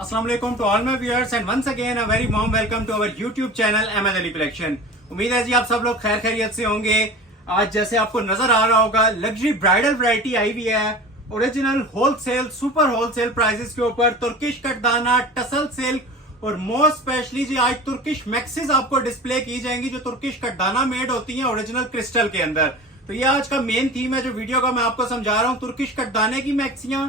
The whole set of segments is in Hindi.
Assalamu alaikum to all my viewers and once again a very warm welcome to our YouTube channel Ahmad Ali collection. उम्मीद है जी आप सब लोग खैर खैरियत से होंगे। आज जैसे आपको नजर आ रहा होगा लग्जरी ब्राइडल वैरायटी आई हुई है original wholesale super wholesale prices के ऊपर तुर्किश कटदाना टसल सिल्क और मोस्ट स्पेशली जी आज तुर्किश मैक्सीज आपको डिस्प्ले की जाएंगी जो तुर्किश कटदाना मेड होती हैं ओरिजिनल क्रिस्टल के अंदर। तो ये आज का मेन थीम है जो वीडियो का मैं आपको समझा रहा हूँ। तुर्किश कटदाने की मैक्सियां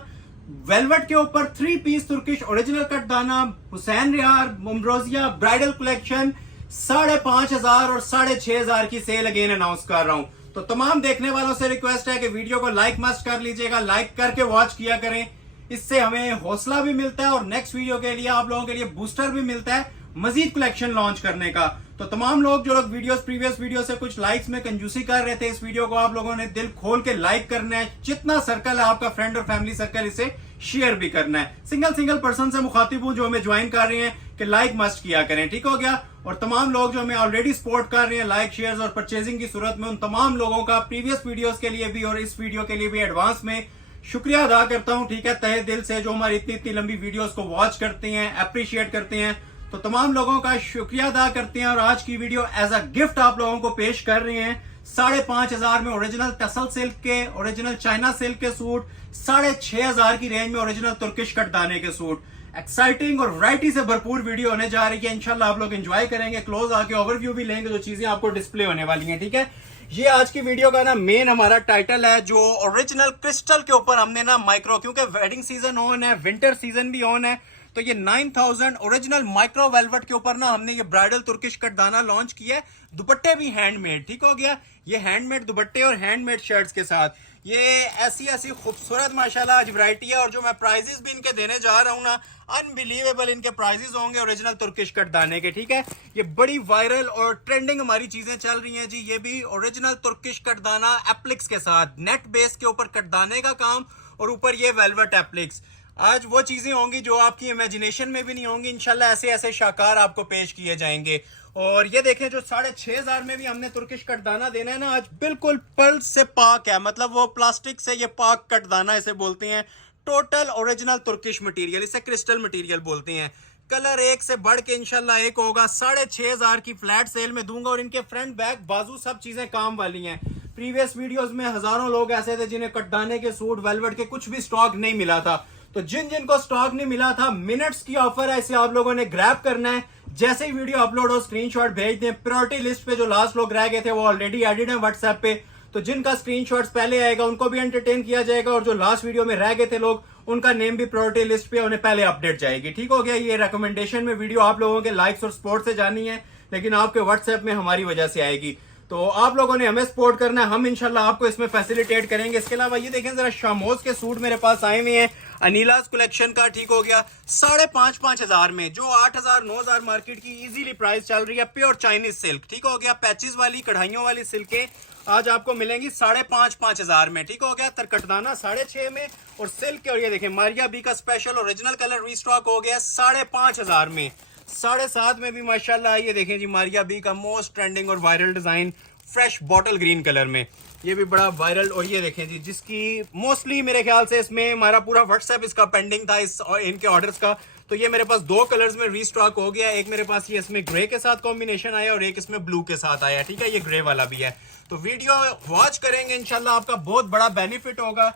वेलवेट के ऊपर 3 पीस तुर्किश ओरिजिनल कटदाना हुसैन रियार मुमरोजिया ब्राइडल कलेक्शन 5,500 और 6,500 की सेल अगेन अनाउंस कर रहा हूं। तो तमाम देखने वालों से रिक्वेस्ट है कि वीडियो को लाइक मस्ट कर लीजिएगा, लाइक करके वॉच किया करें, इससे हमें हौसला भी मिलता है और नेक्स्ट वीडियो के लिए आप लोगों के लिए बूस्टर भी मिलता है मजीद कलेक्शन लॉन्च करने का। तो तमाम लोग जो लोग प्रीवियस वीडियो से कुछ लाइक्स में कंजूसी कर रहे थे, इस वीडियो को आप लोगों ने दिल खोल के लाइक करना है। जितना सर्कल है आपका फ्रेंड और फैमिली सर्कल इसे शेयर भी करना है। सिंगल पर्सन से मुखातिब हूं जो हमें ज्वाइन कर रहे हैं कि लाइक मस्ट किया करें, ठीक हो गया। और तमाम लोग जो हमें ऑलरेडी सपोर्ट कर रहे हैं लाइक शेयर्स और परचेजिंग की सूरत में, उन तमाम लोगों का प्रीवियस वीडियोस के लिए भी और इस वीडियो के लिए भी एडवांस में शुक्रिया अदा करता हूं, ठीक है, तहे दिल से, जो हमारी इतनी लंबी वीडियोस को वॉच करते हैं, अप्रिशिएट करते हैं। तो तमाम लोगों का शुक्रिया अदा करते हैं और आज की वीडियो एज अ गिफ्ट आप लोगों को पेश कर रहे हैं 5,500 में ओरिजिनल टसल सिल्क के ओरिजिनल चाइना सिल्क के सूट, 6,500 की रेंज में ओरिजिनल तुर्किश कटदाने के सूट। एक्साइटिंग और वैरायटी से भरपूर वीडियो होने जा रही है, इंशाल्लाह आप लोग एंजॉय करेंगे। क्लोज आके ओवरव्यू भी लेंगे जो चीजें आपको डिस्प्ले होने वाली हैं, ठीक है। ये आज की वीडियो का ना मेन हमारा टाइटल है जो ओरिजिनल क्रिस्टल के ऊपर हमने ना माइक्रो, क्योंकि वेडिंग सीजन ऑन है, विंटर सीजन भी ऑन है, तो ये 9,000 ओरिजिनल माइक्रो वेलवेट के ऊपर ना हमने ये ब्राइडल तुर्किश कटदाना लॉन्च किया है। दुपट्टे भी हैंडमेड, ठीक हो गया। ये हैंडमेड दुपट्टे और हैंडमेड शर्ट्स के साथ ये ऐसी खूबसूरत माशाल्लाह आज वैरायटी है। और जो मैं प्राइजेस भी इनके देने जा रहा हूँ ना, अनबिलीवेबल इनके प्राइजेस होंगे ओरिजिनल तुर्किश कटदाने के, ठीक है। ये बड़ी वायरल और ट्रेंडिंग हमारी चीजें चल रही हैं जी। ये भी ओरिजिनल तुर्किश कटदाना एप्लिक्स के साथ, नेट बेस के ऊपर कटदाने का काम और ऊपर ये वेलवेट एप्लिक्स। आज वो चीजें होंगी जो आपकी इमेजिनेशन में भी नहीं होंगी, इंशाल्लाह ऐसे शाकार आपको पेश किए जाएंगे। और ये देखें जो 6,500 में भी हमने तुर्किश कटदाना देना है ना, आज बिल्कुल पर्ल्स से पाक है, मतलब वो प्लास्टिक से ये पाक कटदाना इसे बोलते हैं। टोटल ओरिजिनल तुर्किश मटेरियल, इसे क्रिस्टल मटेरियल बोलते हैं। कलर एक से बढ़ के इंशाल्लाह एक होगा। 6,500 की फ्लैट सेल में दूंगा और इनके फ्रंट बैक बाजू सब चीजें काम वाली हैं। प्रीवियस वीडियोस में हजारों लोग ऐसे थे जिन्हें कटदाने के सूट वेलवेट के कुछ भी स्टॉक नहीं मिला था। तो जिनको स्टॉक नहीं मिला था, मिनट्स की ऑफर है, इसे आप लोगों ने ग्रैब करना है। जैसे ही वीडियो अपलोड हो स्क्रीनशॉट भेज दें। प्रायोरिटी लिस्ट पे जो लास्ट लोग रह गए थे वो ऑलरेडी एडिड है व्हाट्सएप पे, तो जिनका स्क्रीनशॉट्स पहले आएगा उनको भी एंटरटेन किया जाएगा और जो लास्ट वीडियो में रह गए थे लोग उनका नेम भी प्रायोरिटी लिस्ट पे उन्हें पहले अपडेट जाएगी, ठीक हो गया। ये रिकमेंडेशन में वीडियो आप लोगों के लाइक्स और सपोर्ट से जानी है, लेकिन आपके व्हाट्सएप में हमारी वजह से आएगी। तो आप लोगों ने हमें सपोर्ट करना है, हम इंशाल्लाह आपको इसमें फैसिलिटेट करेंगे। इसके अलावा ये देखें जरा शामोज के सूट मेरे पास आए हुए हैं अनिलास कलेक्शन का, ठीक हो गया। 5,500 में जो 8,000 9,000 मार्केट की इजीली प्राइस चल रही है। प्योर चाइनीज सिल्क, ठीक हो गया। पैचेस वाली कढ़ाइयों वाली सिल्कें आज आपको मिलेंगी 5,500 में, ठीक हो गया। तरकटदाना 6,500 में और सिल्क। और ये देखें मारिया बी का स्पेशल ओरिजिनल कलर रीस्टॉक हो गया 5,500 में। 7,500 में भी माशाल्लाह ये देखें जी मारिया बी का मोस्ट ट्रेंडिंग और viral design fresh bottle green colour में, ये भी बड़ा वायरल। और ये देखें जी जिसकी मोस्टली मेरे ख्याल से इसमें हमारा पूरा व्हाट्सएप इसका पेंडिंग था इस और इनके ऑर्डर्स का, तो ये मेरे पास 2 कलर्स में रीस्टॉक हो गया। एक मेरे पास ये इसमें ग्रे के साथ कॉम्बिनेशन आया और एक इसमें ब्लू के साथ आया, ठीक है। ये ग्रे वाला भी है, तो वीडियो वॉच करेंगे इंशाल्लाह आपका बहुत बड़ा बेनिफिट होगा।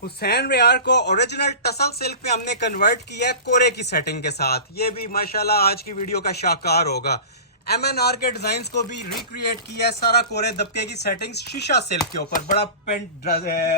हुसैन रियार को ओरिजिनल टसल सिल्क पे हमने कन्वर्ट किया है कोरे की सेटिंग के साथ, ये भी माशाल्लाह आज की वीडियो का शाकार होगा। MNR के डिजाइन को भी रिक्रिएट किया है, सारा कोरे दबके की सेटिंग्स शीशा सिल्क के ऊपर, बड़ा पेंट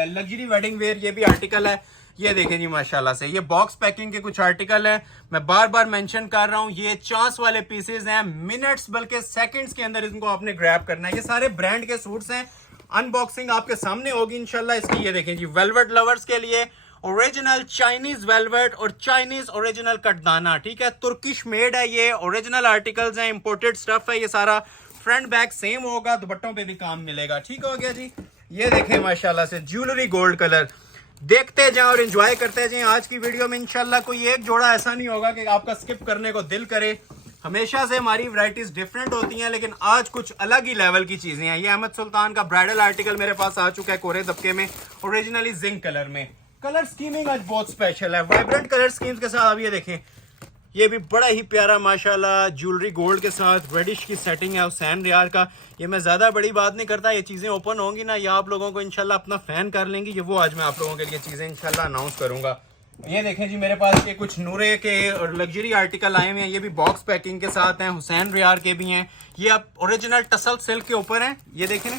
लग्जरी वेडिंग वेयर ये भी आर्टिकल है। ये देखें जी माशाल्लाह से, ये बॉक्स पैकिंग के कुछ आर्टिकल है, मैं बार बार मेंशन कर रहा हूँ, ये चांस वाले पीसेज हैं, मिनट्स बल्कि सेकंड्स के अंदर इनको आपने ग्रैब करना है। ये सारे ब्रांड के सूट्स हैं, अनबॉक्सिंग आपके सामने होगी इंशाल्लाह इसकी। ये देखें जी वेलवेट लवर्स के लिए ओरिजिनल चाइनीज वेलवेट और चाइनीज ओरिजिनल कटदाना, ठीक है। तुर्किश मेड है, ये ओरिजिनल आर्टिकल्स हैं, इंपोर्टेड स्टफ है। ये सारा फ्रंट बैक सेम होगा, दुपट्टों पे भी काम मिलेगा, ठीक हो गया जी। ये देखें माशाल्लाह से ज्वेलरी गोल्ड कलर, देखते जाएं और एंजॉय करते जाएं। आज की वीडियो में इंशाल्लाह कोई एक जोड़ा ऐसा नहीं होगा कि आपका स्किप करने को दिल करे। हमेशा से हमारी वैरायटीज डिफरेंट होती हैं, लेकिन आज कुछ अलग ही लेवल की चीजें हैं। ये अहमद सुल्तान का ब्राइडल आर्टिकल मेरे पास आ चुका है कोरे दबके में, ओरिजिनली जिंक कलर में। कलर स्कीमिंग आज बहुत स्पेशल है, वाइब्रेंट कलर स्कीम्स के साथ। अब ये देखें ये भी बड़ा ही प्यारा माशाल्लाह ज्वेलरी गोल्ड के साथ रेडिश की सेटिंग है हुसैन रियार का। ये मैं ज़्यादा बड़ी बात नहीं करता, ये चीज़ें ओपन होंगी ना, ये आप लोगों को इंशाल्लाह अपना फ़ैन कर लेंगी। ये वो आज मैं आप लोगों के लिए चीज़ें इंशाल्लाह अनाउंस करूँगा। ये देखें जी, मेरे पास ये कुछ नूरे के और लग्जरी आर्टिकल आए हुए हैं। ये भी बॉक्स पैकिंग के साथ हैं, हुसैन रियार के भी हैं। ये आप ओरिजिनल टसल सिल्क के ऊपर हैं। ये देखें ना,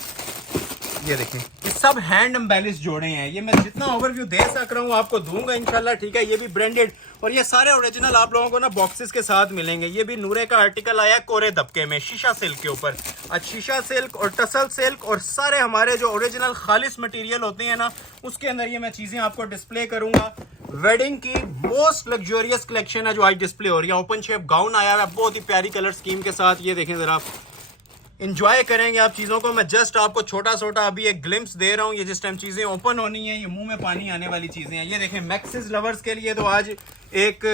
ये देखें, ये सब हैंड एम्बेलिश जोड़े हैं। ये मैं जितना ओवरव्यू दे सक रहा हूँ आपको दूंगा इंशाल्लाह, ठीक है। ये भी ब्रांडेड और ये सारे ओरिजिनल आप लोगों को ना बॉक्सेस के साथ मिलेंगे। ये भी नूरे का आर्टिकल आया कोरे दबके में शीशा सिल्क के ऊपर। आज शीशा सिल्क और टसल सिल्क और सारे हमारे जो ओरिजिनल खालिस मटेरियल होते हैं ना, उसके अंदर ये मैं चीजें आपको डिस्प्ले करूंगा। वेडिंग की मोस्ट लग्जरियस कलेक्शन है जो आज डिस्प्ले हो रही है। ओपन शेप गाउन आया हुआ है बहुत ही प्यारी कलर स्कीम के साथ। ये देखें जरा, इंजॉय करेंगे आप चीज़ों को। मैं जस्ट आपको छोटा छोटा अभी एक ग्लिम्स दे रहा हूँ। ये जिस टाइम चीज़ें ओपन होनी है, ये मुंह में पानी आने वाली चीज़ें हैं। ये देखें, मैक्सिस लवर्स के लिए तो आज एक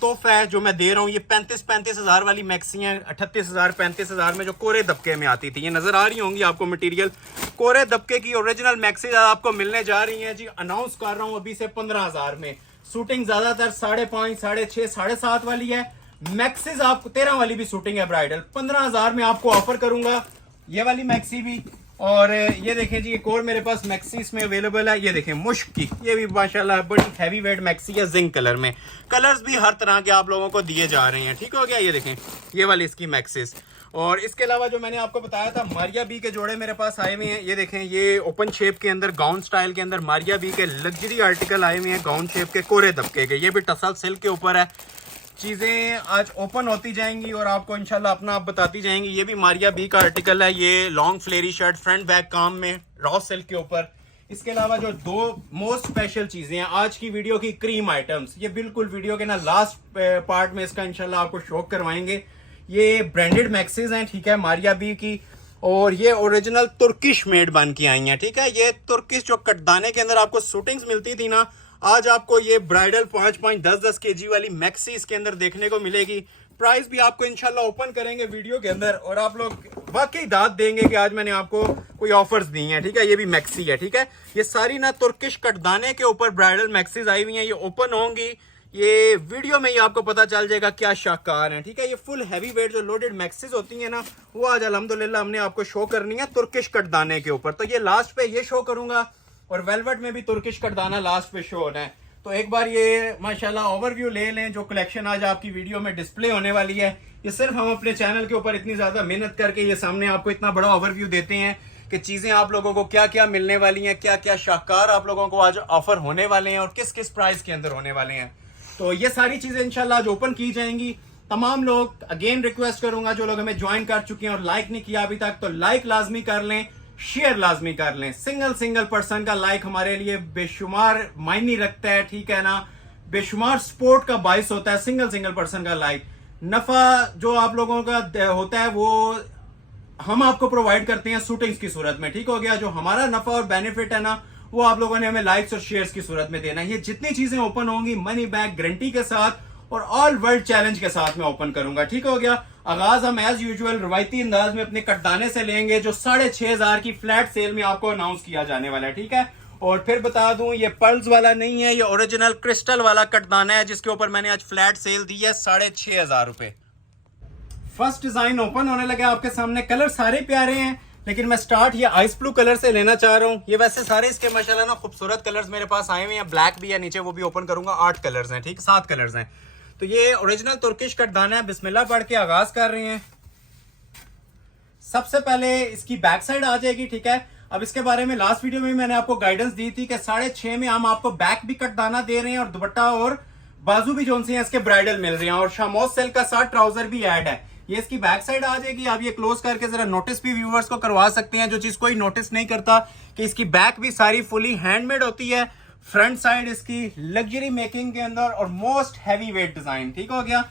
तोहफा है जो मैं दे रहा हूँ। ये 35 हज़ार वाली मैक्सी हैं, 38 हज़ार 35 हज़ार में जो कोरे दबके में आती थी। ये नज़र आ रही होंगी आपको मटीरियल। कोरे दबके की ओरिजिनल मैक्सी आपको मिलने जा रही हैं जी। अनाउंस कर रहा हूँ अभी से 15 हज़ार में। शूटिंग ज़्यादातर 5.5, 6.5, 7.5 वाली है। मैक्सिस आपको 13 वाली भी शूटिंग है ब्राइडल, 15 हज़ार में आपको ऑफर करूंगा ये वाली मैक्सी भी। और ये देखें जी, एक और मेरे पास मैक्सी इसमें अवेलेबल है। ये देखें मुश्क की, ये भी माशाल्लाह बड़ी हैवी वेट मैक्सी है जिंक कलर में। कलर्स भी हर तरह के आप लोगों को दिए जा रहे हैं, ठीक हो गया। ये देखें, ये वाली इसकी मैक्सिस। और इसके अलावा जो मैंने आपको बताया था मारिया बी के जोड़े मेरे पास आए हुए हैं। ये देखें, ये ओपन शेप के अंदर गाउन स्टाइल के अंदर मारिया बी के लग्जरी आर्टिकल आए हुए हैं, गाउन शेप के कोरे दबके के। ये भी टसल सिल्क के ऊपर है। चीज़ें आज ओपन होती जाएंगी और आपको इंशाल्लाह अपना आप बताती जाएंगी। ये भी मारिया बी का आर्टिकल है। ये लॉन्ग फ्लेरी शर्ट फ्रंट बैक काम में रॉ सिल्क के ऊपर। इसके अलावा जो दो मोस्ट स्पेशल चीज़ें हैं आज की वीडियो की, क्रीम आइटम्स। ये बिल्कुल वीडियो के ना लास्ट पार्ट में इसका इंशाल्लाह आपको शौक करवाएंगे। ये ब्रांडेड मैक्सीज हैं, ठीक है, मारिया बी की। और ये ओरिजिनल तुर्किश मेड बन के आई हैं, ठीक है। ये तुर्किश जो कटदाने के अंदर आपको शूटिंग्स मिलती थी ना, आज आपको ये ब्राइडल 5 10 kg वाली मैक्सी इसके अंदर देखने को मिलेगी। प्राइस भी आपको इंशाल्लाह ओपन करेंगे वीडियो के अंदर और आप लोग वाकई दाद देंगे कि आज मैंने आपको कोई ऑफर्स दी हैं, ठीक है। ये भी मैक्सी है, ठीक है। ये सारी ना तुर्किश कटदाने के ऊपर ब्राइडल मैक्सीज आई हुई हैं। ये ओपन होंगी, ये वीडियो में ही आपको पता चल जाएगा क्या शाहकार है, ठीक है। ये फुल हैवी वेट जो लोडेड मैक्सीज होती है ना, वो आज अल्हम्दुलिल्लाह हमने आपको शो करनी है तुर्किश कटदाने के ऊपर। तो ये लास्ट पे ये शो करूंगा और वेलवेट में भी तुर्किश कटदाना लास्ट पे शो होना है। तो एक बार ये माशाल्लाह ओवरव्यू ले लें जो कलेक्शन आज आपकी वीडियो में डिस्प्ले होने वाली है। ये सिर्फ हम अपने चैनल के ऊपर इतनी ज्यादा मेहनत करके ये सामने आपको इतना बड़ा ओवरव्यू देते हैं कि चीजें आप लोगों को क्या क्या मिलने वाली हैं, क्या क्या शाहकार आप लोगों को आज ऑफर होने वाले हैं और किस किस प्राइस के अंदर होने वाले हैं। तो ये सारी चीजें इंशाल्लाह आज ओपन की जाएंगी। तमाम लोग अगेन रिक्वेस्ट करूंगा, जो लोग हमें ज्वाइन कर चुके हैं और लाइक नहीं किया अभी तक, तो लाइक लाजमी कर लें, शेयर लाजमी कर लें। सिंगल पर्सन का लाइक हमारे लिए बेशुमार मायने रखता है, ठीक है ना, बेशुमार सपोर्ट का बाइस होता है। सिंगल पर्सन का लाइक, नफा जो आप लोगों का होता है वो हम आपको प्रोवाइड करते हैं शूटिंग्स की सूरत में, ठीक हो गया। जो हमारा नफा और बेनिफिट है ना, वो आप लोगों ने हमें लाइक्स और शेयर्स की सूरत में देना है। ये जितनी चीजें ओपन होंगी मनी बैक गारंटी के साथ और ऑल वर्ल्ड चैलेंज के साथ में ओपन करूंगा, ठीक हो गया। आगाज हम एज यूजुअल रवायती अंदाज में अपने कटदाने से लेंगे जो 6,500 की फ्लैट सेल में आपको अनाउंस किया जाने वाला है, ठीक है। और फिर बता दूं, ये पर्ल्स वाला नहीं है, ये ओरिजिनल क्रिस्टल वाला कटदाना है जिसके ऊपर मैंने आज फ्लैट सेल दी है 6,500 रुपए। फर्स्ट डिजाइन ओपन होने लगा आपके सामने। कलर सारे प्यारे हैं, लेकिन मैं स्टार्ट ये आइस ब्लू कलर से लेना चाह रहा हूँ। ये वैसे सारे इसके माशाल्लाह ना खूबसूरत कलर्स मेरे पास आए हुए हैं। ब्लैक भी है नीचे, वो भी ओपन करूंगा। 8 कलर्स हैं, ठीक, 7 कलर्स हैं। तो ये ओरिजिनल तुर्किश कटदाना है। बिस्मिल्लाह पढ़ के आगाज कर रहे हैं। सबसे पहले इसकी बैक साइड आ जाएगी, ठीक है। अब इसके बारे में लास्ट वीडियो में मैंने आपको गाइडेंस दी थी कि 6.5 में हम आपको बैक भी कटदाना दे रहे हैं और दुपट्टा और बाजू भी जो हैं इसके ब्राइडल मिल रहे हैं और शामोज सिल्क का साथ ट्राउजर भी ऐड है। ये इसकी बैक साइड आ जाएगी। आप ये क्लोज करके जरा नोटिस भी व्यूअर्स को करवा सकते हैं, जो चीज कोई नोटिस नहीं करता, कि इसकी बैक भी सारी फुली हैंडमेड होती है। फ्रंट साइड इसकी लग्जरी मेकिंग के अंदर और मोस्ट हैवी वेट डिजाइन, ठीक हो गया।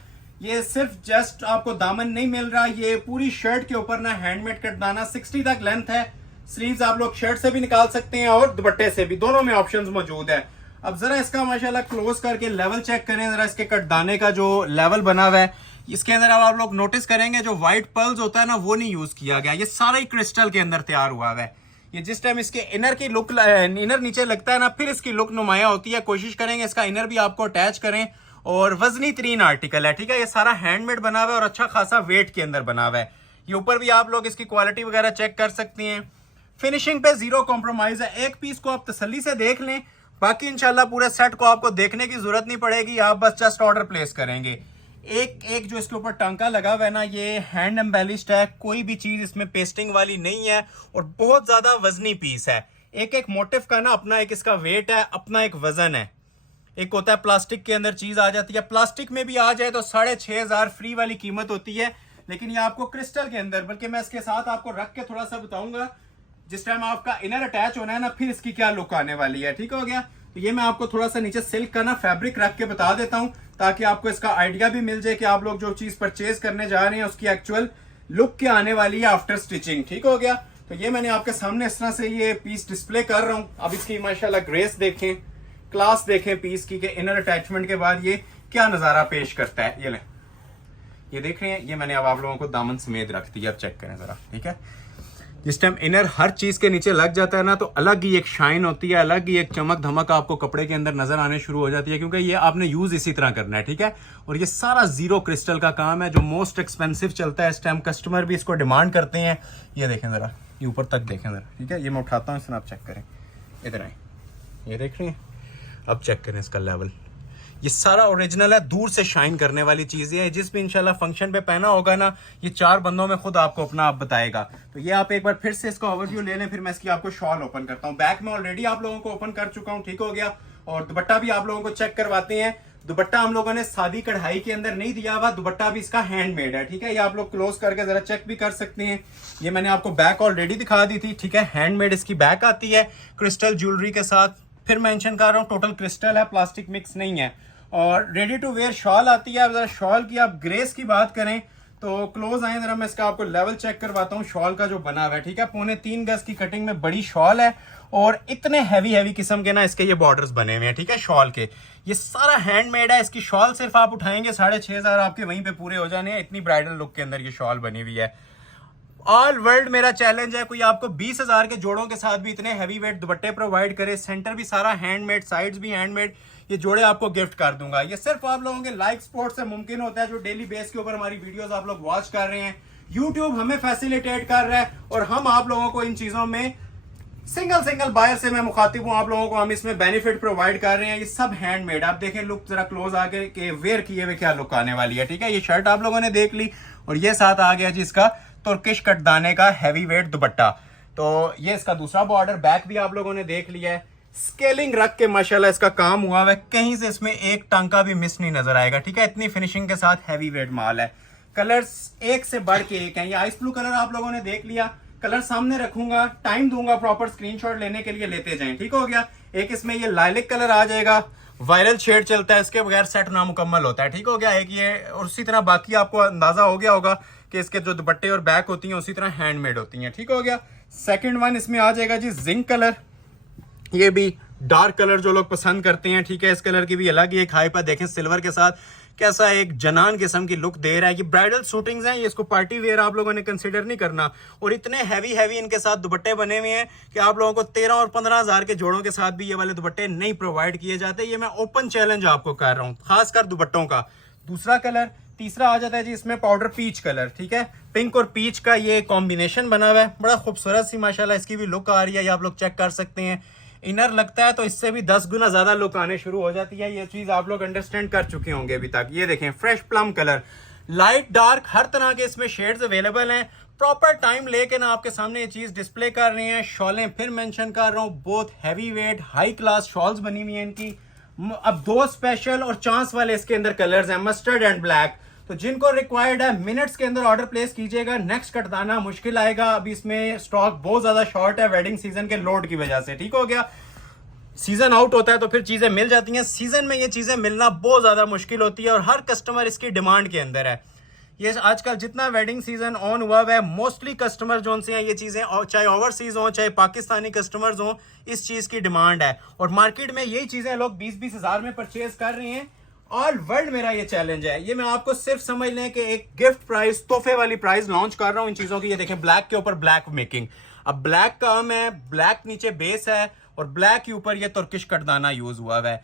ये सिर्फ जस्ट आपको दामन नहीं मिल रहा, ये पूरी शर्ट के ऊपर ना हैंडमेड कटदाना 60 तक लेंथ है। स्लीव्स आप लोग शर्ट से भी निकाल सकते हैं और दुपट्टे से भी, दोनों में ऑप्शंस मौजूद है। अब जरा इसका माशाल्लाह क्लोज करके लेवल चेक करें जरा, इसके कटदाने का जो लेवल बना हुआ है। इसके अंदर अब आप लोग नोटिस करेंगे जो व्हाइट पर्ल्स होता है ना, वो नहीं यूज किया गया, ये सारा ही क्रिस्टल के अंदर तैयार हुआ है। ये जिस टाइम इसके इनर की लुक, इनर नीचे लगता है ना, फिर इसकी लुक नुमाया होती है। कोशिश करेंगे इसका इनर भी आपको अटैच करें और वजनी तरीन आर्टिकल है, ठीक है। ये सारा हैंडमेड बना हुआ है और अच्छा खासा वेट के अंदर बना हुआ है। ये ऊपर भी आप लोग इसकी क्वालिटी वगैरह चेक कर सकती हैं। फिनिशिंग पे जीरो कॉम्प्रोमाइज है। एक पीस को आप तसल्ली से देख लें, बाकी इंशाल्लाह पूरे सेट को आपको देखने की जरूरत नहीं पड़ेगी, आप बस जस्ट ऑर्डर प्लेस करेंगे। एक एक जो इसके ऊपर टांका लगा हुआ है ना, ये हैंड एम्बेलिश्ड है, कोई भी चीज इसमें पेस्टिंग वाली नहीं है और बहुत ज्यादा वजनी पीस है। एक एक मोटिव का ना अपना एक इसका वेट है, अपना एक वजन है। एक होता है प्लास्टिक के अंदर चीज आ जाती है, प्लास्टिक में भी आ जाए तो 6,500 फ्री वाली कीमत होती है, लेकिन ये आपको क्रिस्टल के अंदर, बल्कि मैं इसके साथ आपको रख के थोड़ा सा बताऊंगा जिस टाइम आपका इनर अटैच होना है ना, फिर इसकी क्या लुक आने वाली है। ठीक हो गया। तो ये मैं आपको थोड़ा सा नीचे सिल्क का ना फैब्रिक रख के बता देता हूं, ताकि आपको इसका आइडिया भी मिल जाए कि आप लोग जो चीज परचेज करने जा रहे हैं उसकी एक्चुअल लुक क्या आने वाली है आफ्टर स्टिचिंग। ठीक हो गया। तो ये मैंने आपके सामने इस तरह से ये पीस डिस्प्ले कर रहा हूं। अब इसकी माशाल्लाह ग्रेस देखें, क्लास देखें पीस की, कि इनर अटैचमेंट के बाद ये क्या नजारा पेश करता है। ये लें, ये देख रहे हैं, ये मैंने अब आप लोगों को दामन समेत रख दिया। अब चेक करें जरा, ठीक है। जिस टाइम इनर हर चीज के नीचे लग जाता है ना, तो अलग ही एक शाइन होती है, अलग ही एक चमक धमक आपको कपड़े के अंदर नजर आने शुरू हो जाती है, क्योंकि ये आपने यूज इसी तरह करना है। ठीक है। और ये सारा जीरो क्रिस्टल का काम है, जो मोस्ट एक्सपेंसिव चलता है इस टाइम, कस्टमर भी इसको डिमांड करते हैं। ये देखें जरा, ये ऊपर तक देखें जरा, ठीक है। ये मैं उठाता हूँ, इसमें आप चेक करें, इधर आए, ये देख रहे हैं। अब चेक करें इसका लेवल, ये सारा ओरिजिनल है, दूर से शाइन करने वाली चीजें हैं। जिस भी इंशाल्लाह फंक्शन पे पहना होगा ना, ये 4 बंदों में खुद आपको अपना आप बताएगा। तो ये आप एक बार फिर से इसका ओवरव्यू ले लें, फिर मैं इसकी आपको शॉल ओपन करता हूँ। बैक में ऑलरेडी आप लोगों को ओपन कर चुका हूँ, ठीक हो गया। और दुपट्टा भी आप लोगों को चेक करवाते हैं। दुपट्टा हम लोगों ने सादी कढ़ाई के अंदर नहीं दिया हुआ, दुपट्टा भी इसका हैंडमेड है, ठीक है। ये आप लोग क्लोज करके जरा चेक भी कर सकते हैं। ये मैंने आपको बैक ऑलरेडी दिखा दी थी, ठीक है। हैंडमेड इसकी बैक आती है क्रिस्टल ज्वेलरी के साथ। फिर मेंशन कर रहा हूँ, टोटल क्रिस्टल है, प्लास्टिक मिक्स नहीं है। और रेडी टू वेयर शॉल आती है। अब जरा शॉल की आप ग्रेस की बात करें तो क्लोज आए जरा, मैं इसका आपको लेवल चेक करवाता हूँ शॉल का जो बना हुआ है, ठीक है। 3.25 गज की कटिंग में बड़ी शॉल है और इतने हैवी किस्म के ना इसके ये बॉर्डर्स बने हुए हैं, ठीक है, शॉल के। ये सारा हैंडमेड है। इसकी शॉल सिर्फ आप उठाएंगे 6,500 आपके वहीं पे पूरे हो जाने हैं। इतनी ब्राइडल लुक के अंदर ये शॉल बनी हुई है। ऑल वर्ल्ड मेरा चैलेंज है, कोई आपको 20,000 के जोड़ों के साथ भी इतने हैवी वेट दुपट्टे प्रोवाइड करे, सेंटर भी सारा हैंडमेड, साइड्स भी हैंडमेड, ये जोड़े आपको गिफ्ट कर दूंगा। ये सिर्फ आप लोगों के लाइक सपोर्ट से मुमकिन होता है, जो डेली बेस के ऊपर हमारी वीडियोस आप लोग वॉच कर रहे हैं। यूट्यूब हमें फैसिलिटेट कर रहा है और हम आप लोगों को इन चीजों में सिंगल बायर से मैं मुखातिब हूं, आप लोगों को हम इसमें बेनिफिट प्रोवाइड कर रहे हैं। ये सब हैंडमेड। आप देखें लुक जरा क्लोज आके के वेयर किए हुए क्या लुक आने वाली है, ठीक है। ये शर्ट आप लोगों ने देख ली और ये साथ आ गया जी इसका तुर्किश कटदाने का हैवी वेट दुपट्टा। तो ये इसका दूसरा बॉर्डर, बैक भी आप लोगों ने देख लिया है। स्केलिंग रख के माशाल्लाह इसका काम हुआ है, कहीं से इसमें एक टांका भी मिस नहीं नजर आएगा, ठीक है। इतनी फिनिशिंग के साथ हैवी वेट माल है। कलर्स एक से बढ़ के एक है। ये आइस ब्लू कलर आप लोगों ने देख लिया, कलर सामने रखूंगा, टाइम दूंगा प्रॉपर स्क्रीनशॉट लेने के लिए, लेते जाएं, ठीक हो गया। एक इसमें ये लाइलिक कलर आ जाएगा, वायरल शेड चलता है, इसके बगैर सेट नामुकम्मल होता है, ठीक हो गया। एक ये, और उसी तरह बाकी आपको अंदाजा हो गया होगा कि इसके जो दुपट्टे और बैक होती हैं उसी तरह हैंडमेड होती हैं, ठीक हो गया। सेकंड वन इसमें आ जाएगा जी जिंक कलर। ये भी डार्क कलर जो लोग पसंद करते हैं, ठीक है। इस कलर की भी अलग ही एक हाइप है। देखें सिल्वर के साथ कैसा एक जनान किस्म की लुक दे रहा है। ये ब्राइडल शूटिंग्स हैं, ये इसको पार्टी वेयर आप लोगों ने कंसीडर नहीं करना। और इतने हैवी इनके साथ दुपट्टे बने हुए हैं कि आप लोगों को 13 और 15,000 के जोड़ों के साथ भी ये वाले दुपट्टे नहीं प्रोवाइड किए जाते। ये मैं ओपन चैलेंज आपको कर रहा हूँ, खासकर दुपट्टों का। दूसरा कलर, तीसरा आ जाता है जी इसमें पाउडर पीच कलर, ठीक है। पिंक और पीच का ये कॉम्बिनेशन बना हुआ है, बड़ा खूबसूरत सी माशाल्लाह इसकी भी लुक आ रही है। ये आप लोग चेक कर सकते हैं। इनर लगता है तो इससे भी 10 गुना ज्यादा लुक आने शुरू हो जाती है। ये चीज आप लोग अंडरस्टैंड कर चुके होंगे अभी तक। ये देखें fresh plum colour, light dark हर तरह के इसमें शेड्स अवेलेबल हैं। प्रॉपर टाइम लेके ना आपके सामने ये चीज डिस्प्ले कर रहे हैं। शॉलें फिर मेंशन कर रहा हूँ, बहुत heavy weight high class shawls बनी हुई है इनकी। अब 2 स्पेशल और चांस वाले इसके अंदर कलर्स हैं, मस्टर्ड एंड ब्लैक। तो जिनको रिक्वायर्ड है मिनट्स के अंदर ऑर्डर प्लेस कीजिएगा। नेक्स्ट कटदाना मुश्किल आएगा, अभी इसमें स्टॉक बहुत ज्यादा शॉर्ट है वेडिंग सीजन के लोड की वजह से, ठीक हो गया। सीजन आउट होता है तो फिर चीजें मिल जाती हैं, सीजन में ये चीजें मिलना बहुत ज्यादा मुश्किल होती है और हर कस्टमर इसकी डिमांड के अंदर है। ये आजकल जितना वेडिंग सीजन ऑन हुआ है, मोस्टली कस्टमर जो से हैं ये चीजें, चाहे ओवरसीज हो चाहे पाकिस्तानी कस्टमर्स हो, इस चीज की डिमांड है। और मार्केट में यही चीजें लोग 20-20 हजार में परचेज कर रहे हैं। ऑल वर्ल्ड मेरा ये चैलेंज है। ये मैं आपको सिर्फ समझ लें कि एक गिफ्ट प्राइस, तोहफे वाली प्राइस लॉन्च कर रहा हूं इन चीजों की। ये देखें ब्लैक के ऊपर ब्लैक मेकिंग, अब ब्लैक काम है, ब्लैक नीचे बेस है और ब्लैक के ऊपर ये तुर्किश कटदाना यूज हुआ है।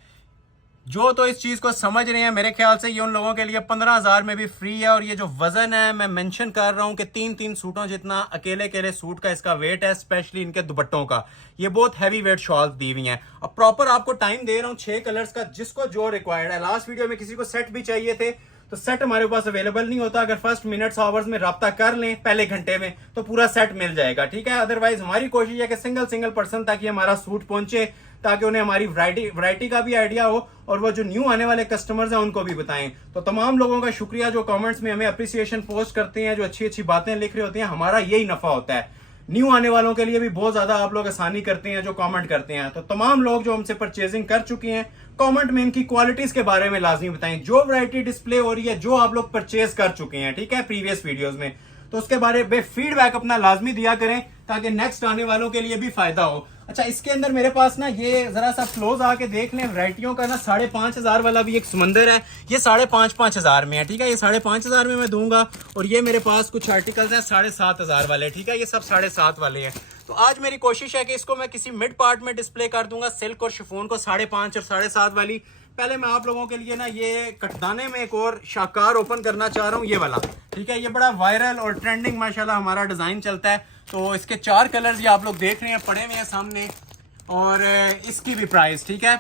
जो तो इस चीज को समझ रहे हैं, मेरे ख्याल से ये उन लोगों के लिए 15,000 में भी फ्री है। और ये जो वजन है मैं मेंशन कर रहा हूँ कि 3-3 सूटों जितना अकेले अकेले सूट का इसका वेट है, स्पेशली इनके दुपट्टों का। ये बहुत हैवी वेट शॉल दी हुई है। और प्रॉपर आपको टाइम दे रहा हूँ 6 कलर्स का, जिसको जो रिक्वायर्ड है। लास्ट वीडियो में किसी को सेट भी चाहिए थे तो सेट हमारे पास अवेलेबल नहीं होता। अगर फर्स्ट मिनट्स आवर्स में राब्ता कर लें पहले घंटे में तो पूरा सेट मिल जाएगा, ठीक है। अदरवाइज हमारी कोशिश है कि सिंगल पर्सन तक ही हमारा सूट पहुंचे, ताकि उन्हें हमारी वैरायटी का भी आइडिया हो और वो जो न्यू आने वाले कस्टमर्स हैं उनको भी बताएं। तो तमाम लोगों का शुक्रिया जो कमेंट्स में हमें अप्रिसिएशन पोस्ट करते हैं, जो अच्छी अच्छी बातें लिख रहे होते हैं। हमारा यही नफा होता है। न्यू आने वालों के लिए भी बहुत ज्यादा आप लोग आसानी करते हैं जो कमेंट करते हैं। तो तमाम लोग जो हमसे परचेजिंग कर चुके हैं, कमेंट में इनकी क्वालिटीज के बारे में लाजमी बताएं। जो वैरायटी डिस्प्ले हो रही है, जो आप लोग परचेज कर चुके हैं, ठीक है, प्रीवियस वीडियोस में, तो उसके बारे में फीडबैक अपना लाजमी दिया करें, ताकि नेक्स्ट आने वालों के लिए भी फायदा हो। अच्छा, इसके अंदर मेरे पास ना ये जरा सा क्लोज आके देख लें, वैरायटियों का ना 5,500 वाला भी एक समंदर है। ये 5,500 में है, ठीक है। ये 5,500 में मैं दूंगा। और ये मेरे पास कुछ आर्टिकल्स हैं 7,500 वाले, ठीक है। ये सब 7,500 वाले हैं। तो आज मेरी कोशिश है कि इसको मैं किसी मिड पार्ट में डिस्प्ले कर दूंगा, सिल्क और शिफॉन को 5,500 और 7,500 वाली। पहले मैं आप लोगों के लिए ना ये कटदाने में एक और शाकार ओपन करना चाह रहा हूँ, ये वाला, ठीक है। ये बड़ा वायरल और ट्रेंडिंग माशाल्लाह हमारा डिजाइन चलता है। तो इसके 4 कलर्स ये आप लोग देख रहे हैं पड़े हुए हैं सामने। और इसकी भी प्राइस, ठीक है,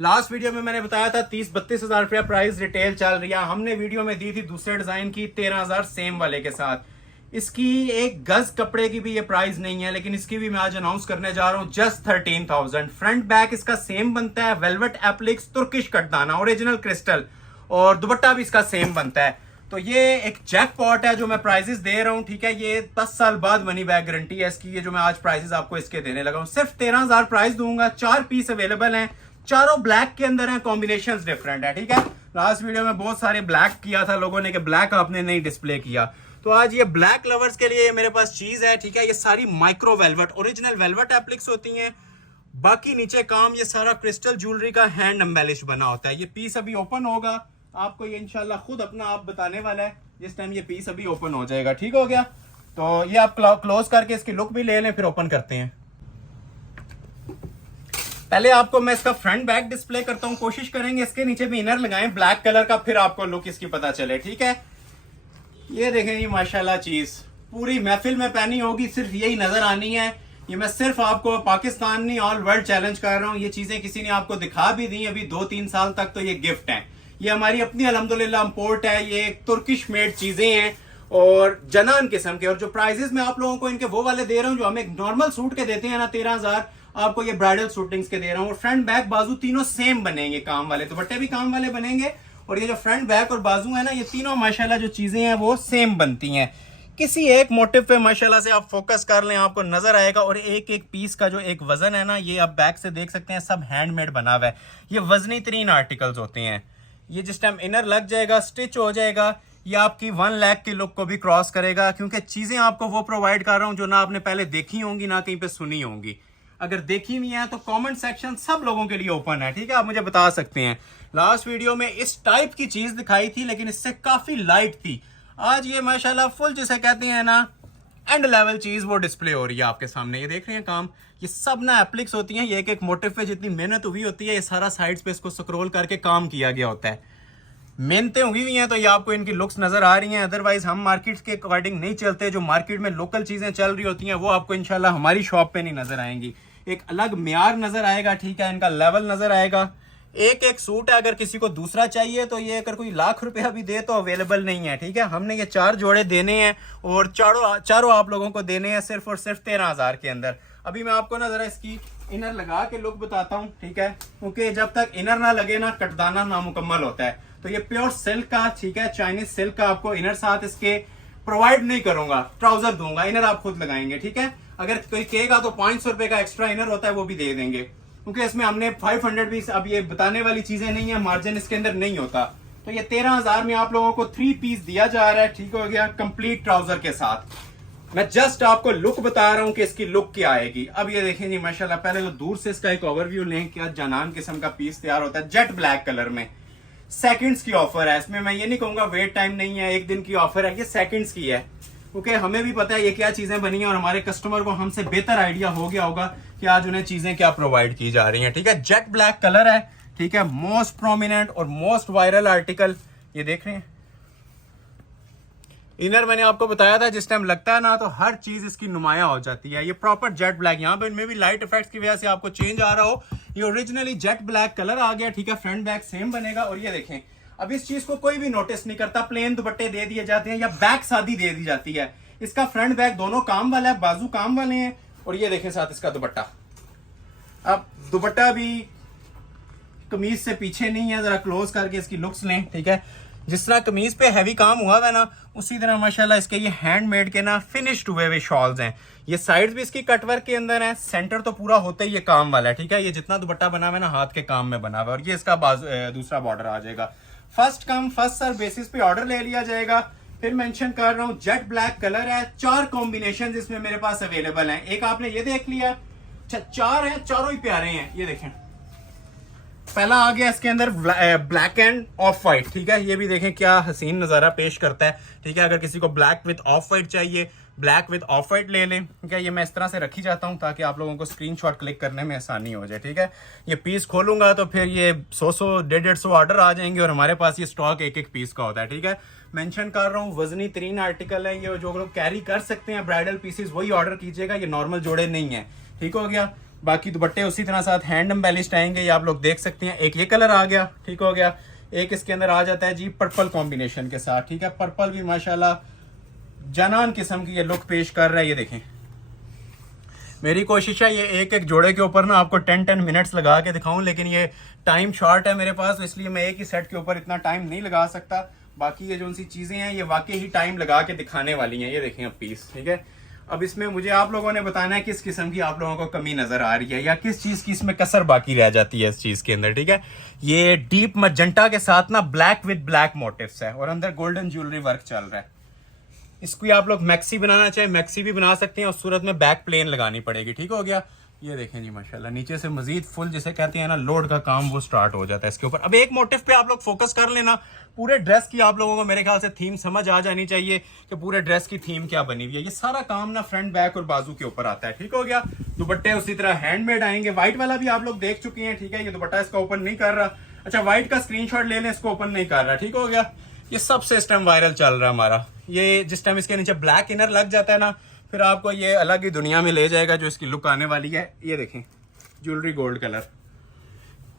लास्ट वीडियो में मैंने बताया था 30-32 हजार रुपया प्राइस रिटेल चल रही है। हमने वीडियो में दी थी दूसरे डिजाइन की 13,000 सेम वाले के साथ। इसकी एक गज कपड़े की भी ये प्राइस नहीं है, लेकिन इसकी भी मैं आज अनाउंस करने जा रहा हूं, जस्ट 13,000। फ्रंट बैक इसका सेम बनता है, वेलवेट एप्लिक्स, तुर्किश कटदाना, ओरिजिनल क्रिस्टल, और दुपट्टा भी इसका सेम बनता है। तो ये एक जैकपॉट है जो मैं प्राइजेस दे रहा हूं, ठीक है। ये 10 साल बाद मनी बैक गारंटी है इसकी। ये जो मैं आज प्राइजेस आपको इसके देने लगा हूं, सिर्फ 13,000 प्राइस दूंगा। 4 पीस अवेलेबल हैं, चारों ब्लैक के अंदर हैं, कॉम्बिनेशंस डिफरेंट है, ठीक है। लास्ट वीडियो में बहुत सारे ब्लैक किया था लोगों ने कि ब्लैक आपने नहीं डिस्प्ले किया, तो आज ये ब्लैक लवर्स के लिए मेरे पास चीज है, ठीक है। ये सारी माइक्रो वेलवेट, ओरिजिनल वेलवेट एप्लिक्स होती हैं। बाकी नीचे काम ये सारा क्रिस्टल ज्वेलरी का हैंड एम्बेलिश बना होता है। ये पीस अभी ओपन होगा, आपको ये इंशाल्लाह खुद अपना आप बताने वाला है जिस टाइम ये पीस अभी ओपन हो जाएगा, ठीक हो गया। तो ये आप क्लोज करके इसकी लुक भी ले लें, फिर ओपन करते हैं। पहले आपको मैं इसका फ्रंट बैक डिस्प्ले करता हूं। कोशिश करेंगे इसके नीचे भी इनर लगाएं ब्लैक कलर का, फिर आपको लुक इसकी पता चले, ठीक है। ये देखें ये माशाल्लाह चीज पूरी महफिल में पहनी होगी, सिर्फ यही नजर आनी है। ये मैं सिर्फ आपको पाकिस्तान नहीं ऑल वर्ल्ड चैलेंज कर रहा हूँ। ये चीजें किसी ने आपको दिखा भी दी अभी 2-3 साल तक, तो ये गिफ्ट है। ये हमारी अपनी अल्हम्दुलिल्लाह इंपोर्ट है। ये तुर्किश मेड चीजें हैं और जनान किस्म के। और जो प्राइजेस मैं आप लोगों को इनके वो वाले दे रहा हूँ जो हम एक नॉर्मल सूट के देते हैं ना 13,000, आपको ये ब्राइडल शूटिंग्स के दे रहा हूँ। और फ्रंट बैक बाजू तीनों सेम बनेंगे, काम वाले, दुपट्टे भी काम वाले बनेंगे। और ये जो फ्रंट बैक और बाजू है ना, ये तीनों माशाल्लाह जो चीजें हैं वो सेम बनती हैं। किसी एक मोटिव पे माशाल्लाह से आप फोकस कर लें, आपको नजर आएगा। और एक एक पीस का जो एक वजन है ना, ये आप बैक से देख सकते हैं, सब हैंडमेड बना हुआ है। ये वजनी तरीन आर्टिकल्स होते हैं। ये जिस टाइम इनर लग जाएगा, स्टिच हो जाएगा, ये आपकी 1 लाख की लुक को भी क्रॉस करेगा। क्योंकि चीजें आपको वो प्रोवाइड कर रहा हूं जो ना आपने पहले देखी होंगी ना कहीं पे सुनी होंगी। अगर देखी हुई है तो कमेंट सेक्शन सब लोगों के लिए ओपन है, ठीक है, आप मुझे बता सकते हैं। लास्ट वीडियो में इस टाइप की चीज दिखाई थी लेकिन इससे काफी लाइट थी। आज ये माशाल्लाह फुल जिसे कहते हैं ना एंड लेवल चीज वो डिस्प्ले हो रही है आपके सामने। ये देख रहे हैं काम, ये सब ना एप्लिक्स होती हैं। ये एक एक मोटिव पे जितनी मेहनत हुई होती है, ये सारा साइड्स पे इसको स्क्रॉल करके काम किया गया होता है। मेहनतें हुई हुई हैं तो ये आपको इनकी लुक्स नजर आ रही हैं। अदरवाइज हम मार्केट के अकॉर्डिंग नहीं चलते। जो मार्केट में लोकल चीजें चल रही होती हैं वो आपको इंशाल्लाह हमारी शॉप पे नहीं नजर आएंगी। एक अलग म्यार नजर आएगा, ठीक है, इनका लेवल नजर आएगा। एक एक सूट है, अगर किसी को दूसरा चाहिए तो ये अगर कोई लाख रुपया भी दे तो अवेलेबल नहीं है, ठीक है। हमने ये 4 जोड़े देने हैं और चारों आप लोगों को देने हैं सिर्फ और सिर्फ 13,000 के अंदर। अभी मैं आपको ना जरा इसकी इनर लगा के लुक बताता हूँ, ठीक है, क्योंकि जब तक इनर ना लगे ना कटदाना नामुकम्मल होता है। तो ये प्योर सिल्क का, ठीक है, चाइनीज सिल्क का आपको इनर साथ इसके प्रोवाइड नहीं करूंगा, ट्राउजर दूंगा, इनर आप खुद लगाएंगे, ठीक है। अगर कोई कहेगा तो 500 रुपए का एक्स्ट्रा इनर होता है वो भी दे देंगे, क्योंकि इसमें हमने 500 भी, अब ये बताने वाली चीजें नहीं है, मार्जिन इसके अंदर नहीं होता। तो ये 13,000 में आप लोगों को 3 पीस दिया जा रहा है, ठीक हो गया, कंप्लीट ट्राउजर के साथ। मैं जस्ट आपको लुक बता रहा हूं कि इसकी लुक क्या आएगी। अब ये देखें जी माशाल्लाह, पहले तो दूर से इसका एक ओवरव्यू लें, क्या जानन किस्म का पीस तैयार होता है जेट ब्लैक कलर में। सेकंड्स की ऑफर है इसमें, मैं ये नहीं कहूंगा वेट टाइम नहीं है, 1 दिन की ऑफर है, ये सेकंड्स की है, क्योंकि हमें भी पता है ये क्या चीजें बनी है और हमारे कस्टमर को हमसे बेहतर आइडिया हो गया होगा कि आज उन्हें चीजें क्या प्रोवाइड की जा रही हैं, ठीक है। जेट ब्लैक कलर है, ठीक है, मोस्ट प्रोमिनेंट और मोस्ट वायरल आर्टिकल ये देख रहे हैं। इनर मैंने आपको बताया था जिस टाइम लगता है ना तो हर चीज इसकी नुमाया हो जाती है। ये प्रॉपर जेट ब्लैक, यहाँ पे इनमें भी लाइट इफेक्ट्स की वजह से आपको चेंज आ रहा हो, ये ओरिजिनली जेट ब्लैक कलर आ गया, ठीक है। फ्रंट बैक सेम बनेगा। और ये देखें, अब इस चीज को कोई भी नोटिस नहीं करता, प्लेन दुपट्टे दे दिए जाते हैं या बैक शादी दे दी जाती है। इसका फ्रंट बैक दोनों काम वाला है, बाजू काम वाले हैं। और ये देखें साथ इसका दुपट्टा, अब दुपट्टा भी कमीज से पीछे नहीं है, जरा क्लोज करके इसकी लुक्स लें, ठीक है। जिस तरह कमीज पे हैवी काम हुआ है ना, उसी तरह माशाल्लाह इसके ये हैंडमेड के ना फिनिश्ड हुए हुए शॉल्स हैं। ये साइड्स भी इसकी कटवर्क के अंदर है, सेंटर तो पूरा होता ही ये काम वाला है, ठीक है। ये जितना दुपट्टा बना हुआ है ना हाथ के काम में बना हुआ है। और ये इसका दूसरा बॉर्डर आ जाएगा। First come first serve basis पे ऑर्डर ले लिया जाएगा। फिर मेंशन कर रहा हूँ, जेट ब्लैक कलर है, 4 कॉम्बिनेशन इसमें मेरे पास अवेलेबल हैं। एक आपने ये देख लिया, 4 हैं, चारों ही प्यारे हैं। ये देखें, पहला आ गया इसके अंदर ब्लैक एंड ऑफ वाइट, ठीक है। ये भी देखें क्या हसीन नजारा पेश करता है, ठीक है। अगर किसी को ब्लैक विद ऑफ वाइट चाहिए, ब्लैक विद ऑफ वाइट ले लें, ठीक है। ये मैं इस तरह से रखी जाता हूं ताकि आप लोगों को स्क्रीनशॉट क्लिक करने में आसानी हो जाए, ठीक है। ये पीस खोलूंगा तो फिर ये 100 150 ऑर्डर आ जाएंगे और हमारे पास ये स्टॉक एक पीस का होता है, ठीक है। मेंशन कर रहा हूँ, वजनी तरीन आर्टिकल है ये, जो लोग कैरी कर सकते हैं ब्राइडल पीसेस वही ऑर्डर कीजिएगा, ये नॉर्मल जोड़े नहीं है, ठीक हो गया। बाकी दुपट्टे उसी तरह साथ हैंड एम्बेलिश्ड आएंगे, ये आप लोग देख सकते हैं। एक ये कलर आ गया, ठीक हो गया। एक इसके अंदर आ जाता है जी पर्पल कॉम्बिनेशन के साथ, ठीक है। पर्पल भी माशाल्लाह जनान किस्म की ये लुक पेश कर रहा है। ये देखें, मेरी कोशिश है ये एक जोड़े के ऊपर ना आपको 10 मिनट्स लगा के दिखाऊं, लेकिन ये टाइम शॉर्ट है मेरे पास, तो इसलिए मैं एक ही सेट के ऊपर इतना टाइम नहीं लगा सकता। बाकी ये जो सी चीजें हैं ये वाकई ही टाइम लगा के दिखाने वाली हैं। ये देखें अब पीस, ठीक है। अब इसमें मुझे आप लोगों ने बताना है किस किस्म की आप लोगों को कमी नजर आ रही है या किस चीज की इसमें कसर बाकी रह जाती है इस चीज के अंदर, ठीक है। ये डीप मजेंटा के साथ ना ब्लैक विद ब्लैक मोटिव्स है और अंदर गोल्डन ज्वेलरी वर्क चल रहा है। इसको आप लोग मैक्सी बनाना चाहे मैक्सी भी बना सकते हैं, उस सूरत में बैक प्लेन लगानी पड़ेगी, ठीक हो गया। ये देखें जी माशाल्लाह, नीचे से मजीद फुल जिसे कहते हैं ना लोड का काम वो स्टार्ट हो जाता है इसके ऊपर। अब एक मोटिव पे आप लोग फोकस कर लेना, पूरे ड्रेस की आप लोगों को मेरे ख्याल से थीम समझ आ जानी चाहिए कि पूरे ड्रेस की थीम क्या बनी हुई है। ये सारा काम ना फ्रंट बैक और बाजू के ऊपर आता है, ठीक हो गया। दुपट्टे उसी तरह हैंडमेड आएंगे। व्हाइट वाला भी आप लोग देख चुके हैं, ठीक है। ये दुपट्टा इसका ओपन नहीं कर रहा, अच्छा व्हाइट का स्क्रीनशॉट ले लें, इसको ओपन नहीं कर रहा, ठीक हो गया। ये सबसे इस टाइम वायरल चल रहा है हमारा। ये जिस टाइम इसके नीचे ब्लैक इनर लग जाता है ना, फिर आपको ये अलग ही दुनिया में ले जाएगा जो इसकी लुक आने वाली है। ये देखें, ज्वेलरी गोल्ड कलर।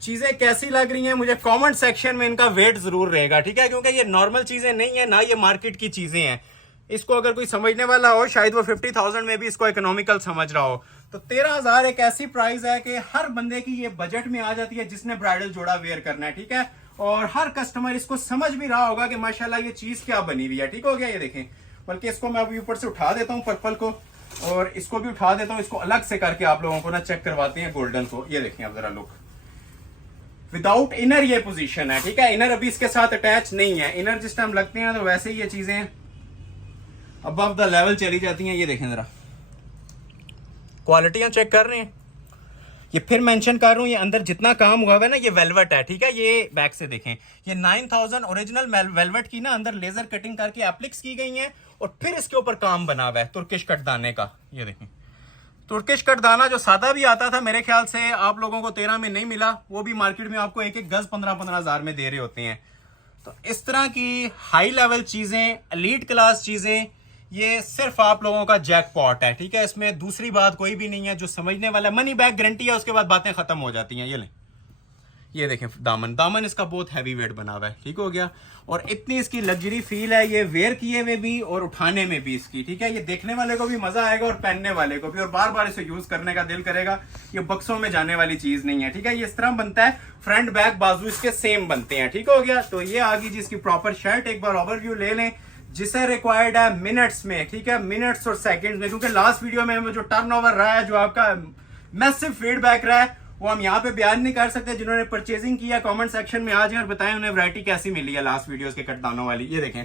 चीजें कैसी लग रही हैं मुझे कमेंट सेक्शन में इनका वेट जरूर रहेगा, ठीक है, क्योंकि ये नॉर्मल चीजें नहीं है ना, ये मार्केट की चीजें हैं। इसको अगर कोई समझने वाला हो, शायद वो 50,000 में भी इसको इकोनॉमिकल समझ रहा हो, तो 13,000 एक ऐसी प्राइस है कि हर बंदे की ये बजट में आ जाती है जिसने ब्राइडल जोड़ा वेयर करना है, ठीक है। और हर कस्टमर इसको समझ भी रहा होगा कि माशाल्लाह ये चीज क्या बनी हुई है, ठीक हो गया। ये देखें, बल्कि इसको मैं अभी ऊपर से उठा देता हूँ पर्पल को, और इसको भी उठा देता हूँ, इसको अलग से करके आप लोगों को ना चेक करवाते हैं गोल्डन को। ये देखें अब जरा लुक, विदाउट इनर ये पोजीशन है, ठीक है। इनर अभी इसके साथ अटैच नहीं है, इनर जिस टाइम लगते हैं तो वैसे ही ये चीजें अबव द लेवल चली जाती हैं। ये देखें जरा, क्वालिटियां चेक कर रहे हैं। ये फिर मेंशन कर रहा हूं, ये अंदर जितना काम हुआ है ना ये वेलवेट है, ठीक है। ये बैक से देखें, ये 9000 ओरिजिनल वेलवेट की ना अंदर लेजर कटिंग करके एप्लिक्स की गई हैं और फिर इसके ऊपर काम बना हुआ है तुर्किश कटदाने का। ये देखें, तुर्किश कटदाना जो सादा भी आता था मेरे ख्याल से आप लोगों को 13 में नहीं मिला, वो भी मार्केट में आपको एक गज 15-15 हजार में दे रहे होते हैं। तो इस तरह की हाई लेवल चीजें, एलीट क्लास चीजें, ये सिर्फ आप लोगों का जैकपॉट है, ठीक है। इसमें दूसरी बात कोई भी नहीं है। जो समझने वाला, मनी बैक गारंटी है, उसके बाद बातें खत्म हो जाती हैं। ये लें, ये देखें दामन इसका बहुत हैवी वेट बना हुआ है, ठीक हो गया। और इतनी इसकी लग्जरी फील है, ये वेयर किए हुए भी और उठाने में भी इसकी, ठीक है। ये देखने वाले को भी मजा आएगा और पहनने वाले को भी, और बार बार इसे यूज करने का दिल करेगा। ये बक्सों में जाने वाली चीज नहीं है, ठीक है। ये इस तरह बनता है, फ्रंट बैक बाजू इसके सेम बनते हैं, ठीक हो गया। तो ये आ गई जी इसकी प्रॉपर शर्ट। एक बार ओवरव्यू ले लें, जिसे रिक्वायर्ड है मिनट्स में, ठीक है, मिनट्स और सेकंड्स में, क्योंकि लास्ट वीडियो में जो टर्नओवर रहा है, जो आपका मैसिव फीडबैक रहा है, वो हम यहाँ पे बयान नहीं कर सकते। जिन्होंने परचेजिंग किया कमेंट सेक्शन में आ जाए और बताएं उन्हें वैरायटी कैसी मिली है लास्ट वीडियोस के कटदानों वाली। ये देखें,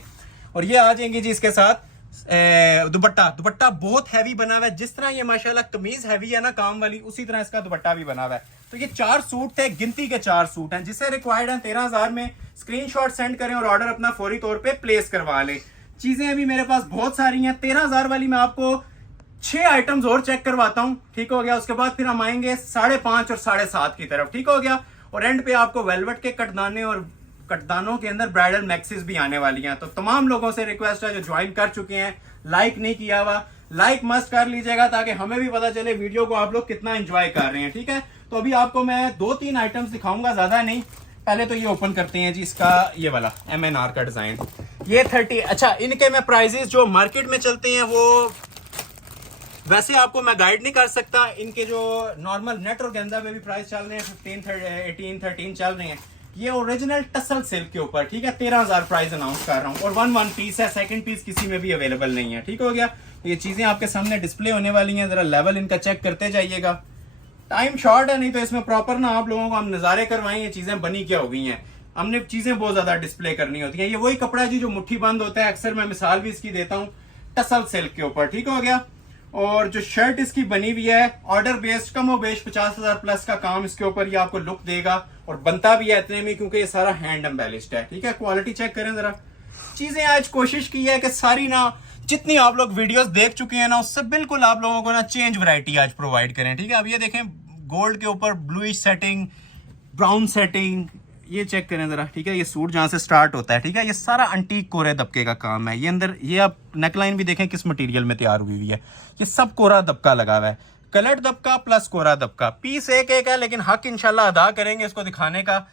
और ये आ जाएंगी जी इसके साथ दुपट्टा बहुत हैवी बना हुआ है। जिस तरह ये माशाल्लाह कमीज हैवी है ना काम वाली, उसी तरह इसका दुपट्टा भी बना हुआ है। तो ये 4 सूट थे, गिनती के 4 सूट हैं, जिसे रिक्वायर्ड है 13,000 में। स्क्रीनशॉट सेंड करें और ऑर्डर अपना फौरी तौर पर प्लेस करवा लें। चीजें अभी मेरे पास बहुत सारी हैं। 13,000 वाली मैं आपको 6 आइटम्स और चेक करवाता हूं, ठीक हो गया। उसके बाद फिर हम आएंगे 5.5 और 7.5 की तरफ, ठीक हो गया। और एंड पे आपको वेलवेट के कटदाने और कटदानों के अंदर ब्राइडल मैक्सिस भी आने वाली हैं। तो तमाम लोगों से रिक्वेस्ट है जो ज्वाइन कर चुके हैं, लाइक नहीं किया हुआ, लाइक मस्ट कर लीजिएगा ताकि हमें भी पता चले वीडियो को आप लोग कितना एंजॉय कर रहे हैं। ठीक है, तो अभी आपको मैं 2-3 आइटम्स दिखाऊंगा, ज्यादा नहीं। पहले तो ये ओपन करते हैं जी, इसका ये वाला MNR का डिजाइन, ये 30। अच्छा, इनके मैं प्राइजेस जो मार्केट में चलते हैं वो वैसे आपको मैं गाइड नहीं कर सकता। इनके जो नॉर्मल नेट और गेंजा में भी प्राइस चल रहे हैं 15, 18, 13 चल रहे हैं। ये ओरिजिनल टसल सिल्क के ऊपर, ठीक है, 13,000 प्राइस अनाउंस कर रहा हूँ और 1 पीस है, सेकंड पीस किसी में भी अवेलेबल नहीं है। ठीक हो गया, ये चीजें आपके सामने डिस्प्ले होने वाली हैं, जरा लेवल इनका चेक करते जाइएगा। टाइम शॉर्ट है, नहीं तो इसमें प्रॉपर ना आप लोगों को हम नजारे करवाएं ये चीजें बनी क्या हो गई हैं। हमने चीजें बहुत ज्यादा डिस्प्ले करनी होती है। ये वही कपड़ा जी जो मुट्ठी बंद होता है, अक्सर मैं मिसाल भी इसकी देता हूँ, टसल सिल्क के ऊपर। ठीक हो गया, और जो शर्ट इसकी बनी हुई है ऑर्डर बेस्ड, कम और बेश 50,000 प्लस का काम इसके ऊपर ये आपको लुक देगा और बनता भी है इतने में, क्योंकि ये सारा हैंड एम्बेलिश्ड है। ठीक है, क्वालिटी चेक करें जरा। चीजें आज कोशिश की है कि सारी ना जितनी आप लोग वीडियोस देख चुके हैं ना उससे बिल्कुल आप लोगों को ना चेंज वैरायटी आज प्रोवाइड करें। ठीक है, अब ये देखें गोल्ड के ऊपर ब्लूइश सेटिंग, ब्राउन सेटिंग, ये चेक करें जरा। ठीक है, ये सूट जहां से स्टार्ट होता है, ठीक है, ये सारा अंटीक कोरे दबके का काम है। ये अंदर ये आप नेकलाइन भी देखें किस मटेरियल में तैयार हुई हुई है, ये सब कोरा दबका लगा हुआ है, कलर दबका प्लस कोरा दबका। पीस एक एक है लेकिन हक इंशाल्लाह अदा करेंगे इसको दिखाने का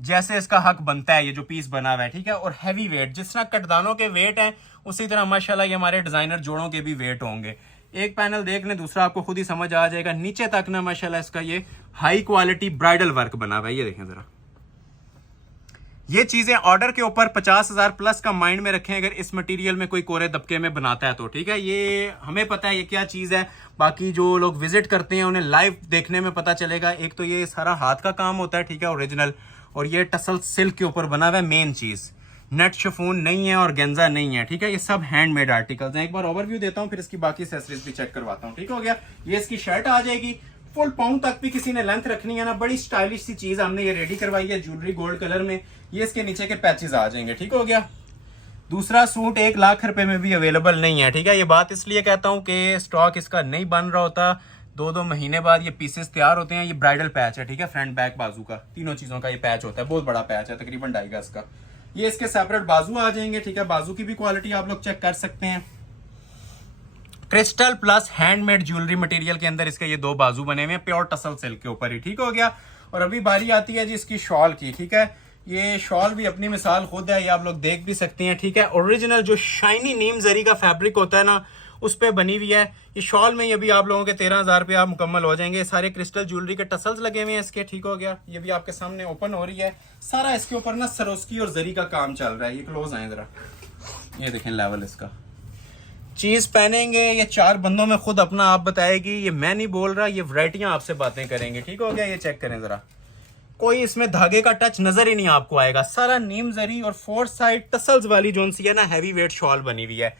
जैसे इसका हक बनता है। ये जो पीस बना हुआ है, ठीक है, और हैवी वेट, जिस तरह कटदानों के वेट हैं उसी तरह माशाल्लाह ये हमारे डिजाइनर जोड़ों के भी वेट होंगे। एक पैनल देख लें, दूसरा आपको खुद ही समझ आ जाएगा। नीचे तक ना माशाल्लाह इसका ये हाई क्वालिटी ब्राइडल वर्क बना हुआ है। ये देखें जरा, ये चीजें ऑर्डर के ऊपर 50,000 प्लस का माइंड में रखें अगर इस मटेरियल में कोई कोरे दबके में बनाता है तो। ठीक है, ये हमें पता है ये क्या चीज है, बाकी जो लोग विजिट करते हैं उन्हें लाइव देखने में पता चलेगा। एक तो ये सारा हाथ का काम होता है, ठीक है, ओरिजिनल, और ये टसल सिल्क के ऊपर बना हुआ है। मेन चीज नेट शिफॉन नहीं है और गेंजा नहीं है। ठीक है, ये सब हैंडमेड आर्टिकल्स हैं। एक बार ओवरव्यू देता हूँ फिर इसकी बाकी एक्सेसरीज भी चेक करवाता हूँ। ठीक हो गया, ये इसकी शर्ट आ जाएगी, फुल पाउंड तक भी किसी ने लेंथ रखनी है ना, बड़ी स्टाइलिश सी चीज हमने ये रेडी करवाई है ज्वेलरी गोल्ड कलर में। ये इसके नीचे के पैचेस आ जाएंगे। ठीक हो गया, दूसरा सूट 1 लाख रुपए में भी अवेलेबल नहीं है। ठीक है, ये बात इसलिए कहता हूँ कि स्टॉक इसका नहीं बन रहा होता, 2-2 महीने बाद ये पीसेस तैयार होते हैं। ये ब्राइडल पैच है, ठीक है, फ्रंट बैक बाजू का तीनों चीजों का ये पैच होता है, बहुत बड़ा पैच है, तकरीबन 2.5 गज का। ये इसके सेपरेट बाजू आ जाएंगे। ठीक है, बाजू की भी क्वालिटी आप लोग चेक कर सकते हैं। Crystal plus handmade jewellery material के अंदर इसके ये 2 बाजू बने हुए हैं, प्योर टसल सिल्क के ऊपर ही। ठीक हो गया, और अभी बारी आती है जी इसकी शॉल की। ठीक है, ये शॉल भी अपनी मिसाल खुद है, ये आप लोग देख भी सकते हैं। ठीक है, ओरिजिनल जो शाइनी नीम जरी का फैब्रिक होता है ना उस पे बनी हुई है ये शॉल में। ये भी आप लोगों के 13,000 रुपये आप मुकम्मल हो जाएंगे। सारे क्रिस्टल ज्वेलरी के टसल्स लगे हुए हैं इसके। ठीक हो गया, ये भी आपके सामने ओपन हो रही है। सारा इसके ऊपर ना सरोस्की और जरी का काम चल रहा है। ये क्लोज आए जरा, ये देखें लेवल इसका। चीज पहनेंगे ये 4 बंदों में खुद अपना आप बताएगी, ये मैं नहीं बोल रहा, ये वैरायटियां आपसे बातें करेंगे। ठीक हो गया, ये चेक करें जरा, कोई इसमें धागे का टच नजर ही नहीं आपको आएगा। सारा नीम जरी और 4 साइड टसल्स वाली जो सी है ना हैवी वेट शॉल बनी हुई है।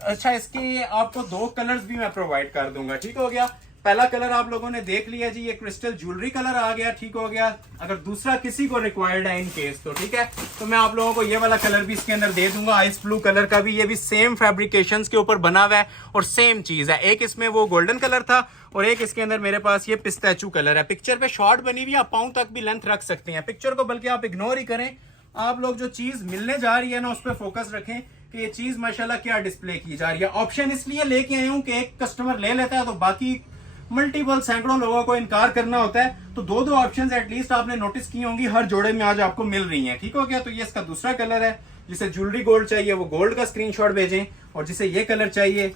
अच्छा, इसकी आपको 2 कलर्स भी मैं प्रोवाइड कर दूंगा। ठीक हो गया, पहला कलर आप लोगों ने देख लिया जी, ये क्रिस्टल ज्वेलरी कलर आ गया। ठीक हो गया, अगर दूसरा किसी को रिक्वायर्ड है इन केस तो ठीक है, तो मैं आप लोगों को ये वाला कलर भी इसके अंदर दे दूंगा, आइस ब्लू कलर का भी। ये भी सेम फैब्रिकेशंस के ऊपर बना हुआ है और सेम चीज है। एक इसमें वो गोल्डन कलर था और एक इसके अंदर मेरे पास ये पिस्ताचू कलर है। पिक्चर पे शॉर्ट बनी हुई, आप पाउंड तक भी लेंथ रख सकते हैं पिक्चर को, बल्कि आप इग्नोर ही करें। आप लोग जो चीज मिलने जा रही है ना उस पर फोकस रखें कि ये चीज माशाल्लाह क्या डिस्प्ले की जा रही है। ऑप्शन इसलिए लेके आया हूं कि एक कस्टमर ले लेता है तो बाकी मल्टीपल सैकड़ों लोगों को इनकार करना होता है, तो 2-2 ऑप्शंस एटलीस्ट आपने नोटिस की होंगी हर जोड़े में आज आपको मिल रही हैं। ठीक हो गया, तो ये इसका दूसरा कलर है। जिसे ज्वेलरी गोल्ड चाहिए वो गोल्ड का स्क्रीनशॉट भेजें, और जिसे ये कलर चाहिए,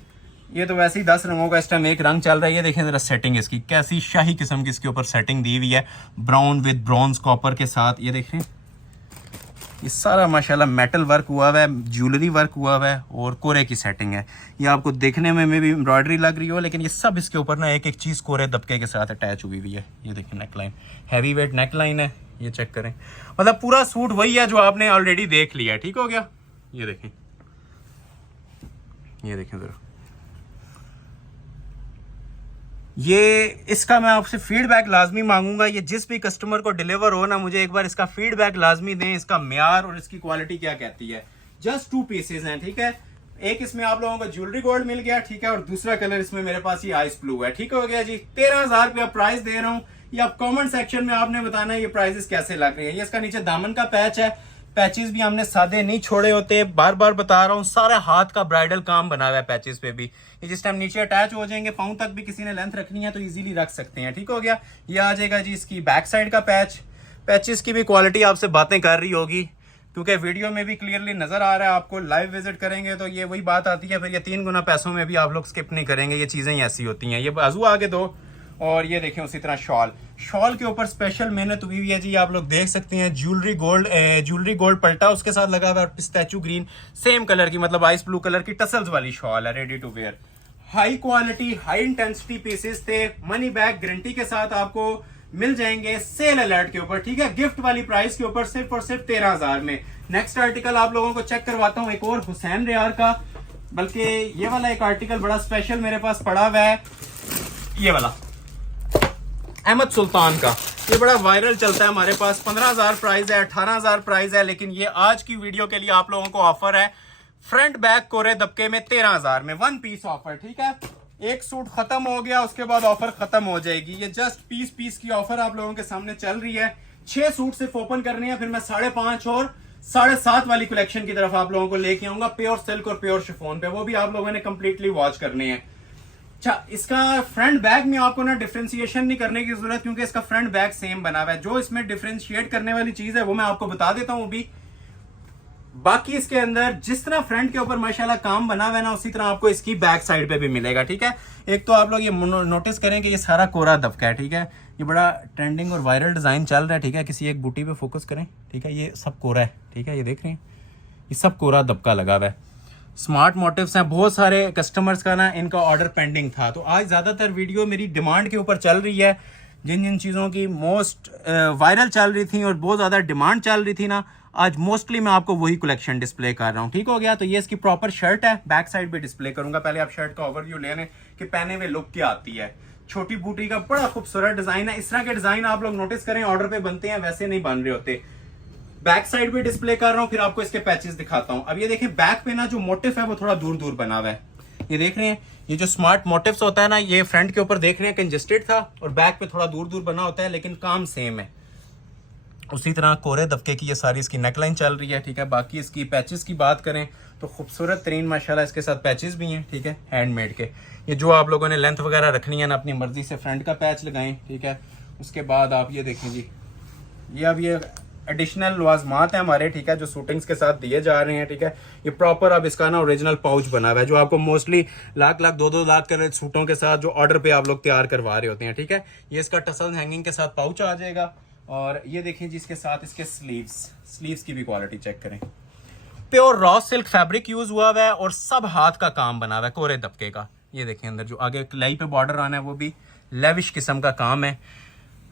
ये तो वैसे ही 10 रंगों का इस टाइम एक रंग चल रहा है। ये देखें जरा सेटिंग इसकी कैसी शाही किस्म की इसके ऊपर सेटिंग दी हुई है, ब्राउन विद ब्रॉन्ज कॉपर के साथ। ये देखें, ये सारा माशाल्लाह मेटल वर्क हुआ हुआ है, ज्वेलरी वर्क हुआ हुआ है और कोरे की सेटिंग है। ये आपको देखने में भी एम्ब्रॉयडरी लग रही हो, लेकिन ये सब इसके ऊपर ना एक एक चीज कोरे दबके के साथ अटैच हुई हुई है। ये देखिए नेकलाइन, हैवी वेट नेकलाइन है, ये चेक करें। मतलब पूरा सूट वही है जो आपने ऑलरेडी देख लिया। ठीक हो गया, ये देखें, ये देखें जरा, ये इसका मैं आपसे फीडबैक लाजमी मांगूंगा। ये जिस भी कस्टमर को डिलीवर हो ना, मुझे एक बार इसका फीडबैक लाजमी दें, इसका म्यार और इसकी क्वालिटी क्या कहती है। जस्ट 2 पीसेज हैं। ठीक है, एक इसमें आप लोगों को ज्वेलरी गोल्ड मिल गया। ठीक है, और दूसरा कलर इसमें मेरे पास ये आइस ब्लू है। ठीक हो गया जी, 13,000 रुपया प्राइस दे रहा हूँ। ये आप कमेंट सेक्शन में आपने बताना है ये प्राइसेस कैसे लग रहे हैं। ये इसका नीचे दामन का पैच है, पैचेस भी हमने सादे नहीं छोड़े होते, बार बार बता रहा हूँ, सारा हाथ का ब्राइडल काम बना हुआ है पैचेस पे भी। ये जिस टाइम नीचे अटैच हो जाएंगे, पाँव तक भी किसी ने लेंथ रखनी है तो इजीली रख सकते हैं। ठीक हो गया। ये आ जाएगा जी इसकी बैक साइड का पैच। पैचेस की भी क्वालिटी आपसे बातें कर रही होगी क्योंकि वीडियो में भी क्लियरली नजर आ रहा है आपको। लाइव विजिट करेंगे तो ये वही बात आती है, फिर ये 3 गुना पैसों में भी आप लोग स्किप नहीं करेंगे। ये चीजें ही ऐसी होती हैं। ये बाजू आगे दो, और ये देखें उसी तरह शॉल के ऊपर स्पेशल मेहनत हुई है जी। आप लोग देख सकते हैं ज्वेलरी गोल्ड पलटा उसके साथ लगा हुआ है, पिस्ताचियो ग्रीन सेम कलर की, मतलब आइस ब्लू कलर की टसल्स वाली शॉल है, ready to wear. High quality high intensity pieces थे, मनी बैक गारंटी के साथ आपको मिल जाएंगे सेल अलर्ट के ऊपर। ठीक है, गिफ्ट वाली प्राइस के ऊपर सिर्फ और सिर्फ 13,000 में। नेक्स्ट आर्टिकल आप लोगों को चेक करवाता हूँ, एक और हुसैन रेयार का, बल्कि ये वाला एक आर्टिकल बड़ा स्पेशल मेरे पास पड़ा हुआ है, ये वाला अहमद सुल्तान का। ये बड़ा वायरल चलता है हमारे पास। 15,000 प्राइस है, 18,000 प्राइस है, लेकिन ये आज की वीडियो के लिए आप लोगों को ऑफर है फ्रंट बैक कोरे दबके में 13,000 में 1 पीस ऑफर। ठीक है, एक सूट खत्म हो गया उसके बाद ऑफर खत्म हो जाएगी। ये जस्ट पीस की ऑफर आप लोगों के सामने चल रही है। 6 सूट सिर्फ ओपन करनी है, फिर मैं 5.5 और 7.5 वाली कलेक्शन की तरफ आप लोगों को लेके आऊंगा, प्योर सिल्क और प्योर शिफॉन पे। वो भी आप लोगों ने कंप्लीटली वॉच करने हैं। अच्छा, इसका फ्रंट बैक में आपको ना डिफरेंशिएशन नहीं करने की जरूरत, क्योंकि इसका फ्रंट बैक सेम बना हुआ है। जो इसमें डिफरेंशिएट करने वाली चीज है वो मैं आपको बता देता हूं अभी। बाकी इसके अंदर जिस तरह फ्रंट के ऊपर माशाल्लाह काम बना हुआ है ना, उसी तरह आपको इसकी बैक साइड पे भी मिलेगा। ठीक है, एक तो आप लोग ये नोटिस करें कि ये सारा कोरा दबका है। ठीक है, ये बड़ा ट्रेंडिंग और वायरल डिजाइन चल रहा है। ठीक है, किसी एक बूटी पे फोकस करें। ठीक है, ये सब कोरा है। ठीक है, ये देख रहे हैं, ये सब कोरा दबका लगा हुआ है। स्मार्ट मोटिव्स हैं, बहुत सारे कस्टमर्स का ना इनका ऑर्डर पेंडिंग था, तो आज ज़्यादातर वीडियो मेरी डिमांड के ऊपर चल रही है। जिन जिन चीज़ों की मोस्ट वायरल चल रही थी और बहुत ज़्यादा डिमांड चल रही थी ना, आज मोस्टली मैं आपको वही कलेक्शन डिस्प्ले कर रहा हूँ। ठीक हो गया। तो ये इसकी प्रॉपर शर्ट है, बैक साइड भी डिस्प्ले करूंगा। पहले आप शर्ट का ओवरव्यू ले लें कि पहने हुए लुक क्या आती है। छोटी बूटी का बड़ा खूबसूरत डिजाइन है। इस तरह के डिजाइन आप लोग नोटिस करें, ऑर्डर पे बनते हैं, वैसे नहीं बन रहे होते। बैक साइड भी डिस्प्ले कर रहा हूँ, फिर आपको इसके पैचेस दिखाता हूँ। अब ये देखें, बैक पे ना जो मोटिव है वो थोड़ा दूर दूर बना हुआ है। ये देख रहे हैं, ये जो स्मार्ट मोटिव्स होता है ना, ये फ्रंट के ऊपर देख रहे हैं कंजेस्टेड था और बैक पे थोड़ा दूर दूर बना होता है, लेकिन काम सेम है। उसी तरह कोरे दबके की ये सारी इसकी नेकलाइन चल रही है। ठीक है, बाकी इसकी पैचेस की बात करें तो खूबसूरत तरीन माशाल्लाह इसके साथ पैचेस भी हैं। ठीक है, हैंडमेड के। ये जो आप लोगों ने लेंथ वगैरह रखनी है ना, अपनी मर्जी से फ्रंट का पैच लगाएं। ठीक है, उसके बाद आप ये देखें जी, ये अब ये एडिशनल लवाजमात है हमारे। ठीक है, जो शूटिंग्स के साथ दिए जा रहे हैं। ठीक है, ये प्रॉपर अब इसका ना ओरिजिनल पाउच बना हुआ है, जो आपको मोस्टली लाख 2 लाख के सूटों के साथ जो ऑर्डर पे आप लोग तैयार करवा रहे होते हैं। ठीक है, ये इसका टसल हैंगिंग के साथ पाउच आ जाएगा। और ये देखें जी, इसके साथ इसके स्लीव्स की भी क्वालिटी चेक करें। Pure raw silk fabric use हुआ है और सब हाथ का काम बना हुआ है कोरे दबके का। ये देखें, अंदर जो आगे कलाई पे बॉर्डर आना है वो भी लेविश किस्म का काम है।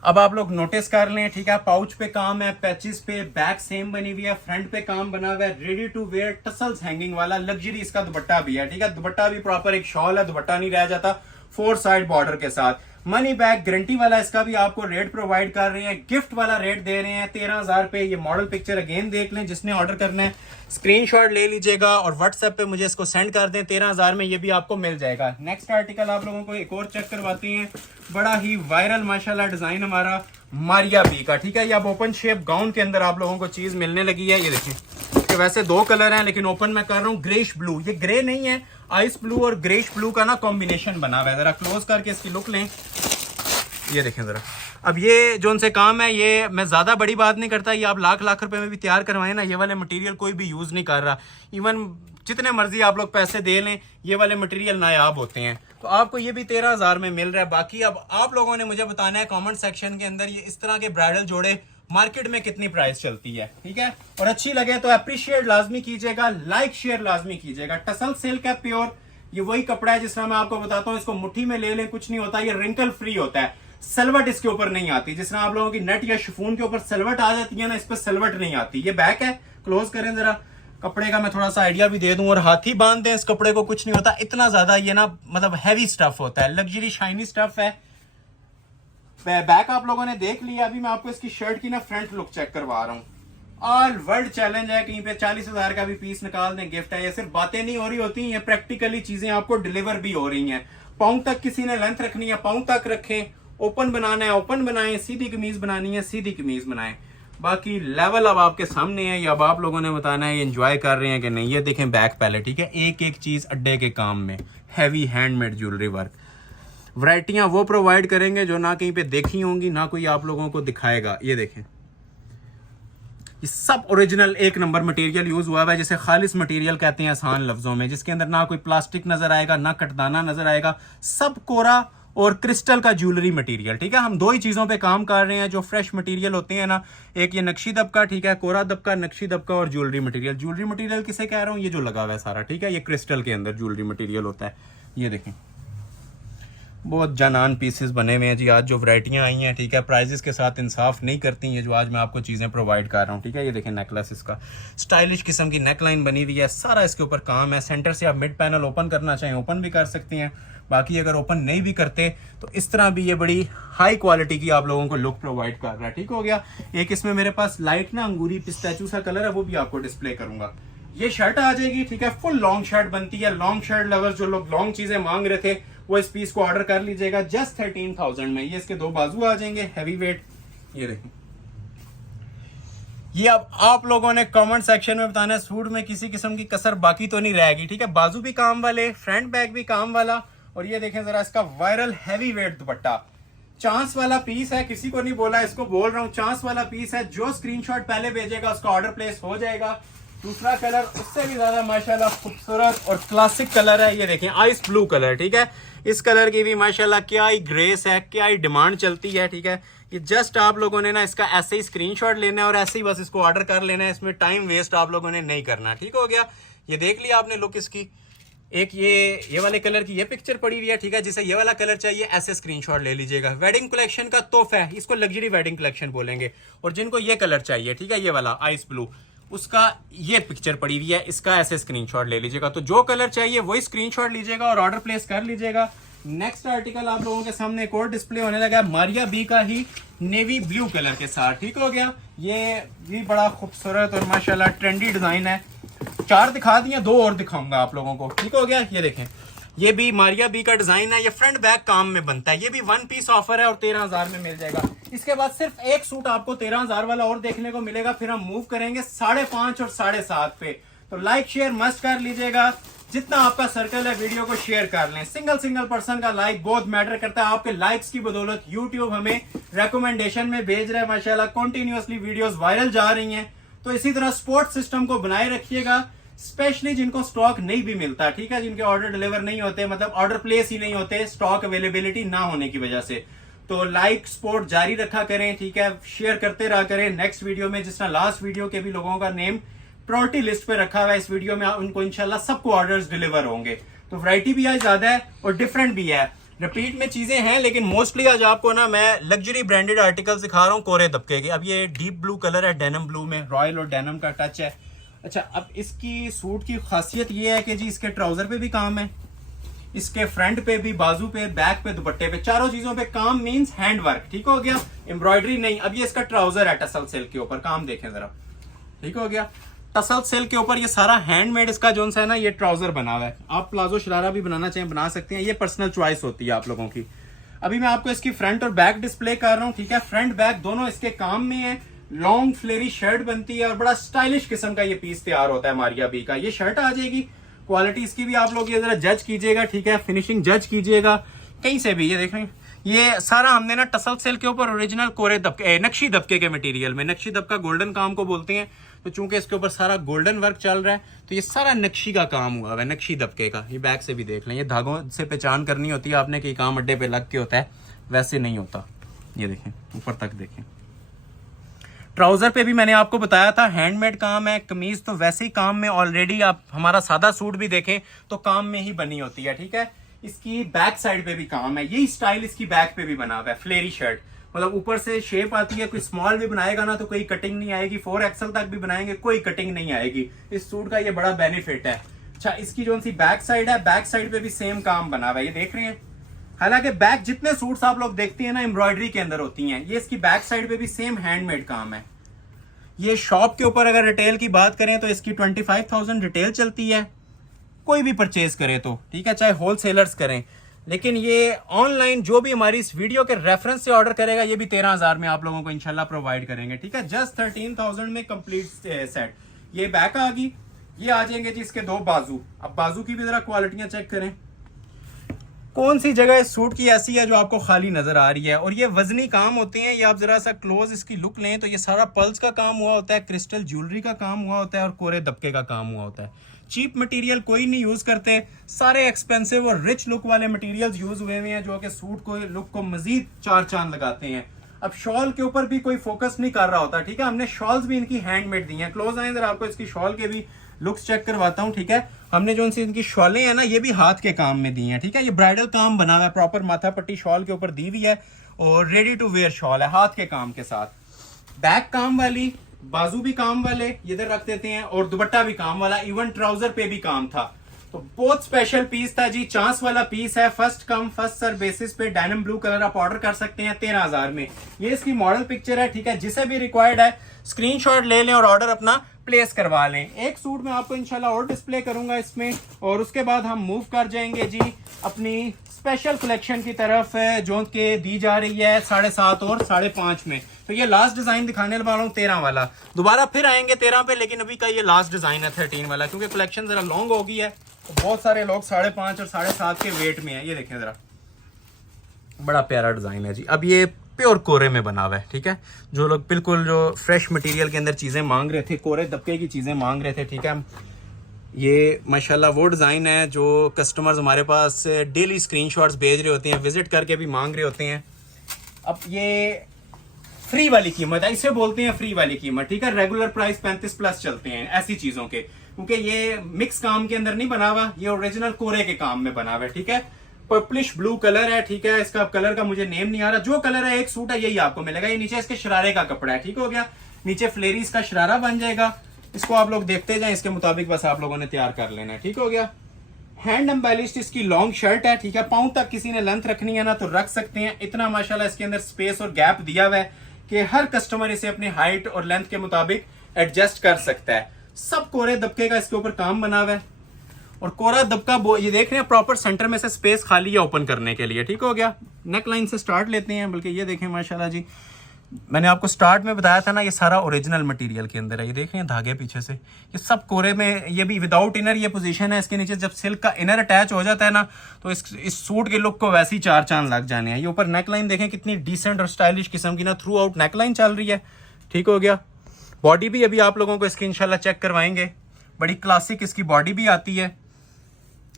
अब आप लोग नोटिस कर लें। ठीक है, पाउच पे काम है, पैचेस पे, बैक सेम बनी हुई है, फ्रंट पे काम बना हुआ है, ready to wear tassels hanging वाला लग्जरी इसका दुपट्टा भी है। ठीक है, दुपट्टा भी प्रॉपर एक शॉल है, दुपट्टा नहीं रह जाता, 4 साइड बॉर्डर के साथ। मनी बैक गारंटी वाला इसका भी आपको रेट प्रोवाइड कर रहे हैं, गिफ्ट वाला रेट दे रहे हैं 13,000 पे। ये मॉडल पिक्चर अगेन देख लें, जिसने ऑर्डर करना है स्क्रीनशॉट ले लीजिएगा और व्हाट्सएप पे मुझे इसको सेंड कर दें। 13,000 में ये भी आपको मिल जाएगा। नेक्स्ट आर्टिकल आप लोगों को एक और चेक करवाते हैं, बड़ा ही वायरल माशाल्लाह डिजाइन हमारा मारिया बी का। ठीक है, ये अब ओपन शेप गाउन के अंदर आप लोगों को चीज मिलने लगी है। ये देखिए, इसके वैसे 2 कलर हैं, लेकिन ओपन मैं कर रहा हूँ ग्रेश ब्लू। ये ग्रे नहीं है, आइस ब्लू और ग्रेश ब्लू का ना कॉम्बिनेशन बना हुआ है। जरा क्लोज करके इसकी लुक लें, ये देखें जरा। अब ये जो उनसे काम है, ये मैं ज्यादा बड़ी बात नहीं करता, ये आप लाख रुपए में भी तैयार करवाएं ना, ये वाले मटेरियल कोई भी यूज नहीं कर रहा। इवन जितने मर्जी आप लोग पैसे दे लें, ये वाले मटेरियल नायाब होते हैं। तो आपको ये भी 13,000 में मिल रहा है। बाकी अब आप लोगों ने मुझे बताना है कमेंट सेक्शन के अंदर, ये इस तरह के ब्राइडल जोड़े मार्केट में कितनी प्राइस चलती है। ठीक है, और अच्छी लगे तो अप्रिशिएट लाजमी कीजिएगा, लाइक शेयर लाजमी कीजिएगा। टसल सिल्क है प्योर, ये वही कपड़ा है जिस तरह मैं आपको बताता हूँ, इसको मुट्ठी में ले लें, कुछ नहीं होता, ये रिंकल फ्री होता है। सलवट इसके ऊपर नहीं आती, जिस तरह आप लोगों की नेट या शिफॉन के ऊपर सलवट आ जाती है ना, इस पर सलवट नहीं आती। ये बैक है, क्लोज करें जरा कपड़े का, मैं थोड़ा सा आइडिया भी दे दूं, और हाथी बांध दें इस कपड़े को, कुछ नहीं होता इतना ज्यादा। ये ना मतलब हैवी स्टफ होता है, लग्जरी शाइनी स्टफ है। बैक आप लोगों ने देख लिया, अभी मैं आपको इसकी शर्ट की ना फ्रंट लुक चेक करवा रहा हूँ। ऑल वर्ल्ड चैलेंज है, कहीं पे 40,000 का भी पीस निकाल दें, गिफ्ट है। ये सिर्फ बातें नहीं हो रही होती, ये प्रैक्टिकली चीजें आपको डिलीवर भी हो रही हैं। पाउंड तक किसी ने लेंथ रखनी है, पाउंड तक रखें, ओपन बनाना है ओपन बनाएं, सीधी कमीज बनानी है सीधी कमीज बनाएं। बाकी लेवल अब आपके सामने है, ये अब आप लोगों ने बताना है ये एंजॉय कर रहे हैं कि नहीं। ये देखें बैक पहले, ठीक है, एक एक चीज अड्डे के काम में, हैवी हैंडमेड ज्वेलरी वर्क। वैरायटियां वो प्रोवाइड करेंगे जो ना कहीं पे देखी होंगी, ना कोई आप लोगों को दिखाएगा। ये देखें, ये सब ओरिजिनल एक नंबर मटेरियल यूज हुआ है, जिसे खालिस मटेरियल कहते हैं आसान लफ्जों में, जिसके अंदर ना कोई प्लास्टिक नजर आएगा, ना कटदाना नजर आएगा, सब कोरा और क्रिस्टल का ज्वेलरी मटेरियल। ठीक है, हम दो ही चीजों पे काम कर रहे हैं जो फ्रेश मटेरियल होते हैं ना, एक ये नक्शी दबका, ठीक है, कोरा दबका, नक्शी दबका और ज्वेलरी मटेरियल। ज्वेलरी मटेरियल किसे कह रहा हूँ, ये जो लगा हुआ है सारा, ठीक है, ये क्रिस्टल के अंदर ज्वेलरी मटेरियल होता है। ये देखें, बहुत जानान पीसेस बने हुए हैं जी। आज जो वैरायटियां आई हैं, ठीक है, प्राइजेस के साथ इंसाफ नहीं करती ये जो आज मैं आपको चीज़ें प्रोवाइड कर रहा हूँ। ठीक है, ये देखें नेकलेस, इसका स्टाइलिश किस्म की नेकलाइन बनी हुई है, सारा इसके ऊपर काम है। सेंटर से आप मिड पैनल ओपन करना चाहें ओपन भी कर सकते हैं, बाकी अगर ओपन नहीं भी करते तो इस तरह भी ये बड़ी हाई क्वालिटी की आप लोगों को लुक प्रोवाइड कर रहा है। ठीक हो गया। एक इसमें मेरे पास लाइट ना अंगूरी पिस्ताचू सा कलर है, वो भी आपको डिस्प्ले करूंगा। ये शर्ट आ जाएगी, ठीक है, फुल लॉन्ग शर्ट बनती है। लॉन्ग शर्ट लवर्स जो लोग लॉन्ग चीजें मांग रहे थे वो इस पीस को ऑर्डर कर लीजिएगा जस्ट 13,000 में। ये इसके दो बाजू आ जाएंगे, हैवी वेट। ये देखें, ये अब आप लोगों ने कमेंट सेक्शन में बताना है सूट में किसी किस्म की कसर बाकी तो नहीं रहेगी। ठीक है, बाजू भी काम वाले, फ्रंट बैक भी काम वाला। और ये देखें जरा इसका वायरल हैवी वेट दुपट्टा, चांस वाला पीस है, किसी को नहीं बोला, इसको बोल रहा हूं, चांस वाला पीस है। जो स्क्रीनशॉट पहले भेजेगा उसका ऑर्डर प्लेस हो जाएगा। दूसरा कलर उससे भी ज्यादा माशाल्लाह खूबसूरत और क्लासिक कलर है। ये देखें आइस ब्लू कलर, ठीक है, इस कलर की भी माशाल्लाह क्या ही ग्रेस है, क्या ही डिमांड चलती है। ठीक है, ये जस्ट आप लोगों ने ना इसका ऐसे ही स्क्रीनशॉट लेना है और ऐसे ही बस इसको ऑर्डर कर लेना है, इसमें टाइम वेस्ट आप लोगों ने नहीं करना। ठीक हो गया, ये देख लिया आपने लुक इसकी। एक ये वाले कलर की ये पिक्चर पड़ी हुई है, ठीक है, जिसे ये वाला कलर चाहिए ऐसे स्क्रीनशॉट ले लीजिएगा। वेडिंग कलेक्शन का तोहफा है, इसको लग्जरी वेडिंग कलेक्शन बोलेंगे। और जिनको ये कलर चाहिए, ठीक है, ये वाला आइस ब्लू, उसका ये पिक्चर पड़ी हुई है, इसका ऐसे स्क्रीनशॉट ले लीजिएगा। तो जो कलर चाहिए वही स्क्रीनशॉट लीजिएगा और ऑर्डर प्लेस कर लीजिएगा। नेक्स्ट आर्टिकल आप लोगों के सामने एक और डिस्प्ले होने लगा है, मारिया बी का ही नेवी ब्लू कलर के साथ। ठीक हो गया, ये भी बड़ा खूबसूरत और माशाल्लाह ट्रेंडी डिजाइन है। चार दिखा दिए, दो और दिखाऊंगा आप लोगों को। ठीक हो गया, ये देखें, ये भी मारिया बी का डिजाइन है, ये फ्रंट बैक काम में बनता है। ये भी 1 पीस ऑफर है और 13,000 में मिल जाएगा। इसके बाद सिर्फ एक सूट आपको 13,000 वाला और देखने को मिलेगा, फिर हम मूव करेंगे 5.5 और 7.5 पे। तो लाइक शेयर मस्ट कर लीजिएगा, जितना आपका सर्कल है वीडियो को शेयर कर लें। सिंगल पर्सन का लाइक बहुत मैटर करता है। आपके लाइक्स की बदौलत यूट्यूब हमें रेकमेंडेशन में भेज रहा है, माशाल्लाह कंटिन्यूअसली वीडियोस वायरल जा रही हैं। तो इसी तरह सपोर्ट सिस्टम को बनाए रखिएगा, स्पेशली जिनको स्टॉक नहीं भी मिलता, ठीक है, जिनके ऑर्डर डिलीवर नहीं होते, मतलब ऑर्डर प्लेस ही नहीं होते स्टॉक अवेलेबिलिटी ना होने की वजह से। तो लाइक सपोर्ट जारी रखा करें, ठीक है, शेयर करते रहा करें। नेक्स्ट वीडियो में, जिस तरह लास्ट वीडियो के भी लोगों का नेम प्रायोरिटी लिस्ट पे रखा हुआ है, इस वीडियो में उनको इंशाल्लाह सबको ऑर्डर्स डिलीवर होंगे। तो वैरायटी भी आज ज्यादा है और डिफरेंट भी है, रिपीट में चीजें हैं, लेकिन मोस्टली आज आपको ना मैं लग्जरी ब्रांडेड आर्टिकल दिखा रहा हूँ कोरे दबके के। अब ये डीप ब्लू कलर है, डेनम ब्लू में, रॉयल और डेनम का टच है। अच्छा, अब इसकी सूट की खासियत ये है कि जी इसके ट्राउजर पे भी काम है, इसके फ्रंट पे भी, बाजू पे, बैक पे, दुपट्टे पे, चारों चीजों पे काम, मींस हैंड वर्क। ठीक हो गया, एम्ब्रॉयडरी नहीं। अब ये इसका ट्राउजर है टसल सिल्क के ऊपर, काम देखें जरा। ठीक हो गया, टसल सिल्क के ऊपर ये सारा हैंडमेड इसका जो है ना, ये ट्राउजर बना हुआ है। आप प्लाजो शरारा भी बनाना चाहें बना सकते हैं, ये पर्सनल चॉइस होती है आप लोगों की। अभी मैं आपको इसकी फ्रंट और बैक डिस्प्ले कर रहा हूँ, ठीक है, फ्रंट बैक दोनों इसके काम में है। लॉन्ग फ्लेरी शर्ट बनती है और बड़ा स्टाइलिश किस्म का ये पीस तैयार होता है मारिया बी का। ये शर्ट आ जाएगी, क्वालिटी इसकी भी आप लोग ये जरा जज कीजिएगा, ठीक है, फिनिशिंग जज कीजिएगा कहीं से भी। ये देख रहे हैं, ये सारा हमने ना टसल सेल के ऊपर ओरिजिनल कोरे दबके, नक्शी दबके के मटेरियल में, नक्शी दबका गोल्डन काम को बोलते हैं, तो चूंकि इसके ऊपर सारा गोल्डन वर्क चल रहा है तो ये सारा नक्शी का काम हुआ है, नक्शी दबके का। ये बैक से भी देख लें, ये धागों से पहचान करनी होती है आपने कि काम अड्डे पे लग के होता है, वैसे नहीं होता। ये देखें, ऊपर तक देखें। ट्राउजर पे भी मैंने आपको बताया था हैंडमेड काम है। कमीज तो वैसे ही काम में ऑलरेडी, आप हमारा सादा सूट भी देखें तो काम में ही बनी होती है। ठीक है, इसकी बैक साइड पे भी काम है, यही स्टाइल इसकी बैक पे भी बना हुआ है। फ्लेरी शर्ट, मतलब ऊपर से शेप आती है, कोई स्मॉल भी बनाएगा ना तो कोई कटिंग नहीं आएगी, 4XL तक भी बनाएंगे कोई कटिंग नहीं आएगी। इस सूट का ये बड़ा बेनिफिट है। अच्छा, इसकी जो सी बैक साइड है, बैक साइड पे भी सेम काम बना हुआ है, ये देख रहे हैं। हालांकि बैक जितने सूट्स आप लोग देखते हैं ना एम्ब्रॉयडरी के अंदर होती हैं, ये इसकी बैक साइड पे भी सेम हैंडमेड काम है। ये शॉप के ऊपर अगर रिटेल की बात करें तो इसकी 25,000 रिटेल चलती है, कोई भी परचेज करे तो, ठीक है, चाहे होलसेलर्स करें। लेकिन ये ऑनलाइन जो भी हमारी इस वीडियो के रेफरेंस से ऑर्डर करेगा ये भी 13,000 में आप लोगों को इंशाल्लाह प्रोवाइड करेंगे, ठीक है। जस्ट 13,000 में कंप्लीट सेट। ये बैक आ गई, ये आ जाएंगे जी इसके दो बाजू। अब बाजू की भी जरा क्वालिटियां चेक करें, कौन सी जगह इस सूट की ऐसी है जो आपको खाली नजर आ रही है। और ये वजनी काम होते हैं, ये आप जरा सा क्लोज इसकी लुक लें तो ये सारा पल्स का काम हुआ होता है, क्रिस्टल ज्वेलरी का काम हुआ होता है और कोरे दबके का काम हुआ होता है। चीप मटेरियल कोई नहीं यूज करते, सारे एक्सपेंसिव और रिच लुक वाले मटेरियल्स यूज हुए हुए हैं जो कि सूट को लुक को मजीद चार चांद लगाते हैं। अब शॉल के ऊपर भी कोई फोकस नहीं कर रहा होता, ठीक है। हमने शॉल्स भी इनकी हैंडमेड दी हैं। क्लोज आए जरा आपको इसकी शॉल के भी लुक्स चेक करवाता हूँ, ठीक है। हमने जो इनसी इनकी शॉलें हैं ना ये भी हाथ के काम में दी हैं, ठीक है। ये ब्राइडल काम बना हुआ है, प्रॉपर माथा पट्टी शॉल के ऊपर दी हुई है और रेडी टू वेयर शॉल है हाथ के काम के साथ। बैक काम वाली, बाजू भी काम वाले, ये इधर रख देते हैं, और दुपट्टा भी काम वाला, इवन ट्राउजर पे भी काम था। तो बहुत स्पेशल पीस था जी, चांस वाला पीस है। First come first serve basis पे डायनम ब्लू कलर आप ऑर्डर कर सकते हैं 13,000 में। ये इसकी मॉडल पिक्चर है, ठीक है। जिसे भी रिक्वायर्ड है स्क्रीनशॉट ले लें और ऑर्डर अपना प्लेस करवा लें। एक सूट में आपको इंशाल्लाह और डिस्प्ले करूंगा इसमें, और उसके बाद हम मूव कर जाएंगे जी अपनी स्पेशल कलेक्शन की तरफ जो कि दी जा रही है 7.5 और 5.5 में। तो ये लास्ट डिजाइन दिखाने वाला हूँ 13 वाला, दोबारा फिर आएंगे 13 पे, लेकिन अभी का ये लास्ट डिजाइन है 13 वाला, क्योंकि कलेक्शन जरा लॉन्ग हो गई है तो बहुत सारे लोग 5.5 और 7.5 के वेट में है। ये देखें जरा, बड़ा प्यारा डिजाइन है जी। अब ये प्योर कोरे में बना हुआ है, ठीक है। जो लोग बिल्कुल जो फ्रेश मटेरियल के अंदर चीजें मांग रहे थे, कोरे दबके की चीजें मांग रहे थे, ठीक है। ये माशाल्लाह वो डिजाइन है जो कस्टमर्स हमारे पास डेली स्क्रीनशॉट्स भेज रहे होते हैं, विजिट करके भी मांग रहे होते हैं। अब ये फ्री वाली कीमत है, इसे बोलते हैं फ्री वाली कीमत, ठीक है। रेगुलर प्राइस 35 प्लस चलते हैं ऐसी चीजों के, क्योंकि ये मिक्स काम के अंदर नहीं बना हुआ, ये ओरिजिनल कोरे के काम में बना हुआ है, ठीक है। पर्पलिश ब्लू कलर है, ठीक है। इसका कलर का मुझे नेम नहीं आ रहा, जो कलर है एक सूट है यही आपको मिलेगा। ये नीचे इसके शरारे का कपड़ा है, ठीक हो गया। नीचे फ्लेरीज का शरारा बन जाएगा, इसको आप लोग देखते जाएं, इसके मुताबिक बस आप लोगों ने तैयार कर लेना है, ठीक हो गया। हैंड एम्बेलिश्ड इसकी लॉन्ग शर्ट है, ठीक है। पाँव तक किसी ने लेंथ रखनी है ना तो रख सकते हैं, इतना माशाल्लाह इसके अंदर स्पेस और गैप दिया हुआ है कि हर कस्टमर इसे अपनी हाइट और लेंथ के मुताबिक एडजस्ट कर सकता है। सब कोरे दबके का इसके ऊपर काम बना हुआ है, और कोरा दबका ये देख रहे हैं प्रॉपर सेंटर में से स्पेस खाली है ओपन करने के लिए, ठीक हो गया। नेक लाइन से स्टार्ट लेते हैं, बल्कि ये देखें माशाल्लाह जी, मैंने आपको स्टार्ट में बताया था ना ये सारा ओरिजिनल मटेरियल के अंदर है। ये देख रहे हैं धागे पीछे से, ये सब कोरे में, ये भी विदाउट इनर ये पोजीशन है। इसके नीचे जब सिल्क का इनर अटैच हो जाता है ना तो इस सूट के लुक को वैसे ही चार चांद लग जाने हैं। ये ऊपर नेकलाइन देखें कितनी डिसेंट और स्टाइलिश किस्म की ना थ्रू आउट नेकलाइन चल रही है, ठीक हो गया। बॉडी भी अभी आप लोगों को इसकी इंशाल्लाह चेक करवाएंगे, बड़ी क्लासिक इसकी बॉडी भी आती है।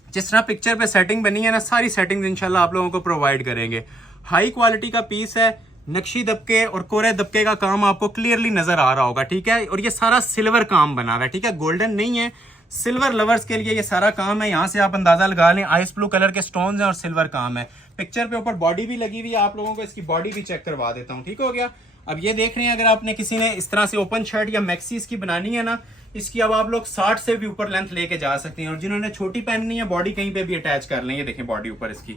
जिस तरह पिक्चर पे सेटिंग बनी है ना, सारी सेटिंग्स इंशाल्लाह आप लोगों को प्रोवाइड करेंगे। हाई क्वालिटी का पीस है, नक्शी दबके और कोरे दबके का काम आपको क्लियरली नजर आ रहा होगा, ठीक है। और ये सारा सिल्वर काम बना हुआ है, ठीक है, गोल्डन नहीं है। सिल्वर लवर्स के लिए ये सारा काम है, यहाँ से आप अंदाजा लगा लें। आइस ब्लू कलर के स्टोन्स हैं और सिल्वर काम है। पिक्चर पे ऊपर बॉडी भी लगी हुई है, आप लोगों को इसकी बॉडी भी चेक करवा देता हूँ, ठीक हो गया। अब ये देख रहे हैं, अगर आपने किसी ने इस तरह से ओपन शर्ट या मैक्सी इसकी बनानी है ना, इसकी अब आप लोग 60 से भी ऊपर लेंथ लेके जा सकते हैं। और जिन्होंने छोटी पहननी है बॉडी कहीं पे भी अटैच कर लें। ये देखें बॉडी ऊपर इसकी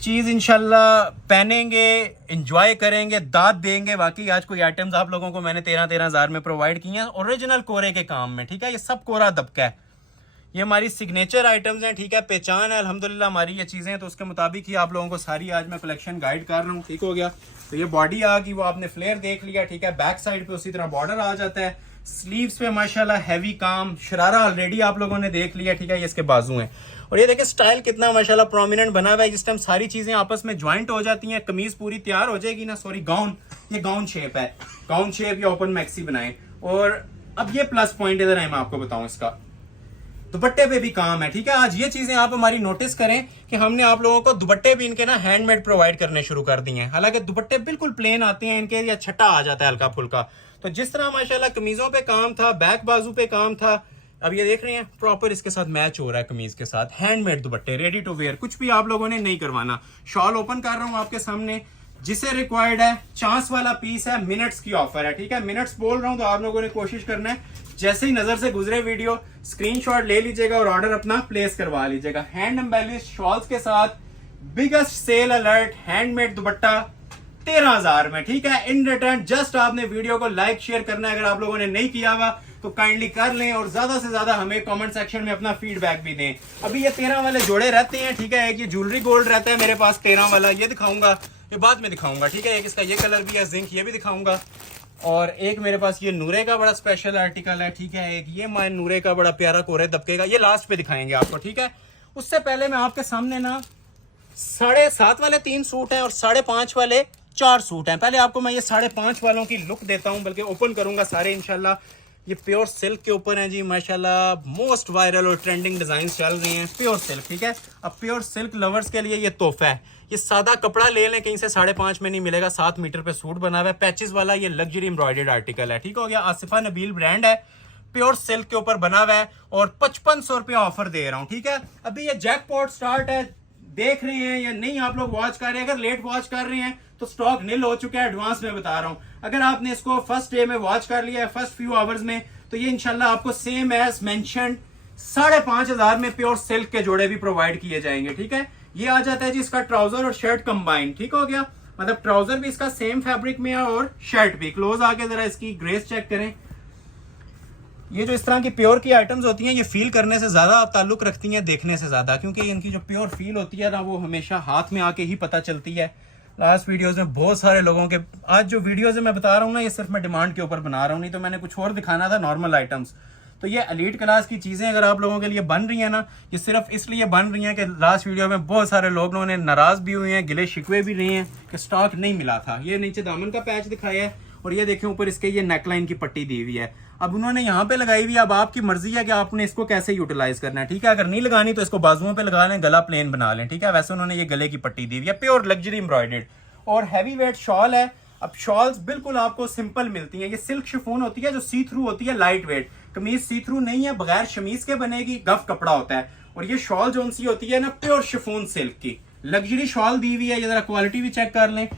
चीज इंशाल्लाह पहनेंगे, एंजॉय करेंगे, दाद देंगे। बाकी आज कोई आइटम्स आप लोगों को मैंने 13,000 में प्रोवाइड की हैं ओरिजिनल कोरे के काम में, ठीक है। ये सब कोरा दबका है, ये हमारी सिग्नेचर आइटम्स हैं, ठीक है। पहचान है अल्हम्दुलिल्लाह हमारी ये चीजें, तो उसके मुताबिक ही आप लोगों को सारी आज मैं कलेक्शन गाइड कर रहा हूँ, ठीक हो गया। तो ये बॉडी आ गई, वो आपने फ्लेयर देख लिया, ठीक है। बैक साइड पे उसी तरह बॉर्डर आ जाता है। स्लीव्स पे माशाल्लाह हैवी काम, शरारा ऑलरेडी आप लोगों ने देख लिया, ठीक है। ये इसके बाजू हैं, और ये देखिए स्टाइल कितना माशाल्लाह प्रोमिनेंट बना हुआ है। जिस टाइम सारी चीजें आपस में ज्वाइंट हो जाती हैं, कमीज पूरी तैयार हो जाएगी ना, सॉरी गाउन, ये गाउन शेप है, गाउन शेप या ओपन मैक्सी बनाए। और अब ये प्लस पॉइंट इधर है, मैं आपको बताऊं, इसका दुपट्टे पे भी काम है, ठीक है। आज ये चीजें आप हमारी नोटिस करें कि हमने आप लोगों को दुपट्टे भी इनके ना हैंडमेड प्रोवाइड करने शुरू कर दिए हैं। हालांकि दुपट्टे बिल्कुल प्लेन आते हैं इनके, या छट्टा आ जाता है हल्का फुल्का। तो जिस तरह माशाल्लाह कमीजों पे काम था, बैक बाजू पे काम था, अब ये देख रहे हैं प्रॉपर इसके साथ मैच हो रहा है कमीज के साथ। हैंडमेड दुपट्टे, रेडी टू वेयर, कुछ भी आप लोगों ने नहीं करवाना। शॉल ओपन कर रहा हूं आपके सामने, जिसे रिक्वायर्ड है चांस वाला पीस है, मिनट्स की ऑफर है, ठीक है। मिनट्स बोल रहा हूं तो आप लोगों ने कोशिश करना है जैसे ही नजर से गुजरे वीडियो स्क्रीनशॉट ले लीजिएगा और ऑर्डर अपना प्लेस करवा लीजिएगा। हैंड एम्बेलिश शॉल्स के साथ biggest sale alert handmade dupatta 13,000 में, ठीक है। इन रिटर्न जस्ट आपने वीडियो को लाइक शेयर करना है, अगर आप लोगों ने नहीं किया हुआ तो काइंडली कर लें और ज्यादा से ज्यादा हमें कमेंट सेक्शन में अपना फीडबैक भी दें। अभी ये 13 वाले जोड़े रहते हैं, ठीक है। एक ये ज्वेलरी गोल्ड रहता है मेरे पास 13 वाला, ये दिखाऊंगा, ये बाद में दिखाऊंगा, ठीक है। एक इसका ये कलर भी है जिंक, ये भी दिखाऊंगा। और एक मेरे पास ये नूरे का बड़ा स्पेशल आर्टिकल है, ठीक है। एक ये माइन नूरे का बड़ा प्यारा कोरे दबके का, ये लास्ट पे दिखाएंगे आपको, ठीक है। उससे पहले मैं आपके सामने ना 7.5 वाले 3 सूट हैं और 5.5 वाले 4 सूट हैं। पहले आपको मैं ये 5.5 वालों की लुक देता हूं, बल्कि ओपन करूंगा सारे इंशाल्लाह। ये प्योर सिल्क के ऊपर हैं जी माशाल्लाह, मोस्ट वायरल और ट्रेंडिंग डिजाइन चल रही हैं, प्योर सिल्क, ठीक है। अब प्योर सिल्क लवर्स के लिए ये तोहफा है। ये सादा कपड़ा ले लें, कहीं से 5.5 में नहीं मिलेगा, 7 मीटर पे सूट बना हुआ है, पैचेस वाला ये लग्जरी एम्ब्रॉयडर्ड आर्टिकल है, ठीक हो गया। आसिफा नबील ब्रांड है, प्योर सिल्क के ऊपर बना हुआ है और 5500 रुपया ऑफर दे रहा हूँ, ठीक है। अभी ये जैकपॉट स्टार्ट है, देख रहे हैं या नहीं आप लोग वॉच कर रहे हैं। अगर लेट वॉच कर रहे हैं तो स्टॉक निल हो चुका है, एडवांस में बता रहा हूं। अगर आपने इसको फर्स्ट डे में वॉच कर लिया है, फर्स्ट फ्यू आवर्स में, तो ये इंशाल्लाह आपको सेम एज मेंशन 5,500 में प्योर सिल्क के जोड़े भी प्रोवाइड किए जाएंगे, ठीक है। ये आ जाता है जी इसका ट्राउजर और शर्ट कंबाइन, ठीक हो गया। मतलब ट्राउजर भी इसका सेम फैब्रिक में है और शर्ट भी। क्लोज आके जरा इसकी ग्रेस चेक करें। ये जो इस तरह की प्योर की आइटम्स होती हैं, ये फील करने से ज्यादा ताल्लुक रखती हैं देखने से ज्यादा, क्योंकि इनकी जो प्योर फील होती है ना, वो हमेशा हाथ में आके ही पता चलती है। लास्ट वीडियोस में बहुत सारे लोगों के, आज जो वीडियोस मैं बता रहा हूँ ना, ये सिर्फ मैं डिमांड के ऊपर बना रहा हूँ, नहीं तो मैंने कुछ और दिखाना था, नॉर्मल आइटम्स। तो ये एलीट क्लास की चीजें अगर आप लोगों के लिए बन रही है ना, ये सिर्फ इसलिए बन रही हैं कि लास्ट वीडियो में बहुत सारे लोगों ने नाराज भी हुए हैं, गिले शिकवे भी रहे हैं कि स्टॉक नहीं मिला था। ये नीचे दामन का पैच दिखाया है और ये देखें ऊपर इसके ये नेकलाइन की पट्टी दी हुई है। अब उन्होंने यहाँ पे लगाई हुई है, अब आपकी मर्जी है कि आपने इसको कैसे यूटिलाइज करना है, ठीक है। अगर नहीं लगानी तो इसको बाजुओं पे लगा लें, गला प्लेन बना लें, ठीक है। वैसे उन्होंने ये गले की पट्टी दी हुई है, प्योर लग्जरी एम्ब्रॉयडर्ड और हैवी वेट शॉल है। अब शॉल्स बिल्कुल आपको सिंपल मिलती हैं। ये सिल्क शिफॉन होती है जो सी थ्रू होती है, लाइट वेट। कमीज सी थ्रू नहीं है, बगैर शमीज के बनेगी, गफ कपड़ा होता है। और ये शॉल जो सी होती है ना, प्योर शिफॉन सिल्क की लग्जरी शॉल दी हुई है। ये जरा क्वालिटी भी चेक कर लें।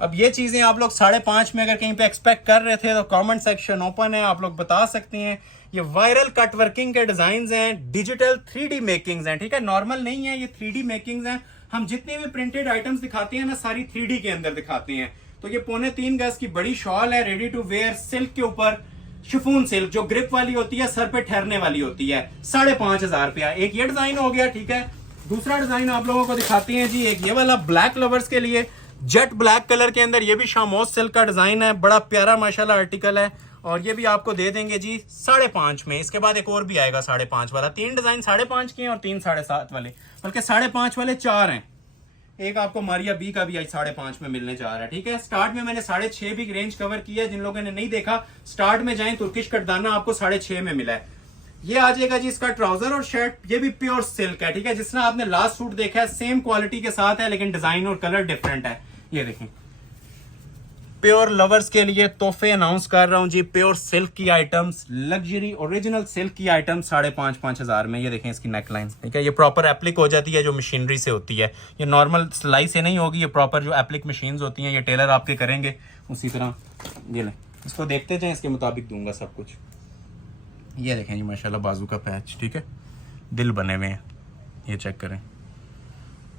अब ये चीजें आप लोग 5.5 में अगर कहीं पे एक्सपेक्ट कर रहे थे तो कमेंट सेक्शन ओपन है, आप लोग बता सकते हैं। ये वायरल कट वर्किंग के डिजाइन हैं, डिजिटल 3D मेकिंग्स हैं, ठीक है। नॉर्मल नहीं है, ये 3D मेकिंग्स हैं। हम जितनी भी प्रिंटेड आइटम्स दिखाते हैं ना, सारी 3D के अंदर दिखाते हैं। तो ये 3.25 गज की बड़ी शॉल है, रेडी टू वेयर सिल्क के ऊपर, शिफॉन सिल्क जो ग्रिप वाली होती है, सर पे ठहरने वाली होती है, 5,500 रुपया। एक ये डिजाइन हो गया, ठीक है। दूसरा डिजाइन आप लोगों को दिखाते हैं जी, एक ये वाला ब्लैक लवर्स के लिए, जेट ब्लैक कलर के अंदर, ये भी शामोस सिल्क का डिजाइन है, बड़ा प्यारा माशाल्लाह आर्टिकल है। और ये भी आपको दे देंगे जी 5.5 में। इसके बाद एक और भी आएगा 5.5 वाला। 3 डिजाइन 5.5 के हैं और 3 7.5 वाले, बल्कि 5.5 वाले 4 हैं। एक आपको मारिया बी का भी आज 5.5 में मिलने जा रहा है, ठीक है। स्टार्ट में मैंने 6.5 भी रेंज कवर किया है, जिन लोगों ने नहीं देखा स्टार्ट में जाएं, तुर्किश कटदाना आपको 6.5 में मिला है। ये आ जाएगा जी इसका ट्राउजर और शर्ट, ये भी प्योर सिल्क है, ठीक है। जिस तरह आपने लास्ट सूट देखा है सेम क्वालिटी के साथ है, लेकिन डिजाइन और कलर डिफरेंट है। ये देखें, प्योर लवर्स के लिए तोहफे अनाउंस कर रहा हूं जी, प्योर सिल्क की आइटम्स, लग्जरी ओरिजिनल सिल्क की आइटम्स 5,500 में। ये देखें इसकी नेकलाइन, ठीक है। ये प्रॉपर एप्लिक हो जाती है जो मशीनरी से होती है, ये नॉर्मल सिलाई से नहीं होगी, ये प्रॉपर जो एप्लिक मशीन होती हैं, ये टेलर आपके करेंगे उसी तरह। ये लें, इसको देखते जाएं, इसके मुताबिक दूंगा सब कुछ। ये देखें जी माशाल्लाह बाजू का पैच, ठीक है, दिल बने हुए हैं, ये चेक करें।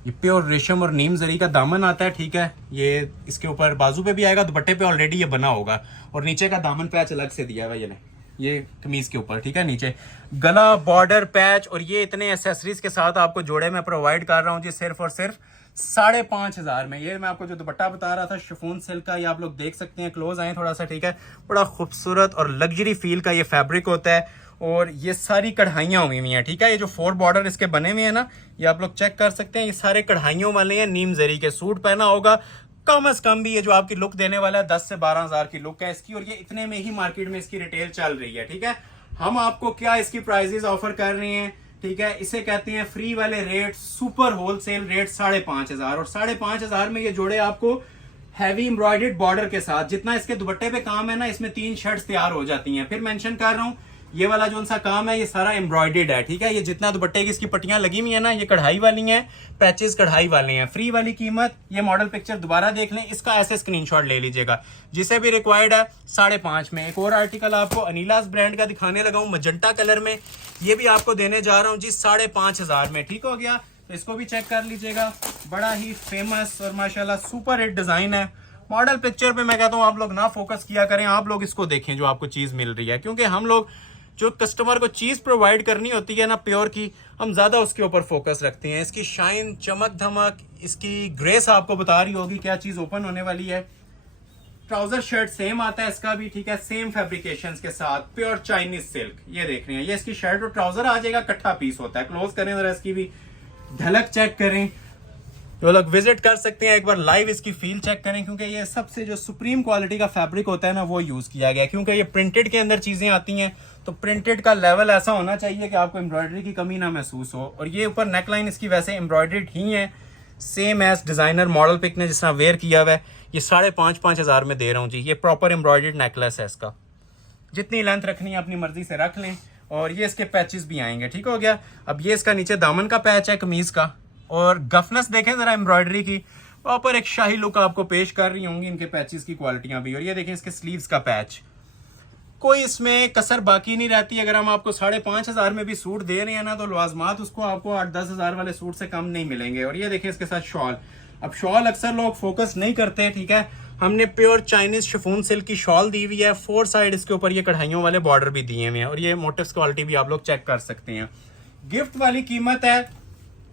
ये प्योर रेशम और नीम जरी का दामन आता है, ठीक है। ये इसके ऊपर बाजू पे भी आएगा, दुपट्टे पे ऑलरेडी ये बना होगा और नीचे का दामन पैच अलग से दिया हुआ है। ये कमीज के ऊपर, ठीक है। नीचे गला, बॉर्डर, पैच और ये इतने एसेसरीज के साथ आपको जोड़े में प्रोवाइड कर रहा हूँ जी, सिर्फ और सिर्फ 5,500 में। ये मैं आपको जो दुपट्टा बता रहा था शिफॉन सिल्क का, ये आप लोग देख सकते हैं, क्लोज आए थोड़ा सा, ठीक है। बड़ा खूबसूरत और लग्जरी फील का ये फैब्रिक होता है और ये सारी कढ़ाइयाँ हुई हुई हैं, ठीक है। ये जो 4 बॉर्डर इसके बने हुए हैं ना, ये आप लोग चेक कर सकते हैं, ये सारे कढ़ाइयों वाले हैं। नीम जरी के सूट पहना होगा, कम से कम भी ये जो आपकी लुक देने वाला है 10 से 12,000 की लुक है इसकी, और ये इतने में ही मार्केट में इसकी रिटेल चल रही है, ठीक है। हम आपको क्या इसकी प्राइजेस ऑफर कर रहे हैं, ठीक है। इसे कहते हैं फ्री वाले रेट, सुपर होलसेल रेट 5,500। और 5,500 में ये जोड़े आपको हैवी एम्ब्रॉयडर्ड बॉर्डर के साथ, जितना इसके दुपट्टे पे काम है ना, इसमें 3 शर्ट्स तैयार हो जाती हैं। फिर मेंशन कर रहा हूँ, ये वाला जो सा काम है ये सारा एम्ब्रॉयडर्ड है, ठीक है। ये जितना दुपट्टे की इसकी पट्टियां लगी हुई है ना, ये कढ़ाई वाली हैं, पैचेस कढ़ाई वाले हैं। फ्री वाली कीमत, ये मॉडल पिक्चर दोबारा देख लें, इसका ऐसे स्क्रीनशॉट ले लीजिएगा, जिसे भी रिक्वायर्ड है 5.5 में। एक और आर्टिकल आपको अनीलास ब्रांड का दिखाने लगा हूं मजंटा कलर में, ये भी आपको देने जा रहा हूं जी 5,500 में, ठीक हो गया। तो इसको भी चेक कर लीजिएगा, बड़ा ही फेमस और माशाल्लाह सुपर हिट डिजाइन है, मॉडल पिक्चर पे मैं कहता हूँ आप लोग ना फोकस किया करें, आप लोग इसको देखें जो आपको चीज मिल रही है, क्योंकि हम लोग जो कस्टमर को चीज प्रोवाइड करनी होती है ना प्योर की, हम ज्यादा उसके ऊपर फोकस रखते हैं। इसकी शाइन, चमक धमक, इसकी ग्रेस आपको बता रही होगी क्या चीज ओपन होने वाली है। ट्राउजर शर्ट सेम आता है इसका भी, ठीक है, सेम फैब्रिकेशंस के साथ, प्योर चाइनीज सिल्क। ये देख रहे हैं, ये इसकी शर्ट और ट्राउजर आ जाएगा, कट्ठा पीस होता है। क्लोज करें जरा, इसकी भी झलक चेक करें, जो लोग विजिट कर सकते हैं, एक बार लाइव इसकी फील चेक करें, क्योंकि ये सबसे जो सुप्रीम क्वालिटी का फैब्रिक होता है ना वो यूज किया गया है। क्योंकि ये प्रिंटेड के अंदर चीजें आती हैं, तो प्रिंटेड का लेवल ऐसा होना चाहिए कि आपको एम्ब्रॉयडरी की कमी ना महसूस हो। और ये ऊपर नेकलाइन इसकी वैसे एम्ब्रॉयडर्ड ही है, same as designer model pick ने जिस तरह वेयर किया हुआ है। ये 5,500 हज़ार में दे रहा हूँ जी। ये प्रॉपर एम्ब्रॉयडर्ड नेकलेस है इसका, जितनी लेंथ रखनी है अपनी मर्जी से रख लें। और ये इसके पैचेस भी आएंगे, ठीक हो गया। अब ये इसका नीचे दामन का पैच है कमीज का, और गफनेस देखें जरा एम्ब्रॉयडरी की, प्रॉपर एक शाही लुक आपको पेश कर रही होंगी इनके पैचेस की क्वालिटियां भी। और ये देखें इसके स्लीव्स का पैच, कोई इसमें कसर बाकी नहीं रहती। अगर हम आपको 5,500 में भी सूट दे रहे हैं ना, तो लवाजमात उसको आपको 8-10 हज़ार वाले सूट से कम नहीं मिलेंगे। और ये देखें इसके साथ शॉल। अब शॉल अक्सर लोग फोकस नहीं करते, ठीक है, हमने प्योर चाइनीज शिफॉन सिल्क की शॉल दी हुई है, 4 साइड इसके ऊपर ये कढ़ाइयों वाले बॉर्डर भी दिए हुए हैं। और ये मोटिव्स क्वालिटी भी आप लोग चेक कर सकते हैं। गिफ्ट वाली कीमत है,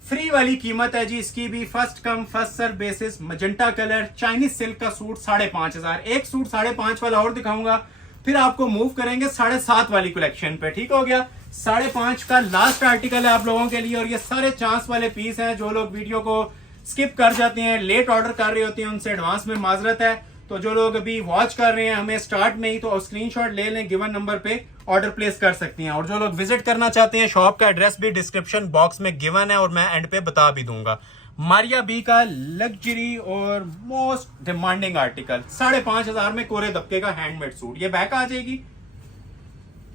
फ्री वाली कीमत है जी इसकी भी, first come first serve basis. Magenta colour Chinese silk का सूट 5,500। एक सूट 5,500 वाला और दिखाऊंगा, फिर आपको मूव करेंगे 7,500 वाली कलेक्शन पे, ठीक हो गया। 5,500 का लास्ट आर्टिकल है आप लोगों के लिए। और ये सारे चांस वाले पीस हैं। जो लोग वीडियो को स्किप कर जाते हैं, लेट ऑर्डर कर रहे होते हैं, उनसे एडवांस में माजरत है। तो जो लोग अभी वॉच कर रहे हैं हमें स्टार्ट में ही, तो स्क्रीनशॉट ले लें, गिवन नंबर पे ऑर्डर प्लेस कर सकती हैं। और जो लोग विजिट करना चाहते हैं, शॉप का एड्रेस भी डिस्क्रिप्शन बॉक्स में गिवन है और मैं एंड पे बता भी दूंगा। मारिया बी का लग्जरी और मोस्ट डिमांडिंग आर्टिकल 5,500 में कोरे दबके का हैंडमेड सूट। ये बैक आ जाएगी,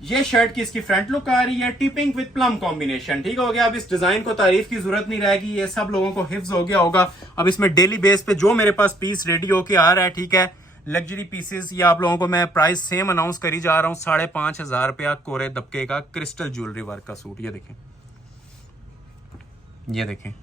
ये शर्ट की इसकी फ्रंट लुक आ रही है, टिपिंग विद प्लम कॉम्बिनेशन, ठीक हो गया। अब इस डिजाइन को तारीफ की जरूरत नहीं रहेगी, ये सब लोगों को हिफ्ज हो गया होगा। अब इसमें डेली बेस पे जो मेरे पास पीस रेडी होके आ रहा है, ठीक है, लग्जरी पीसेस, ये आप लोगों को मैं प्राइस सेम अनाउंस करी जा रहा हूँ। 5,500 रुपया कोरे दबके का क्रिस्टल ज्वेलरी वर्क का सूट। ये देखें, ये देखें,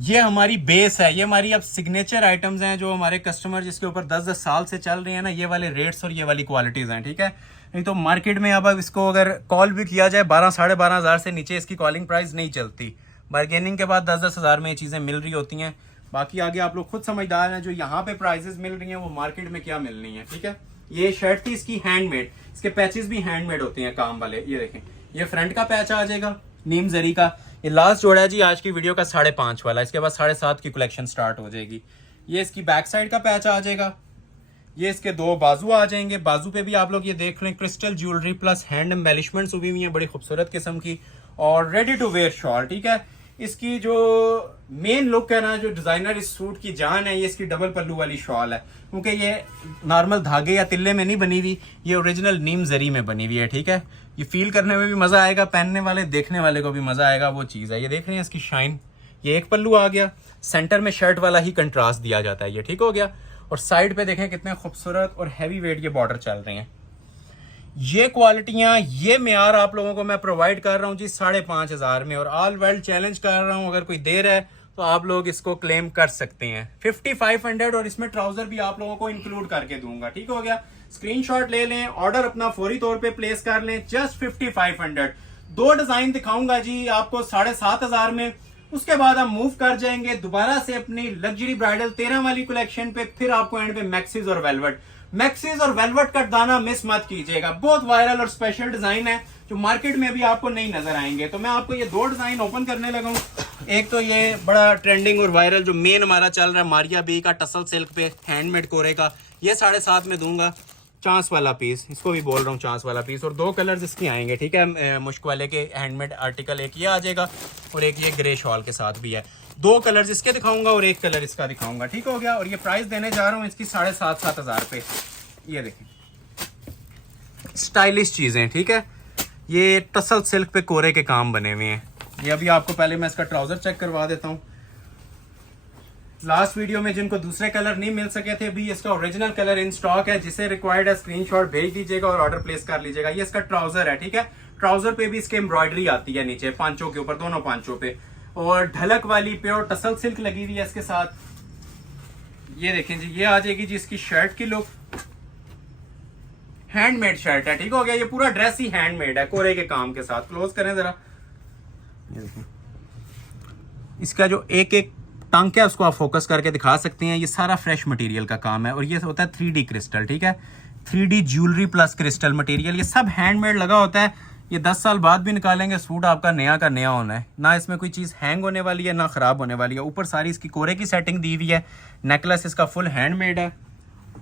ये हमारी बेस है, ये हमारी अब सिग्नेचर आइटम्स हैं जो हमारे कस्टमर जिसके ऊपर 10-10 साल से चल रहे हैं ना, ये वाले रेट्स और ये वाली क्वालिटीज हैं, ठीक है। नहीं तो मार्केट में अब इसको अगर कॉल भी किया जाए 12-12.5 हज़ार से नीचे इसकी कॉलिंग प्राइस नहीं चलती। बार्गेनिंग के बाद 10-10 हज़ार में ये चीज़ें मिल रही होती हैं। बाकी आगे आप लोग खुद समझदार हैं, जो यहाँ पे प्राइसेस मिल रही हैं वो मार्केट में क्या मिलनी है, ठीक है। ये शर्ट थी इसकी हैंडमेड, इसके पैचेस भी हैंडमेड होते हैं काम वाले। ये देखें, ये फ्रंट का पैच आ जाएगा नीम जरी का। ये लास्ट जोड़ा है जी आज की वीडियो का 5.5 वाला, इसके बाद 7.5 की कलेक्शन स्टार्ट हो जाएगी। ये इसकी बैक साइड का पैच आ जाएगा, ये इसके 2 बाजू आ जाएंगे। बाजू पे भी आप लोग ये देख लें, crystal jewellery plus hand embellishments हुई हुई हैं बड़ी खूबसूरत किस्म की, और रेडी टू वेयर शॉल, ठीक है। इसकी जो मेन लुक है ना, जो डिजाइनर इस सूट की जान है, ये इसकी डबल पल्लू वाली शॉल है, क्योंकि ये नॉर्मल धागे या तिल्ले में नहीं बनी हुई, ये ओरिजिनल नीम जरी में बनी हुई है, ठीक है। ये फील करने में भी मजा आएगा, पहनने वाले देखने वाले को भी मजा आएगा, वो चीज है। ये देख रहे हैं इसकी शाइन, ये एक पल्लू आ गया, सेंटर में शर्ट वाला ही कंट्रास्ट दिया जाता है, ये ठीक हो गया। और साइड पे देखें कितने खूबसूरत और हैवी वेट ये बॉर्डर चल रहे हैं। ये क्वालिटियां, ये मेयार आप लोगों को मैं प्रोवाइड कर रहा हूँ जी 5,500 में, और ऑल वर्ल्ड चैलेंज कर रहा हूँ। अगर कोई दे रहा है तो आप लोग इसको क्लेम कर सकते हैं 5,500, और इसमें ट्राउजर भी आप लोगों को इंक्लूड करके दूंगा, ठीक हो गया। स्क्रीनशॉट ले लें, ऑर्डर अपना फौरी तौर पे प्लेस कर लें, जस्ट 5,500। 2 डिजाइन दिखाऊंगा जी आपको 7,500 में, उसके बाद हम मूव कर जाएंगे दोबारा से अपनी लग्जरी ब्राइडल 13 वाली कलेक्शन पे। फिर आपको एंड पे मैक्सीज और वेलवेट, मैक्सीज और वेलवेट का दाना मिस मत कीजिएगा, बहुत वायरल और स्पेशल डिजाइन है जो मार्केट में अभी आपको नहीं नजर आएंगे। तो मैं आपको ये 2 डिजाइन ओपन करने लगा हूँ। एक तो ये बड़ा ट्रेंडिंग और वायरल जो मेन हमारा चल रहा है, मारिया बी का टसल सिल्क पे हैंडमेड कोरे का, ये 7.5 में दूंगा। चांस वाला पीस, इसको भी बोल रहा हूँ चांस वाला पीस, और 2 कलर्स इसके आएंगे, ठीक है। मुश्क वाले के हैंडमेड आर्टिकल, एक ये आ जाएगा और एक ये ग्रे शॉल के साथ भी है। 2 कलर्स इसके दिखाऊंगा और 1 कलर इसका दिखाऊंगा, ठीक हो गया। और ये प्राइस देने जा रहा हूँ इसकी 7,500 हज़ार पे। ये देखें, स्टाइलिश चीजें, ठीक है। ये टसल सिल्क पे कोरे के काम बने हुए हैं। ये अभी आपको पहले मैं इसका ट्राउजर चेक करवा देता हूँ। लास्ट वीडियो में जिनको दूसरे कलर नहीं मिल सके थे, अभी इसका ओरिजिनल कलर इन स्टॉक है, जिसे रिक्वायर्ड है स्क्रीनशॉट भेज दीजिएगा और ऑर्डर प्लेस कर लीजिएगा। ये इसका ट्राउजर है, ठीक है। ट्राउजर पे भी इसके एम्ब्रॉयडरी आती है नीचे पांचों के ऊपर, दोनों पांचों पे, और ढलक वाली प्योर टसल सिल्क लगी हुई है इसके साथ। ये देखें जी, ये आ जाएगी जी इसकी शर्ट की लुक। हैंडमेड शर्ट है, ठीक हो गया। ये पूरा ड्रेस ही हैंडमेड है कोरे के काम के साथ। क्लोज करें जरा, ये देखें इसका जो एक एक टांग है उसको आप फोकस करके दिखा सकते हैं। ये सारा फ्रेश मटेरियल का काम है और ये होता है 3D क्रिस्टल, ठीक है, 3D jewellery plus crystal material. ये सब हैंडमेड लगा होता है। ये 10 साल बाद भी निकालेंगे सूट आपका नया का नया होना है। ना इसमें कोई चीज़ हैंग होने वाली है ना ख़राब होने वाली है। ऊपर सारी इसकी कोरे की सेटिंग दी हुई है। नेकलेस इसका फुल हैंडमेड है।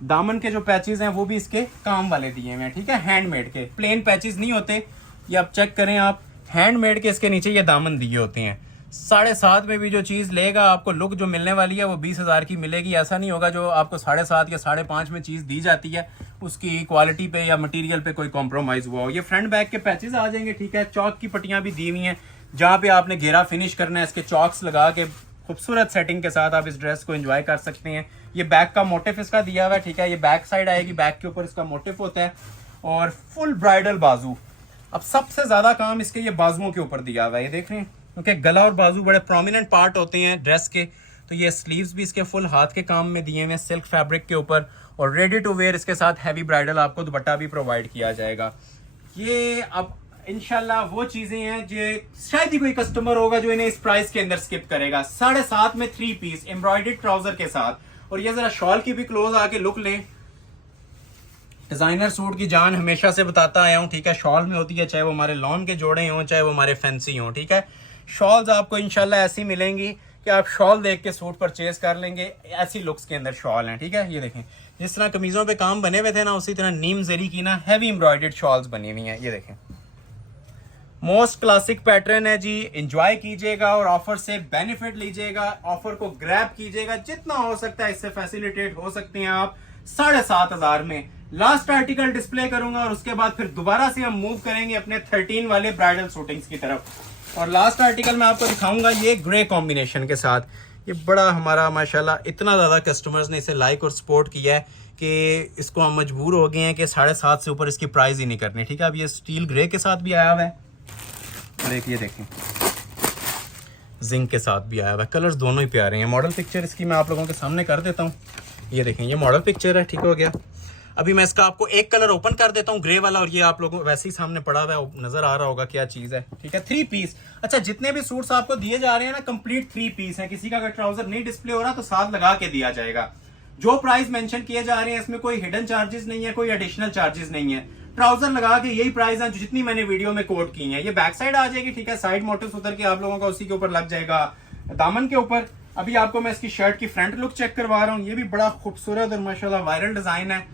दामन के जो पैचेस हैं वो भी इसके काम वाले दिए हुए हैं, ठीक है, हैंडमेड के। प्लेन पैचेस नहीं होते, ये आप चेक करें आप, हैंडमेड के इसके नीचे ये दामन दिए होते हैं। 7.5 में भी जो चीज़ लेगा आपको लुक जो मिलने वाली है वो 20,000 की मिलेगी। ऐसा नहीं होगा जो आपको 7.5 या 5.5 में चीज़ दी जाती है उसकी क्वालिटी पे या मटेरियल पे कोई कॉम्प्रोमाइज़ हुआ हो। ये फ्रंट बैक के पैचेस आ जाएंगे, ठीक है। चौक की पट्टियाँ भी दी हुई हैं, जहाँ पे आपने घेरा फिनिश करना है इसके चौक्स लगा के खूबसूरत सेटिंग के साथ आप इस ड्रेस को एंजॉय कर सकते हैं। ये बैक का मोटिफ इसका दिया हुआ है, ठीक है। ये बैक साइड आएगी, बैक के ऊपर इसका मोटिफ होता है और फुल ब्राइडल बाजू। अब सबसे ज्यादा काम इसके ये बाजुओं के ऊपर दिया हुआ है, ये देख रहे हैं, क्योंकि गला और बाजू बड़े प्रोमिनेंट पार्ट होते हैं ड्रेस के। तो ये स्लीव्स भी इसके फुल हाथ के काम में दिए हुए हैं सिल्क फैब्रिक के ऊपर। और रेडी टू वेयर इसके साथ हैवी ब्राइडल आपको दुपट्टा भी प्रोवाइड किया जाएगा। ये अब इंशाल्लाह वो चीजें हैं जो शायद ही कोई कस्टमर होगा जो इन्हें इस प्राइस के अंदर स्किप करेगा। 7.5 में 3 पीस एम्ब्रॉयडर्ड ट्राउजर के साथ। और ये जरा शॉल की भी क्लोज आके लुक लें। डिजाइनर सूट की जान हमेशा से बताता आया हूँ, ठीक है, शॉल में होती है, चाहे वो हमारे लॉन के जोड़े हों चाहे वो हमारे फैंसी हों, ठीक है। शॉल्स आपको इंशाल्लाह ऐसी मिलेंगी कि आप शॉल देख के सूट परचेज कर लेंगे। ऐसी लुक्स के अंदर शॉल हैं, ठीक है। ये देखें जिस तरह कमीजों पे काम बने हुए थे ना, उसी तरह नीम जरी की ना हैवी एम्ब्रॉयडर्ड शॉल्स बनी हुई हैं। ये देखें मोस्ट क्लासिक पैटर्न है जी। एंजॉय कीजिएगा और ऑफर से बेनिफिट लीजिएगा। ऑफर को ग्रैब कीजिएगा, जितना हो सकता है इससे फैसिलिटेट हो सकते हैं आप। 7,500 में लास्ट आर्टिकल डिस्प्ले करूंगा और उसके बाद फिर दोबारा से हम मूव करेंगे अपने 13 वाले ब्राइडल शूटिंग्स की तरफ। और लास्ट आर्टिकल मैं आपको दिखाऊंगा ये ग्रे कॉम्बिनेशन के साथ। ये बड़ा हमारा माशाल्लाह इतना ज़्यादा कस्टमर्स ने इसे लाइक और सपोर्ट किया है कि इसको हम मजबूर हो गए हैं कि 7.5 से ऊपर इसकी प्राइस ही नहीं करनी, ठीक है। अब ये स्टील ग्रे के साथ भी आया हुआ है और एक ये देखें जिंक के साथ भी आया हुआ है। कलर्स दोनों ही प्यारे हैं। मॉडल पिक्चर इसकी मैं आप लोगों के सामने कर देता हूँ। ये देखें ये मॉडल पिक्चर है, ठीक हो गया। अभी मैं इसका आपको एक कलर ओपन कर देता हूँ ग्रे वाला, और ये आप लोगों को वैसे ही सामने पड़ा हुआ है, नजर आ रहा होगा क्या चीज है, ठीक है। 3 पीस। अच्छा जितने भी सूट्स आपको दिए जा रहे हैं ना कंप्लीट 3 पीस हैं। किसी का अगर ट्राउजर नहीं डिस्प्ले हो रहा तो साथ लगा के दिया जाएगा। जो प्राइस मेंशन किए जा रहे हैं इसमें कोई हिडन चार्जेस नहीं है, कोई एडिशनल चार्जेस नहीं है। ट्राउजर लगा के यही प्राइस है जितनी मैंने वीडियो में कोट की है। ये बैक साइड आ जाएगी, ठीक है। साइड मोटिव्स उतर के आप लोगों का उसी के ऊपर लग जाएगा दामन के ऊपर। अभी आपको मैं इसकी शर्ट की फ्रंट लुक चेक करवा रहा हूँ। ये भी बड़ा खूबसूरत और माशाल्लाह वायरल डिजाइन है,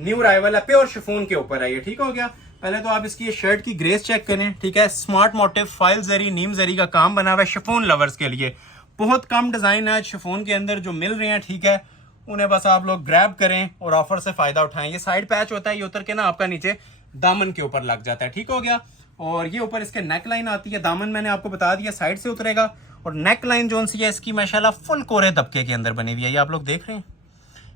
न्यू अराइवल है, प्योर शिफॉन के ऊपर है ये, ठीक हो गया। पहले तो आप इसकी शर्ट की ग्रेस चेक करें, ठीक है। स्मार्ट मोटिव फाइल जरी नीम जरी का काम बना हुआ है शिफॉन लवर्स के लिए। बहुत कम डिजाइन है शिफॉन के अंदर जो मिल रहे हैं, ठीक है। उन्हें बस आप लोग ग्रैब करें और ऑफर से फायदा उठाएं। ये साइड पैच होता है, ये उतर के ना आपका नीचे दामन के ऊपर लग जाता है, ठीक हो गया। और ये ऊपर इसके नेक लाइन आती है। दामन मैंने आपको बता दिया साइड से उतरेगा। और नेक लाइन जो सी है इसकी माशाल्लाह फुल कोरे दबके के अंदर बनी हुई है। ये आप लोग देख रहे हैं,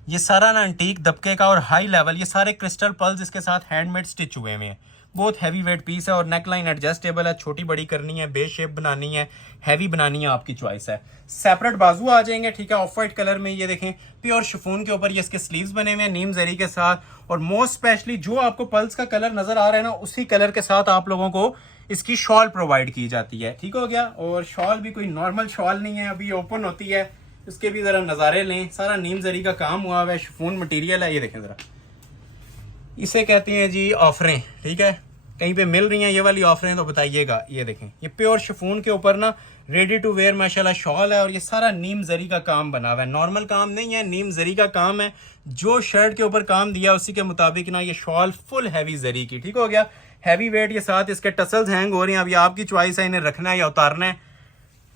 ये सारा ना एंटीक दबके का और हाई लेवल, ये सारे क्रिस्टल पल्स इसके साथ हैंडमेड स्टिच हुए हुए हैं। बहुत हैवी वेट पीस है और नेक लाइन एडजस्टेबल है। छोटी बड़ी करनी है, बे शेप बनानी है, हैवी बनानी है, आपकी चॉइस है। सेपरेट बाजू आ जाएंगे, ठीक है, ऑफ वाइट कलर में। ये देखें प्योर शिफॉन के ऊपर ये इसके स्लीव्स बने हुए हैं नीम जरी के साथ। और मोस्ट स्पेशली जो आपको पल्स का कलर नजर आ रहा है ना, उसी कलर के साथ आप लोगों को इसकी शॉल प्रोवाइड की जाती है, ठीक हो गया। और शॉल भी कोई नॉर्मल शॉल नहीं है, अभी ओपन होती है। इसके भी जरा नज़ारे लें। सारा नीम जरी का काम हुआ है, शिफॉन मटेरियल है। ये देखें जरा, इसे कहते हैं जी ऑफरें, ठीक है। कहीं पे मिल रही हैं ये वाली ऑफरें तो बताइएगा। ये देखें ये प्योर शिफॉन के ऊपर ना रेडी टू वेयर माशाल्लाह शॉल है। और ये सारा नीम जरी का काम बना हुआ है, नॉर्मल काम नहीं है, नीम जरी का काम है। जो शर्ट के ऊपर काम दिया उसी के मुताबिक ना ये शॉल फुल हैवी जरी की, ठीक हो गया। हैवी वेट के साथ इसके टसल्स हैंग हो रहे हैं। अभी आपकी चॉइस है इन्हें रखना है या उतारना है।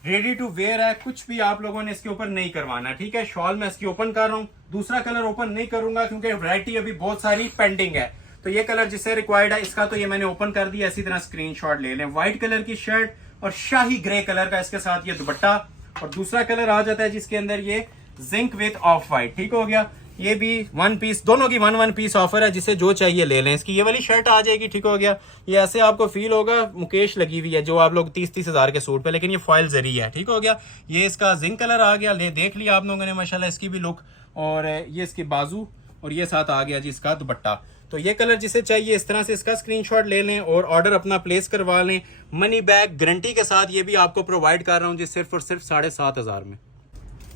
रेडी टू वेयर है, कुछ भी आप लोगों ने इसके ऊपर नहीं करवाना, ठीक है। शॉल मैं इसकी ओपन कर रहा हूँ, दूसरा कलर ओपन नहीं करूंगा क्योंकि वैरायटी अभी बहुत सारी पेंडिंग है। तो ये कलर जिससे रिक्वायर्ड है इसका तो ये मैंने ओपन कर दिया। इसी तरह स्क्रीनशॉट ले लें। व्हाइट कलर की शर्ट और शाही ग्रे कलर का इसके साथ ये दुपट्टा। और दूसरा कलर आ जाता है जिसके अंदर ये जिंक विद ऑफ व्हाइट, ठीक हो गया। ये भी 1 पीस, दोनों की 1 पीस ऑफर है, जिसे जो चाहिए ले लें। इसकी ये वाली शर्ट आ जाएगी, ठीक हो गया। ये ऐसे आपको फील होगा मुकेश लगी हुई है जो आप लोग 30-30 हज़ार के सूट पे, लेकिन ये फॉइल जरी है, ठीक हो गया। ये इसका जिंक कलर आ गया, ले देख लिया आप लोगों ने माशाल्लाह इसकी भी लुक। और ये इसकी बाजू और ये साथ आ गया जी इसका दुपट्टा। तो ये कलर जिसे चाहिए इस तरह से इसका स्क्रीनशॉट ले लें और ऑर्डर अपना प्लेस करवा लें। मनी बैक गारंटी के साथ ये भी आपको प्रोवाइड कर रहा हूँ जी सिर्फ और सिर्फ 7,500 में।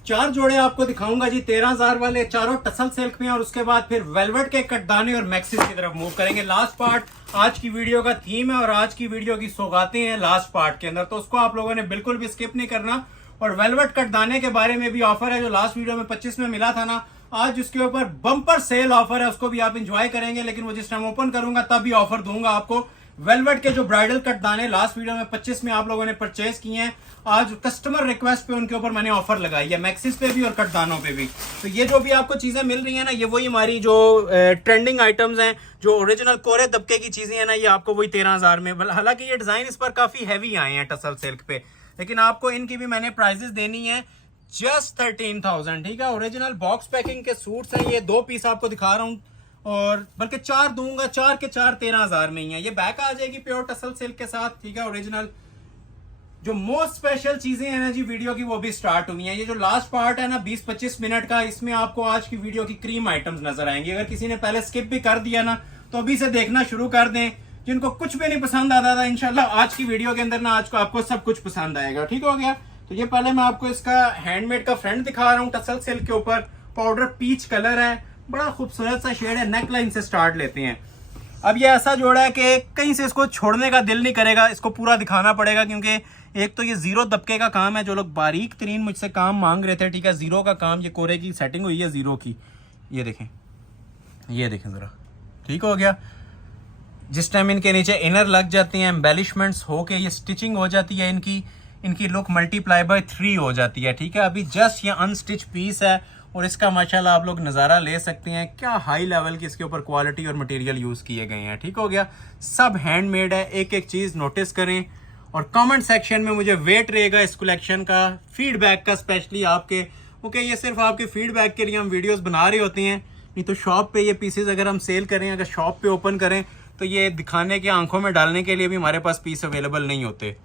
4 जोड़े आपको दिखाऊंगा जी 13,000 वाले, चारों टसल सिल्क में, और उसके बाद फिर वेलवेट के कटदाने और मैक्सिस की तरफ मूव करेंगे। लास्ट पार्ट आज की वीडियो का थीम है और आज की वीडियो की सौगातें हैं लास्ट पार्ट के अंदर, तो उसको आप लोगों ने बिल्कुल भी स्किप नहीं करना। और वेलवेट कटदाने के बारे में भी ऑफर है जो लास्ट वीडियो में 25 में मिला था ना, आज उसके ऊपर बम्पर सेल ऑफर है, उसको भी आप इंजॉय करेंगे। लेकिन वो जिस टाइम ओपन करूंगा तब भी ऑफर दूंगा आपको। वेलवेट के जो ब्राइडल कटदाने लास्ट वीडियो में 25 में आप लोगों ने परचेज किए हैं, आज कस्टमर रिक्वेस्ट पे उनके ऊपर मैंने ऑफर लगाई है, मैक्सिस पे भी और कटदानों पे भी। तो ये जो भी आपको चीजें मिल रही है ना, ये वही हमारी जो ट्रेंडिंग आइटम्स हैं, जो ओरिजिनल कोरे दबके की चीजें हैं ना, ये आपको वही 13,000 में। हालांकि ये डिजाइन इस पर काफी हैवी आए हैं टसल सिल्क पे, लेकिन आपको इनकी भी मैंने प्राइजेस देनी है जस्ट 13,000। ठीक है, ओरिजिनल बॉक्स पैकिंग के सूट्स हैं ये, 2 पीस आपको दिखा रहा हूँ और बल्कि 4 दूंगा, 4 के 4 13,000 में ही है। ये बैक आ जाएगी प्योर टसल सिल्क के साथ। ठीक है, ओरिजिनल जो मोस्ट स्पेशल चीजें हैं ना जी वीडियो की, वो भी स्टार्ट हुई हैं। ये जो लास्ट पार्ट है ना 20-25 मिनट का, इसमें आपको आज की वीडियो की क्रीम आइटम्स नजर आएंगे। अगर किसी ने पहले स्किप भी कर दिया ना तो अभी से देखना शुरू कर दें। जिनको कुछ भी नहीं पसंद आता था, इंशाल्लाह आज की वीडियो के अंदर ना आज को आपको सब कुछ पसंद आएगा। ठीक हो गया। तो ये पहले मैं आपको इसका हैंडमेड का फ्रंट दिखा रहा हूँ टसल सिल्क के ऊपर। पाउडर पीच कलर है, बड़ा खूबसूरत सा शेड है। नेक लाइन से स्टार्ट लेते हैं। अब ये ऐसा जोड़ा है कि कहीं से इसको छोड़ने का दिल नहीं करेगा, इसको पूरा दिखाना पड़ेगा, क्योंकि एक तो ये जीरो दबके का काम है। जो लोग बारीक तरीन मुझसे काम मांग रहे थे, ठीक है, जीरो का काम, ये कोरे की सेटिंग हुई है जीरो की। ये देखें, ये देखें जरा, ठीक हो गया। जिस टाइम इनके नीचे इनर लग जाती हैं, एम्बेलिशमेंट्स होके ये स्टिचिंग हो जाती है, इनकी लुक मल्टीप्लाई बाय 3 हो जाती है। ठीक है, अभी जस्ट ये अनस्टिच पीस है और इसका माशाल्लाह आप लोग नज़ारा ले सकते हैं। क्या हाई लेवल की इसके ऊपर क्वालिटी और मटेरियल यूज़ किए गए हैं। ठीक हो गया, सब हैंडमेड है। एक एक चीज़ नोटिस करें और कमेंट सेक्शन में मुझे वेट रहेगा इस कलेक्शन का, फीडबैक का, स्पेशली आपके, क्योंकि ये सिर्फ आपके फीडबैक के लिए हम वीडियोस बना रहे होते हैं। नहीं तो शॉप पे ये पीसेज अगर हम सेल करें, अगर शॉप पे ओपन करें, तो ये दिखाने के, आंखों में डालने के लिए भी हमारे पास पीस अवेलेबल नहीं होते।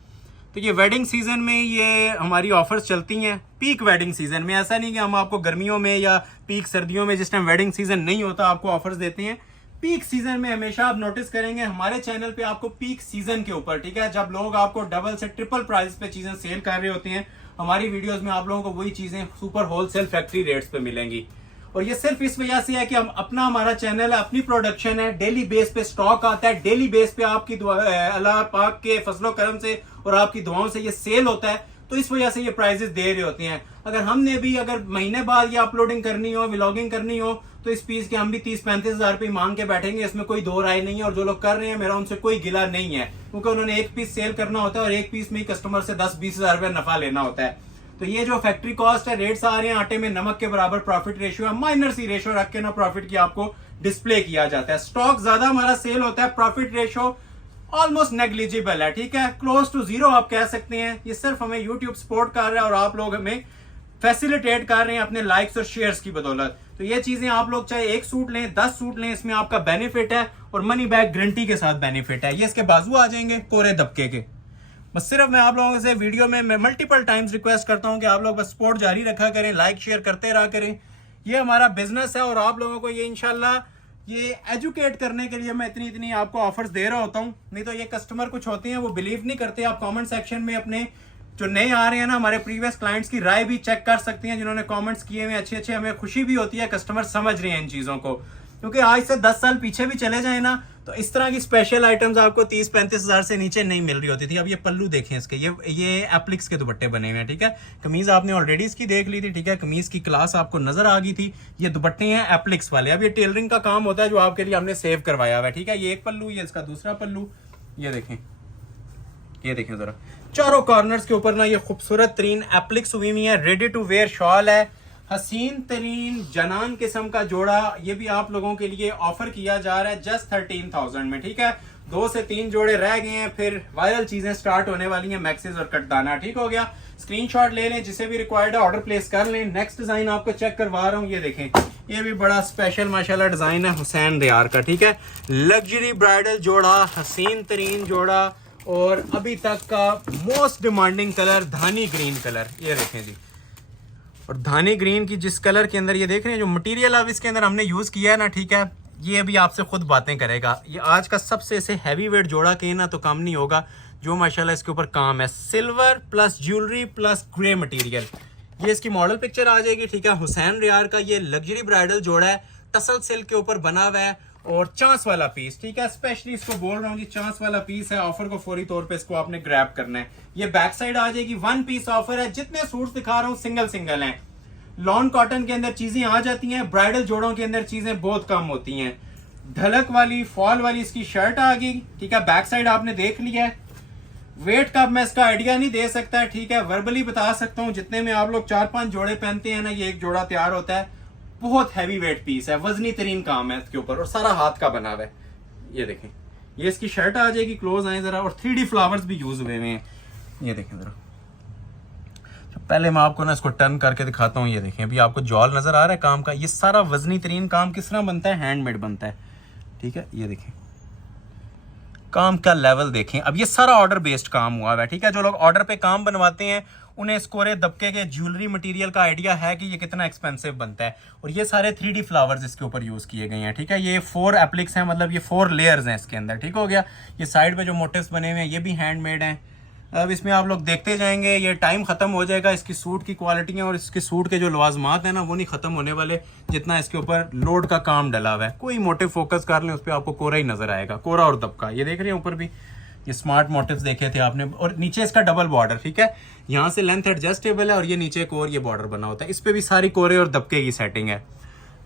तो ये वेडिंग सीजन में ये हमारी ऑफर्स चलती हैं, पीक वेडिंग सीजन में। ऐसा नहीं कि हम आपको गर्मियों में या पीक सर्दियों में, जिस टाइम वेडिंग सीजन नहीं होता, आपको ऑफर्स देते हैं। पीक सीजन में हमेशा आप नोटिस करेंगे हमारे चैनल पे आपको पीक सीजन के ऊपर, ठीक है, जब लोग आपको डबल से ट्रिपल प्राइस पे चीजें सेल कर रहे होते हैं, हमारी वीडियोस में आप लोगों को वही चीजें सुपर होलसेल फैक्ट्री रेट्स पे मिलेंगी। और ये सिर्फ इस वजह से है कि हम अपना, हमारा चैनल है, अपनी प्रोडक्शन है, डेली बेस पे स्टॉक आता है, डेली बेस पे आपकी अल्लाह पाक के फजलो करम से और आपकी दुआओं से ये सेल होता है। तो इस वजह से ये प्राइजेस दे रहे होते हैं। अगर हमने भी अगर महीने बाद ये अपलोडिंग करनी हो, व्लॉगिंग करनी हो, तो इस पीस के हम भी 30-35 हजार रुपये मांग के बैठेंगे, इसमें कोई दो राय नहीं है। और जो लोग कर रहे हैं, मेरा उनसे कोई गिला नहीं है, क्योंकि उन्होंने एक पीस सेल करना होता है और एक पीस में कस्टमर से 10-20 हजार रुपये नफा लेना होता है। तो ये जो फैक्ट्री कॉस्ट है, रेट्स आ रहे हैं आटे में नमक के बराबर, प्रॉफिट रेशियो है, माइनर सी रेशियो रख के ना प्रॉफिट की आपको डिस्प्ले किया जाता है। स्टॉक ज्यादा हमारा सेल होता है, प्रॉफिट रेशियो ऑलमोस्ट नेग्लिजिबल है। ठीक है, क्लोज टू जीरो आप कह सकते हैं। ये सिर्फ हमें यूट्यूब सपोर्ट कर रहा है और आप लोग हमें फैसिलिटेट कर रहे हैं अपने लाइक्स और शेयर्स की बदौलत। तो ये चीजें आप लोग चाहे 1 सूट लें, 10 सूट लें, इसमें आपका बेनिफिट है और मनी बैक गारंटी के साथ बेनिफिट है। ये इसके बाजू आ जाएंगे कोरे दबके के। बस सिर्फ मैं आप लोगों से वीडियो में मैं मल्टीपल टाइम्स रिक्वेस्ट करता हूं कि आप लोग बस सपोर्ट जारी रखा करें, लाइक शेयर करते रहा करें। ये हमारा बिजनेस है और आप लोगों को ये इंशाल्लाह ये एजुकेट करने के लिए मैं इतनी आपको ऑफर्स दे रहा होता हूं। नहीं तो ये कस्टमर कुछ होते हैं वो बिलीव नहीं करते। आप कमेंट सेक्शन में अपने जो नए आ रहे हैं ना, हमारे प्रीवियस क्लाइंट्स की राय भी चेक कर सकते हैं, जिन्होंने कमेंट्स किए हुए अच्छे। हमें खुशी भी होती है कस्टमर समझ रहे हैं इन चीजों को, क्योंकि आज से 10 साल पीछे भी चले जाए ना, तो इस तरह की स्पेशल आइटम्स आपको 30-35 हजार से नीचे नहीं मिल रही होती थी। अब ये पल्लू देखें इसके, ये एप्लिक्स के दुपट्टे बने हुए हैं। ठीक है, कमीज आपने ऑलरेडी इसकी देख ली थी। ठीक है, कमीज की क्लास आपको नजर आ गई थी। ये दुपट्टे हैं एप्लिक्स वाले। अब ये टेलरिंग का काम होता है जो आपके लिए हमने सेव करवाया हुआ है। ठीक है, ये एक पल्लू, ये इसका दूसरा पल्लू। ये देखें जरा, चारों कॉर्नर्स के ऊपर ना ये खूबसूरत तरीन एप्लिक्स हुई हुई है। रेडी टू वेयर शॉल है, हसीन तरीन जनान किस्म का जोड़ा। ये भी आप लोगों के लिए ऑफर किया जा रहा है जस्ट 13,000 में। ठीक है, 2 से 3 जोड़े रह गए हैं, फिर वायरल चीजें स्टार्ट होने वाली हैं, मैक्सिस और कटदाना। ठीक हो गया, स्क्रीनशॉट ले लें, जिसे भी रिक्वायर्ड है ऑर्डर प्लेस कर लें। नेक्स्ट डिजाइन आपको चेक करवा रहा हूँ। ये देखें, ये भी बड़ा स्पेशल माशाल्लाह डिजाइन है हुसैन रियार का। ठीक है, लग्जरी ब्राइडल जोड़ा, हसीन तरीन जोड़ा और अभी तक का मोस्ट डिमांडिंग कलर धानी ग्रीन कलर। ये देखें जी, और धानी ग्रीन की जिस कलर के अंदर ये देख रहे हैं, जो मटेरियल अब इसके अंदर हमने यूज़ किया है ना, ठीक है, ये अभी आपसे खुद बातें करेगा। ये आज का सबसे ऐसे हैवी वेट जोड़ा के ना तो कम नहीं होगा, जो माशाल्लाह इसके ऊपर काम है। Silver plus jewellery plus grey material, ये इसकी मॉडल पिक्चर आ जाएगी, ठीक है। हुसैन रियार का ये लग्जरी ब्राइडल जोड़ा है, टसल सिल्क के ऊपर बना हुआ है और चांस वाला पीस, ठीक है। स्पेशली इसको बोल रहा हूँ जी, चांस वाला पीस है। ऑफर को फौरी तौर पे इसको आपने ग्रैब करना है। ये बैक साइड आ जाएगी, 1 पीस ऑफर है। जितने सूट्स दिखा रहा हूँ सिंगल सिंगल हैं। लॉन कॉटन के अंदर चीजें आ जाती हैं, ब्राइडल जोड़ों के अंदर चीजें बहुत कम होती हैं। ढलक वाली फॉल वाली इसकी शर्ट आ गई, ठीक है। बैक साइड आपने देख लिया है। वेट का मैं इसका आइडिया नहीं दे सकता, ठीक है। वर्बली बता सकता हूँ, जितने में आप लोग 4-5 जोड़े पहनते हैं ना, ये एक जोड़ा तैयार होता है। बहुत हैवी वेट पीस है, वजनी तरीन काम है इसके ऊपर और सारा हाथ का बना हुआ है। ये देखें, ये इसकी शर्ट आ जाएगी, क्लोज आए जरा, और 3D फ्लावर्स भी यूज हुए हैं। ये देखें जरा, पहले मैं आपको ना इसको टर्न करके दिखाता हूँ। ये देखें, अभी आपको जॉल नजर आ रहा है काम का। ये सारा वजनी तरीन काम किस तरह बनता है, हैंडमेड बनता है, ठीक है। ये देखें काम का लेवल देखें। अब ये सारा ऑर्डर बेस्ड काम हुआ है, ठीक है। जो लोग ऑर्डर पे काम बनवाते हैं उन्हें इस कोरे दबके के ज्वेलरी मटेरियल का आइडिया है कि ये कितना एक्सपेंसिव बनता है। और ये सारे 3D फ्लावर्स इसके ऊपर यूज किए गए हैं, ठीक है। ये 4 एप्लिक्स हैं, मतलब ये 4 लेयर्स हैं इसके अंदर, ठीक हो गया। ये साइड पे जो मोटिव्स बने हुए हैं ये भी हैंडमेड हैं। अब इसमें आप लोग देखते जाएंगे, ये टाइम खत्म हो जाएगा। इसकी सूट की क्वालिटियाँ और इसके सूट के जो लवाजमात हैं ना, वो नहीं खत्म होने वाले जितना इसके ऊपर लोड का काम डला हुआ है। कोई मोटिव फोकस कर लें उस पर आपको कोरा ही नजर आएगा, कोरा और दबका। ये देख रहे हैं ऊपर भी ये स्मार्ट मोटिव्स देखे थे आपने। और नीचे इसका डबल बॉर्डर, ठीक है। यहाँ से लेंथ एडजस्टेबल है और ये नीचे एक और ये बॉर्डर बना होता है। इस पे भी सारी कोरे और दबके की सेटिंग है।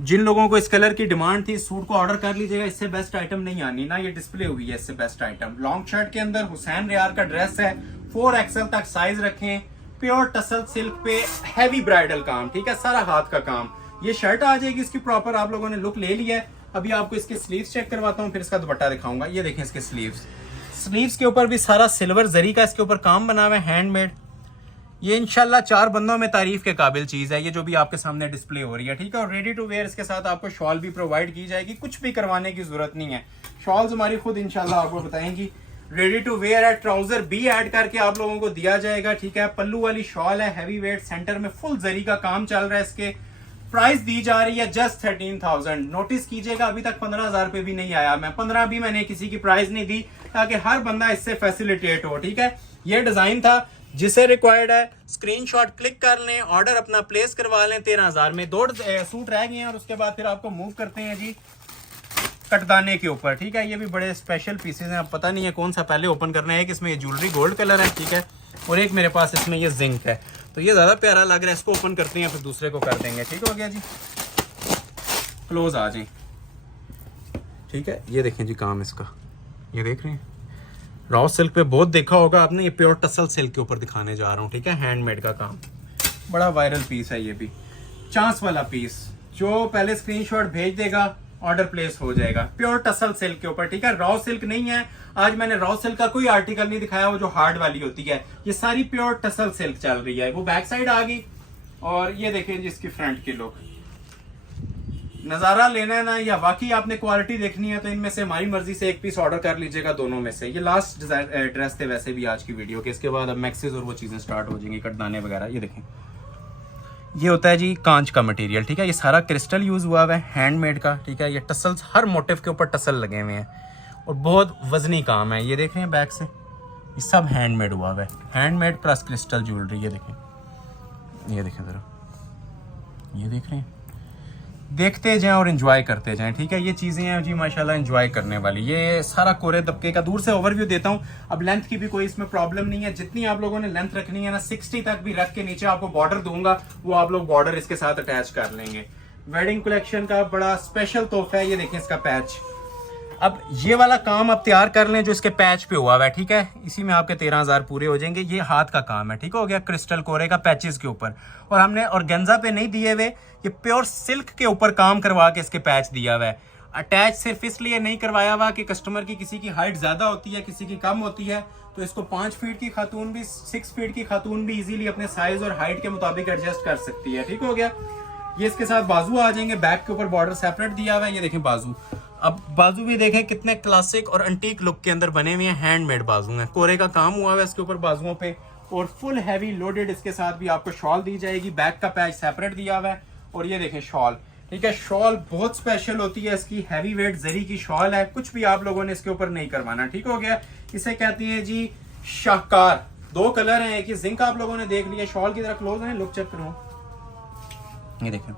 जिन लोगों को इस कलर की डिमांड थी, सूट को ऑर्डर कर लीजिएगा। इससे बेस्ट आइटम नहीं आनी ना, ये डिस्प्ले हुई है इससे बेस्ट आइटम। लॉन्ग शर्ट के अंदर हुसैन रियार का ड्रेस है, 4XL तक साइज रखें। प्योर टसल सिल्क पे हैवी ब्राइडल काम, ठीक है, सारा हाथ का काम। ये शर्ट आ जाएगी इसकी प्रॉपर, आप लोगों ने लुक ले लिया है। अभी आपको इसके स्लीव्स चेक करवाता हूँ, फिर इसका दुपट्टा दिखाऊंगा। ये देखें इसके स्लीव्स के ऊपर भी सारा सिल्वर जरी का इसके ऊपर काम बना हुआ है, हैंडमेड। ये इंशाल्लाह 4 बंदों में तारीफ के काबिल चीज है, ये जो भी आपके सामने डिस्प्ले हो रही है, ठीक है। और रेडी टू वेयर इसके साथ आपको शॉल भी प्रोवाइड की जाएगी, कुछ भी करवाने की जरूरत नहीं है। शॉल्स हमारी खुद इंशाल्लाह आपको बताएंगी। रेडी टू वेयर है, ट्राउजर भी ऐड करके आप लोगों को दिया जाएगा, ठीक है। पल्लू वाली शॉल है, हैवी वेट, सेंटर में फुल जरी का काम चल रहा है। इसके प्राइस दी जा रही है जस्ट 13,000। नोटिस कीजिएगा, अभी तक 15,000 पे भी नहीं आया। मैं 15 भी मैंने किसी की प्राइस नहीं दी, ताकि हर बंदा इससे फैसिलिटेट हो, ठीक है। ये डिजाइन था, जिसे रिक्वायर्ड है स्क्रीनशॉट क्लिक कर लें, ऑर्डर अपना प्लेस करवा लें। 13,000 में 2 सूट रह गए हैं और उसके बाद फिर आपको मूव करते हैं जी कटदाने के ऊपर, ठीक है। ये भी बड़े स्पेशल पीसेस हैं, अब पता नहीं है कौन सा पहले ओपन करना है। कि इसमें ये ज्वेलरी गोल्ड कलर है, ठीक है, और एक मेरे पास इसमें ये जिंक है, तो ये ज्यादा प्यारा लग रहा है। इसको ओपन करते हैं, फिर दूसरे को कर देंगे, ठीक हो गया जी। क्लोज आ जाए, ठीक है। ये देखें जी काम इसका, ये देख रहे हैं, रॉ सिल्क पे बहुत देखा होगा आपने। ये प्योर टसल सिल्क के ऊपर दिखाने जा रहा हूँ, ठीक है। हैंडमेड का काम, बड़ा वायरल पीस है। ये भी चांस वाला पीस, जो पहले स्क्रीनशॉट भेज देगा ऑर्डर प्लेस हो जाएगा। प्योर टसल सिल्क के ऊपर, ठीक है। रॉ सिल्क नहीं है, आज मैंने रॉ सिल्क का कोई आर्टिकल नहीं दिखाया, वो जो हार्ड वाली होती है। ये सारी प्योर टसल सिल्क चल रही है। वो बैक साइड आ गई, और ये देखें जिसकी फ्रंट की लुक। नजारा लेना है ना, या वाकई आपने क्वालिटी देखनी है, तो इनमें से हमारी मर्जी से एक पीस ऑर्डर कर लीजिएगा, दोनों में से। ये लास्ट ड्रेस थे वैसे भी आज की वीडियो के, इसके बाद अब मैक्सिस और वो चीजें स्टार्ट हो जाएंगी, कटदाने वगैरह। ये देखें, ये होता है जी कांच का मटेरियल, ठीक है। ये सारा क्रिस्टल यूज हुआ हुआ है, हैंडमेड का, ठीक है। ये टसल्स, हर मोटिव के ऊपर टसल लगे हुए हैं और बहुत वजनी काम है। ये देख रहे हैं बैक से, ये सब हैंडमेड हुआ हुआ है, हैंडमेड प्लस क्रिस्टल ज्वेलरी। ये देखें, ये देखें जरा, ये देख रहे हैं। देखते जाएं और एंजॉय करते जाएं, ठीक है। ये चीजें हैं जी माशाल्लाह एंजॉय करने वाली। ये सारा कोरे दबके का दूर से ओवरव्यू देता हूं। अब लेंथ की भी कोई इसमें प्रॉब्लम नहीं है, जितनी आप लोगों ने लेंथ रखनी है ना, 60 तक भी रख के नीचे आपको बॉर्डर दूंगा, वो आप लोग बॉर्डर इसके साथ अटैच कर लेंगे। वेडिंग कलेक्शन का बड़ा स्पेशल तोहफा है। ये देखें इसका पैच, अब ये वाला काम आप तैयार कर लें जो इसके पैच पे हुआ है, ठीक है। इसी में आपके 13,000 पूरे हो जाएंगे। ये हाथ का काम है, ठीक हो गया, क्रिस्टल कोरे का पैचेस के ऊपर। और हमने ऑर्गेन्जा पे नहीं दिए हुए, ये प्योर सिल्क के ऊपर काम करवा के इसके पैच दिया हुआ है। अटैच सिर्फ इसलिए नहीं करवाया हुआ कि कस्टमर की किसी की हाइट ज्यादा होती है, किसी की कम होती है, तो इसको 5 फीट की खातून भी, 6 फीट की खातून भी इजीली अपने साइज और हाइट के मुताबिक एडजस्ट कर सकती है, ठीक हो गया। ये इसके साथ बाजू आ जाएंगे, बैक के ऊपर बॉर्डर सेपरेट दिया हुआ है। ये देखें बाजू, अब बाजू भी देखें कितने क्लासिक और एंटीक लुक के अंदर बने हुए हैं, हैंडमेड बाजू हैं, कोरे का काम हुआ है इसके ऊपर बाजुओं पे। और फुल हैवी लोडेड इसके साथ भी आपको शॉल दी जाएगी। बैक का पैच सेपरेट दिया हुआ है और ये देखें शॉल, ठीक है। शॉल बहुत स्पेशल होती है इसकी, हैवी वेट जरी की शॉल है, कुछ भी आप लोगों ने इसके ऊपर नहीं करवाना, ठीक हो गया। इसे कहती है जी शाहकार। 2 कलर हैं, एक ये जिंक आप लोगों ने देख लिया। शॉल की तरह क्लोज है, लुक चेक करो, ये देखें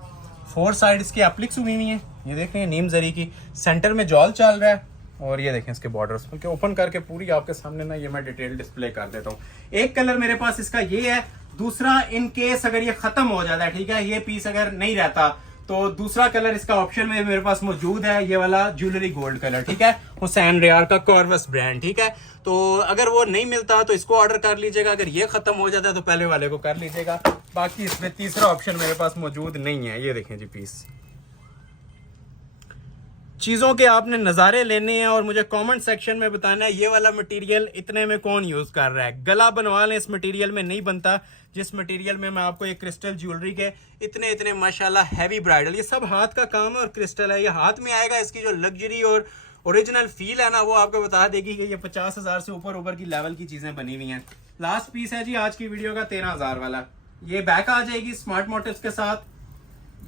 4 साइड इसकी एप्लिक्स हुई हुई है, ये देख रहे हैं नीम जरी की। सेंटर में जॉल चल रहा है और ये देखें इसके बॉर्डर्स, बल्कि ओपन करके पूरी आपके सामने ना ये मैं डिटेल डिस्प्ले कर देता हूँ। एक कलर मेरे पास इसका ये है, दूसरा इन केस अगर ये खत्म हो जाता है, ठीक है, ये पीस अगर नहीं रहता तो दूसरा कलर इसका ऑप्शन में मेरे पास मौजूद है, ये वाला ज्वेलरी गोल्ड कलर, ठीक है, हुसैन रियार का कॉर्वस ब्रांड, ठीक है। तो अगर वो नहीं मिलता तो इसको ऑर्डर कर लीजिएगा, अगर ये खत्म हो जाता है तो पहले वाले को कर लीजिएगा। बाकी इसमें तीसरा ऑप्शन मेरे पास मौजूद नहीं है। ये देखें जी पीस। चीज़ों के आपने नज़ारे लेने हैं और मुझे कमेंट सेक्शन में बताना है ये वाला मटेरियल इतने में कौन यूज़ कर रहा है। गला बनवा लें, इस मटेरियल में नहीं बनता जिस मटेरियल में मैं आपको एक क्रिस्टल ज्वेलरी के इतने माशाल्लाह हैवी ब्राइडल, ये सब हाथ का काम है और क्रिस्टल है, ये हाथ में आएगा। इसकी जो लग्जरी और ओरिजिनल फील है ना वो आपको बता देगी कि ये 50,000 से ऊपर की लेवल की चीज़ें बनी हुई हैं। लास्ट पीस है जी आज की वीडियो का 13,000 वाला। ये बैक आ जाएगी स्मार्ट मोटिव्स के साथ।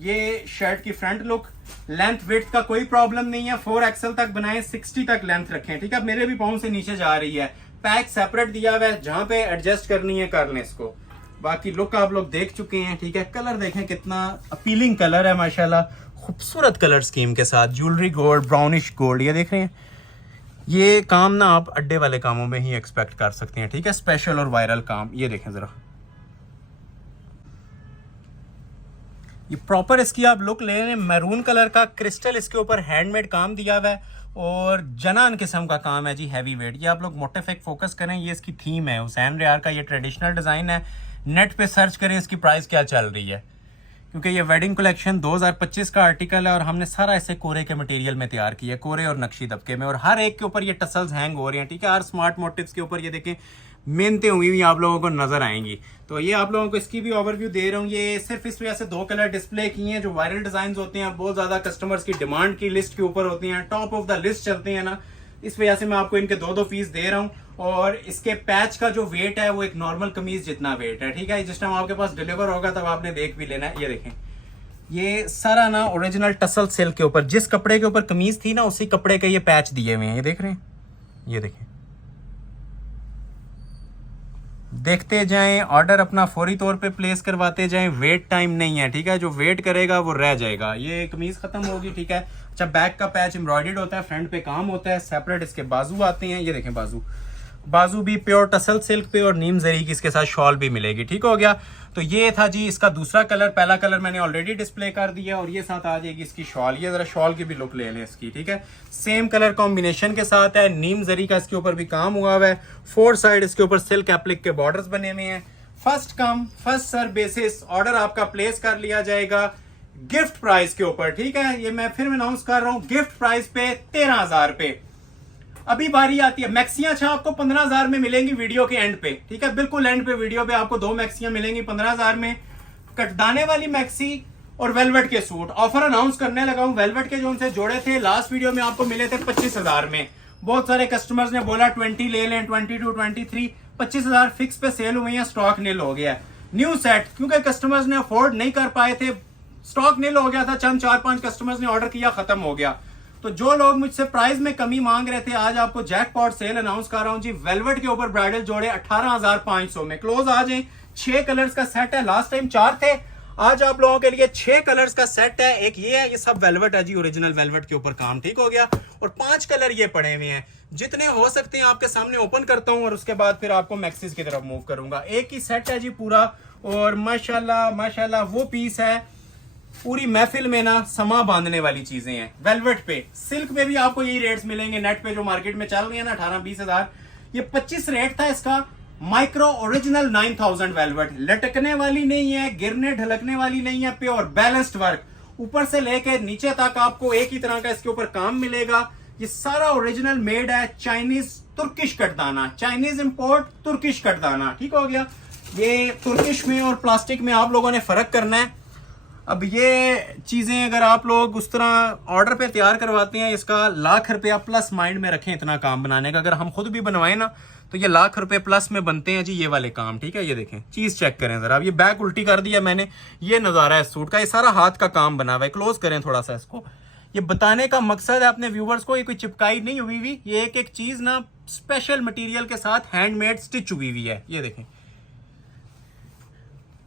ये शर्ट की फ्रंट लुक, लेंथ विड्थ का कोई प्रॉब्लम नहीं है, 4 एक्सल तक बनाएं, 60 तक लेंथ रखें, ठीक है। मेरे भी पाँव से नीचे जा रही है, पैक सेपरेट दिया हुआ है, जहां पे एडजस्ट करनी है कर लें इसको। बाकी लुक आप लोग देख चुके हैं, ठीक है। कलर देखें कितना अपीलिंग कलर है माशाल्लाह, खूबसूरत कलर स्कीम के साथ, ज्वेलरी गोल्ड, ब्राउनिश गोल्ड, ये देख रहे हैं। ये काम ना आप अड्डे वाले कामों में ही एक्सपेक्ट कर सकते हैं, ठीक है, स्पेशल और वायरल काम। ये देखें जरा, ये प्रॉपर इसकी आप लुक ले लें। मैरून कलर का क्रिस्टल इसके ऊपर हैंडमेड काम दिया हुआ है और जनान किस्म का काम है जी, हैवी वेट। ये आप लोग मोटिफिक फोकस करें, ये इसकी थीम है हुसैन रियार का, ये ट्रेडिशनल डिज़ाइन है। नेट पे सर्च करें इसकी प्राइस क्या चल रही है, क्योंकि ये वेडिंग कलेक्शन 2025 का आर्टिकल है और हमने सारा इसे कोरे के मटेरियल में तैयार किया है, कोरे और नक्शी दबके में, और हर एक के ऊपर ये टसल्स हैंग हो रहे हैं, ठीक है। हर स्मार्ट मोटिव्स के ऊपर ये देखें मेहनतें हुई आप लोगों को नजर आएंगी। तो ये आप लोगों को इसकी भी ओवरव्यू दे रहा हूँ। ये सिर्फ इस वजह से 2 कलर डिस्प्ले किए हैं, जो वायरल डिजाइन होते हैं बहुत ज्यादा कस्टमर्स की डिमांड की लिस्ट के ऊपर होती हैं, टॉप ऑफ द लिस्ट चलते हैं ना, इस वजह से मैं आपको इनके 2 पीस दे रहा हूँ। और इसके पैच का जो वेट है वो एक नॉर्मल कमीज जितना वेट है, ठीक है। जिस टाइम आपके पास डिलीवर होगा तब आपने देख भी लेना है। ये देखें, ये सारा ना ओरिजिनल टसल सिल्क के ऊपर, जिस कपड़े के ऊपर कमीज थी ना उसी कपड़े के ये पैच दिए हुए हैं, ये देख रहे हैं, ये देखें। देखते जाएं, ऑर्डर अपना फौरी तौर पे प्लेस करवाते जाएं, वेट टाइम नहीं है, ठीक है। जो वेट करेगा वो रह जाएगा। ये कमीज खत्म होगी, ठीक है। अच्छा, बैक का पैच एम्ब्रॉयडर्ड होता है, फ्रंट पे काम होता है, सेपरेट इसके बाजू आते हैं। ये देखें बाजू भी प्योर टसल सिल्क पे और नीम जरी की इसके साथ शॉल भी मिलेगी, ठीक हो गया। तो ये था जी इसका दूसरा कलर, पहला कलर मैंने ऑलरेडी डिस्प्ले कर दिया और ये साथ आ जाएगी इसकी शॉल। ये जरा शॉल की भी लुक ले लें इसकी, ठीक है। सेम कलर कॉम्बिनेशन के साथ है, नीम जरी का इसके ऊपर भी काम हुआ हुआ है, 4 साइड इसके ऊपर सिल्क एप्लिक के बॉर्डर्स बने हुए हैं। First come first serve basis order आपका प्लेस कर लिया जाएगा गिफ्ट प्राइस के ऊपर, ठीक है। ये मैं फिर अनाउंस कर रहा हूँ, गिफ्ट प्राइस पे 13,000 पे। अभी बारी आती है मैक्सियां, अच्छा आपको 15,000 में मिलेंगी वीडियो के एंड पे, ठीक है, बिल्कुल एंड पे वीडियो पे आपको 2 मैक्सियां मिलेंगी 15,000 में। कटदाने वाली मैक्सी और वेलवेट के सूट ऑफर अनाउंस करने लगा हूं। वेलवेट के जो उनसे जोड़े थे लास्ट वीडियो में आपको मिले थे 25,000 में। बहुत सारे कस्टमर्स ने बोला 20 ले लें, 22, 23, 25,000 फिक्स पे सेल हुई है, स्टॉक नील हो गया। न्यू सेट क्योंकि कस्टमर्स ने अफोर्ड नहीं कर पाए थे, स्टॉक नील हो गया था, चंद 4-5 कस्टमर्स ने ऑर्डर किया, खत्म हो गया। तो जो लोग मुझसे प्राइस में कमी मांग रहे थे, आज आपको जैकपॉट सेल अनाउंस कर रहा हूं जी। वेलवेट के ऊपर ब्राइडल जोड़े 18,500 में क्लोज आ जाए। 6 कलर्स का सेट है, लास्ट टाइम 4 थे, आज आप लोगों के लिए 6 कलर्स का सेट है। एक ये है, ये सब वेलवेट है जी, ओरिजिनल वेलवेट के ऊपर काम, ठीक हो गया। और 5 कलर ये पड़े हुए हैं, जितने हो सकते हैं आपके सामने ओपन करता हूं और उसके बाद फिर आपको मैक्सिस की तरफ मूव करूंगा। एक ही सेट है जी पूरा, और माशाल्लाह माशाल्लाह वो पीस है पूरी महफिल में ना समा बांधने वाली चीजें हैं। वेलवेट पे, सिल्क पे भी आपको यही रेट्स मिलेंगे नेट पे जो मार्केट में चल रही है ना 18-20 हजार। ये 25 रेट था इसका। माइक्रो ओरिजिनल 9000 वेलवेट, लटकने वाली नहीं है, गिरने ढलकने वाली नहीं है, प्योर बैलेंस्ड वर्क, ऊपर से लेके नीचे तक आपको एक ही तरह का इसके ऊपर काम मिलेगा। ये सारा ओरिजिनल मेड है, चाइनीज तुर्किश कटदाना, चाइनीज इंपोर्ट तुर्किश कटदाना, ठीक हो गया। ये तुर्किश में और प्लास्टिक में आप लोगों ने फर्क करना है। अब ये चीजें अगर आप लोग उस तरह ऑर्डर पे तैयार करवाते हैं, इसका लाख रुपया प्लस माइंड में रखें इतना काम बनाने का। अगर हम खुद भी बनवाएं ना तो ये लाख रुपए प्लस में बनते हैं जी ये वाले काम, ठीक है। ये देखें, चीज चेक करें जरा। अब ये बैक उल्टी कर दिया मैंने, ये नजारा है सूट का, ये सारा हाथ का काम बना हुआ है। क्लोज करें थोड़ा सा इसको। ये बताने का मकसद है अपने व्यूवर्स को, ये कोई चिपकाई नहीं हुई हुई, ये एक एक चीज ना स्पेशल मटेरियल के साथ हैंडमेड स्टिच हुई हुई है। ये देखें,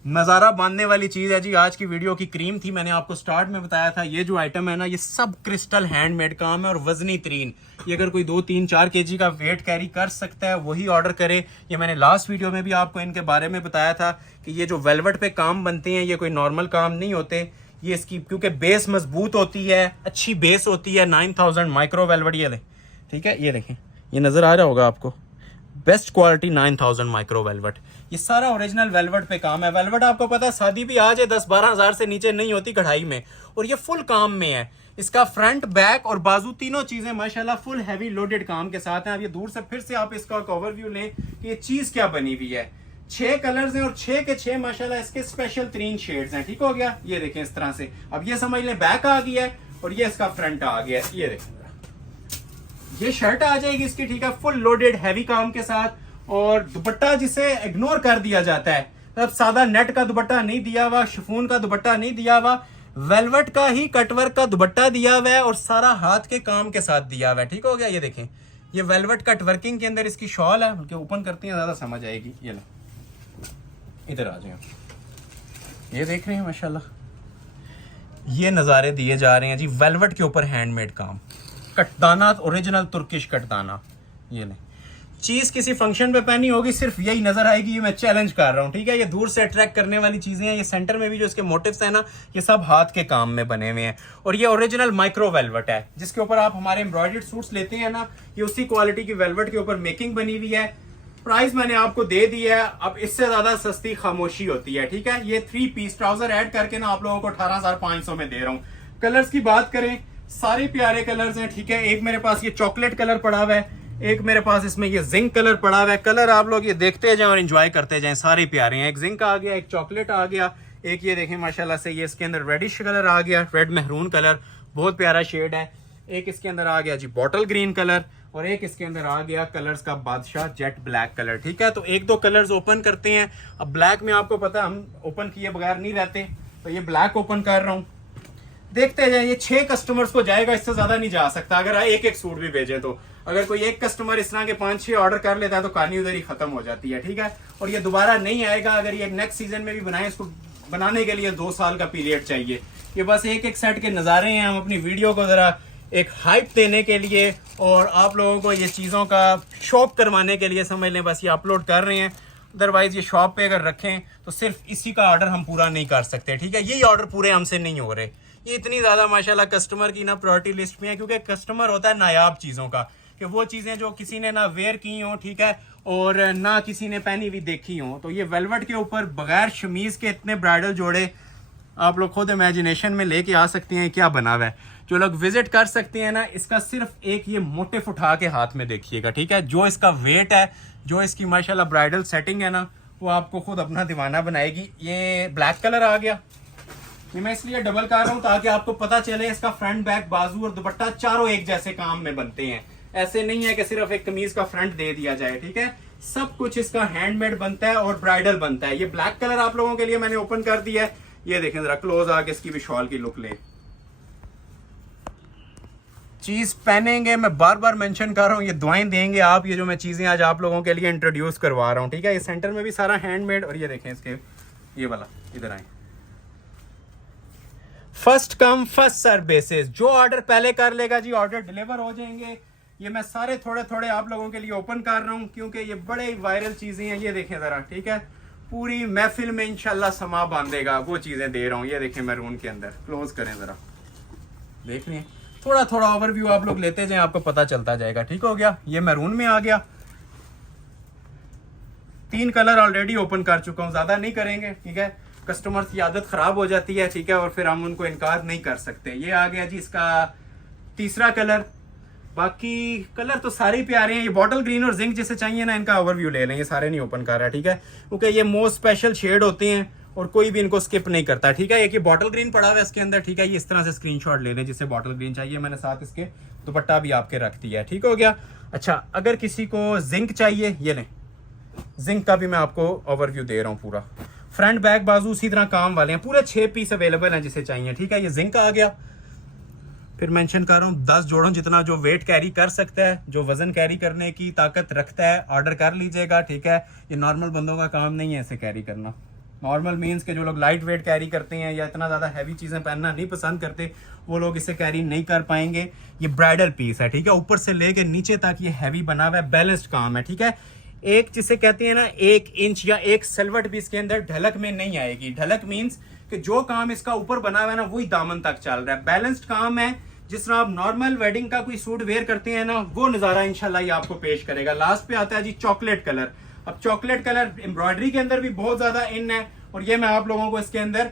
नज़ारा बांधने वाली चीज़ है जी। आज की वीडियो की क्रीम थी, मैंने आपको स्टार्ट में बताया था। ये जो आइटम है ना, ये सब क्रिस्टल हैंडमेड काम है और वजनी तरीन। ये अगर कोई 2-3-4 केजी का वेट कैरी कर सकता है वही ऑर्डर करे। ये मैंने लास्ट वीडियो में भी आपको इनके बारे में बताया था कि ये जो वेलवेट पे काम बनते हैं ये कोई नॉर्मल काम नहीं होते। ये इसकी क्योंकि बेस मजबूत होती है, अच्छी बेस होती है। 9000 माइक्रो वेलवेट, ये देखें, ठीक है। ये देखें, ये नज़र आ रहा होगा आपको, बेस्ट क्वालिटी 9000 माइक्रो वेलवेट। ये सारा ओरिजिनल वेलवेट पे काम है। वेलवेट आपको पता है शादी भी आ जाए 10-12 हज़ार से नीचे नहीं होती कढ़ाई में, और ये फुल काम में है। इसका फ्रंट, बैक और बाजू तीनों चीजें माशाल्लाह फुल हैवी लोडेड काम के साथ हैं। अब ये दूर से फिर से आप इसका एक ओवरव्यू लें कि ये चीज क्या बनी हुई है। 6 कलर्स हैं और 6 के 6 माशाल्लाह इसके स्पेशल 3 शेड्स हैं, ठीक हो गया। ये देखें इस तरह से। अब ये समझ लें बैक आ गया है और ये इसका फ्रंट आ गया है। ये देखें, ये शर्ट आ जाएगी इसकी, ठीक है, फुल लोडेड हैवी काम के साथ। और दुपट्टा जिसे इग्नोर कर दिया जाता है, मतलब सादा नेट का दुपट्टा नहीं दिया हुआ, शिफॉन का दुपट्टा नहीं दिया हुआ, वेलवेट का ही कटवर्क का दुपट्टा दिया हुआ है और सारा हाथ के काम के साथ दिया हुआ है, ठीक हो गया। ये देखें, ये वेलवेट कटवर्किंग के अंदर इसकी शॉल है, बल्कि ओपन करते हैं ज्यादा समझ आएगी। ये लो, इधर आ जाए, ये देख रहे हैं माशाल्लाह ये नज़ारे दिए जा रहे हैं जी वेलवेट के ऊपर हैंडमेड काम। कटदाना ओरिजिनल तुर्किश कटदाना। ये नहीं, चीज किसी फंक्शन पे पहनी होगी सिर्फ यही नजर आएगी। ये मैं चैलेंज कर रहा हूँ, ठीक है। ये दूर से अट्रैक्ट करने वाली चीजें हैं। ये सेंटर में भी जो इसके मोटिव्स हैं ना, ये सब हाथ के काम में बने हुए हैं। और ये ओरिजिनल माइक्रो वेलवेट है, जिसके ऊपर आप हमारे एम्ब्रॉयडर्ड सूट्स लेते हैं ना, ये उसी क्वालिटी की वेलवेट के ऊपर मेकिंग बनी हुई है। प्राइस मैंने आपको दे दी है, अब इससे ज्यादा सस्ती खामोशी होती है, ठीक है। ये 3 पीस ट्राउजर ऐड करके ना आप लोगों को 18,500 में दे रहा हूँ। कलर्स की बात करें, सारे प्यारे कलर्स हैं, ठीक है। एक मेरे पास ये चॉकलेट कलर पड़ा हुआ है, एक मेरे पास इसमें ये जिंक कलर पड़ा हुआ है। कलर आप लोग ये देखते जाएं और एंजॉय करते जाएं, सारे प्यारे हैं। एक जिंक आ गया, एक चॉकलेट आ गया, एक ये देखें माशाल्लाह से ये इसके अंदर रेडिश कलर आ गया, रेड मेहरून कलर, बहुत प्यारा शेड है। एक इसके अंदर आ गया जी बॉटल ग्रीन कलर, और एक इसके अंदर आ गया कलर्स का बादशाह जेट ब्लैक कलर, ठीक है। तो 1-2 कलर्स ओपन करते हैं। अब ब्लैक में आपको पता है हम ओपन किए बगैर नहीं रहते, तो ये ब्लैक ओपन कर रहा हूँ, देखते जाए। ये 6 कस्टमर्स को जाएगा, इससे ज्यादा नहीं जा सकता अगर एक सूट भी भेजे तो। अगर कोई एक कस्टमर इस तरह के 5-6 ऑर्डर कर लेता है तो कहानी उधर ही खत्म हो जाती है, ठीक है। और ये दोबारा नहीं आएगा। अगर ये नेक्स्ट सीजन में भी बनाए, इसको बनाने के लिए 2 साल का पीरियड चाहिए। ये बस एक सेट के नज़ारे हैं, हम अपनी वीडियो को जरा एक हाइप देने के लिए और आप लोगों को ये चीज़ों का शॉप करवाने के लिए समझ लें, बस ये अपलोड कर रहे हैं। अदरवाइज ये शॉप पे अगर रखें तो सिर्फ इसी का ऑर्डर हम पूरा नहीं कर सकते, ठीक है। यही ऑर्डर पूरे हमसे नहीं हो रहे। ये इतनी ज़्यादा माशाल्लाह कस्टमर की ना प्रायोरिटी लिस्ट में है, क्योंकि कस्टमर होता है नायाब चीज़ों का, कि वो चीज़ें जो किसी ने ना वेयर की हों, ठीक है, और ना किसी ने पहनी हुई देखी हों। तो ये वेलवेट के ऊपर बगैर शमीज़ के इतने ब्राइडल जोड़े आप लोग खुद इमेजिनेशन में लेके आ सकते हैं क्या बना हुआ है। जो लोग विजिट कर सकते हैं ना, इसका सिर्फ एक ये मोटिफ उठा के हाथ में देखिएगा, ठीक है। जो इसका वेट है, जो इसकी माशाल्लाह ब्राइडल सेटिंग है ना, वो आपको खुद अपना दीवाना बनाएगी। ये ब्लैक कलर आ गया, ये मैं इसलिए डबल कर रहा हूँ ताकि आपको पता चले इसका फ्रंट, बैक, बाजू और दुपट्टा चारों एक जैसे काम में बनते हैं। ऐसे नहीं है कि सिर्फ एक कमीज का फ्रंट दे दिया जाए, ठीक है। सब कुछ इसका हैंडमेड बनता है और ब्राइडल बनता है। ये ब्लैक कलर आप लोगों के लिए मैंने ओपन कर दिया है। ये देखें जरा क्लोज आके इसकी भी शॉल की लुक ले। चीज पहनेंगे, मैं बार बार मेंशन कर रहा हूँ, ये दुआएं देंगे आप। ये जो मैं चीजें आज आप लोगों के लिए इंट्रोड्यूस करवा रहा हूँ, ठीक है। ये सेंटर में भी सारा हैंडमेड, और ये देखें इसके ये वाला, इधर आए, first come first serve basis. जो ऑर्डर पहले कर लेगा जी ऑर्डर डिलीवर हो जाएंगे। ये मैं सारे थोड़े थोड़े आप लोगों के लिए ओपन कर रहा हूँ, क्योंकि ये बड़े वायरल चीजें हैं। ये देखें जरा, ठीक है, पूरी महफिल में इंशाल्लाह समा बांधेगा, वो चीजें दे रहा हूँ। ये देखें मैरून के अंदर, क्लोज करें जरा, देख लें। थोड़ा थोड़ा ओवरव्यू आप लोग लेते जाएं, आपको पता चलता जाएगा, ठीक हो गया। ये मैरून में आ गया, 3 कलर ऑलरेडी ओपन कर चुका हूँ, ज्यादा नहीं करेंगे, ठीक है। कस्टमर्स की आदत खराब हो जाती है, ठीक है, और फिर हम उनको इनकार नहीं कर सकते। ये आ गया जी इसका तीसरा कलर। बाकी कलर तो सारे ही प्यारे हैं। ये बॉटल ग्रीन और जिंक जिसे चाहिए ना, इनका ओवरव्यू ले लें। ये सारे नहीं ओपन कर रहा है, ठीक है, क्योंकि ये मोस्ट स्पेशल शेड होते हैं और कोई भी इनको स्किप नहीं करता, ठीक है। एक ये बॉटल ग्रीन पड़ा हुआ है इसके अंदर, ठीक है। ये इस तरह से स्क्रीनशॉट ले लें जिससे बॉटल ग्रीन चाहिए। मैंने साथ इसके दुपट्टा भी आपके रख दिया है, ठीक हो गया। अच्छा, अगर किसी को जिंक चाहिए, ये लें, जिंक का भी मैं आपको ओवरव्यू दे रहा हूँ पूरा। फ्रंट बैक बाजू उसी तरह काम वाले हैं, पूरे 6 पीस अवेलेबल हैं जिसे चाहिए, ठीक है। ये जिंक आ गया। फिर मेंशन कर रहा हूँ 10 जोड़ों जितना जो वेट कैरी कर सकता है, जो वजन कैरी करने की ताकत रखता है, ऑर्डर कर लीजिएगा, ठीक है। ये नॉर्मल बंदों का काम नहीं है ऐसे कैरी करना। नॉर्मल मीन्स के जो लोग लाइट वेट कैरी करते हैं या इतना ज़्यादा हैवी चीज़ें पहनना नहीं पसंद करते, वो लोग इसे कैरी नहीं कर पाएंगे। ये ब्राइडल पीस है, ठीक है। ऊपर से लेके नीचे तक ये हैवी बना हुआ है, बैलेंस्ड काम है, ठीक है। एक जिसे कहते हैं ना 1 इंच या 1 सिल्वट भी इसके अंदर ढलक में नहीं आएगी। ढलक मीन्स कि जो काम इसका ऊपर बना हुआ है ना वही दामन तक चल रहा है। बैलेंस्ड काम है, जिस तरह आप नॉर्मल वेडिंग का कोई सूट वेयर करते हैं ना, वो नज़ारा इंशाल्लाह ये आपको पेश करेगा। लास्ट पे आता है जी चॉकलेट कलर। अब चॉकलेट कलर एम्ब्रॉयडरी के अंदर भी बहुत ज्यादा इन है, और ये मैं आप लोगों को इसके अंदर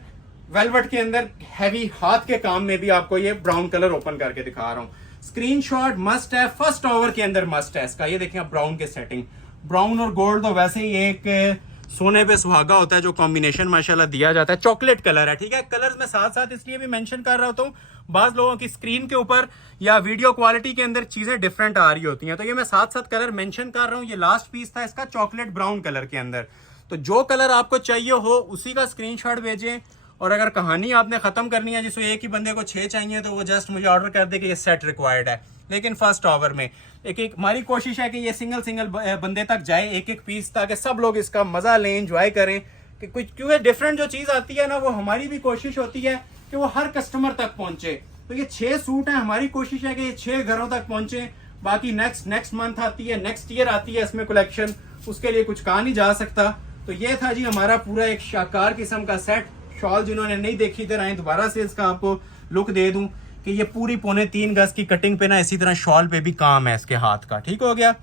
वेलवेट के अंदर हैवी हाथ के काम में भी आपको ये ब्राउन कलर ओपन करके दिखा रहा हूँ। स्क्रीनशॉट मस्ट है, फर्स्ट ओवर के अंदर मस्ट है इसका। ये देखें आप ब्राउन के सेटिंग, ब्राउन और गोल्ड तो वैसे ही एक सोने पे सुहागा होता है, जो कॉम्बिनेशन माशाल्लाह दिया जाता है। चॉकलेट कलर है, ठीक है। कलर्स में साथ साथ इसलिए भी मेंशन कर रहा होता हूँ, बाज लोगों की स्क्रीन के ऊपर या वीडियो क्वालिटी के अंदर चीजें डिफरेंट आ रही होती हैं, तो ये मैं साथ साथ कलर मेंशन कर रहा हूँ। ये लास्ट पीस था इसका चॉकलेट ब्राउन कलर के अंदर। तो जो कलर आपको चाहिए हो उसी का स्क्रीनशॉट भेजें, और अगर कहानी आपने खत्म करनी है, जिसको एक ही बंदे को 6 चाहिए, तो वो जस्ट मुझे ऑर्डर कर दे कि ये सेट रिक्वायर्ड है। लेकिन फर्स्ट ओवर में एक हमारी कोशिश है कि ये सिंगल सिंगल बंदे तक जाए, एक एक पीस, ताकि सब लोग इसका मजा लें, एंजॉय करें। कि कुछ क्योंकि डिफरेंट जो चीज आती है ना, वो हमारी भी कोशिश होती है कि वो हर कस्टमर तक पहुंचे। तो ये 6 सूट है, हमारी कोशिश है कि ये 6 घरों तक पहुंचे। बाकी नेक्स्ट मंथ आती है, नेक्स्ट ईयर आती है इसमें कलेक्शन, उसके लिए कुछ कहा नहीं जा सकता। तो ये था जी हमारा पूरा एक शाकार किस्म का सेट। शॉल जिन्होंने नहीं देखी, इधर आए दोबारा से इसका आपको लुक दे दूं कि ये पूरी 3.25 गज की कटिंग पे ना इसी तरह शॉल पे भी काम है इसके हाथ का, ठीक हो गया।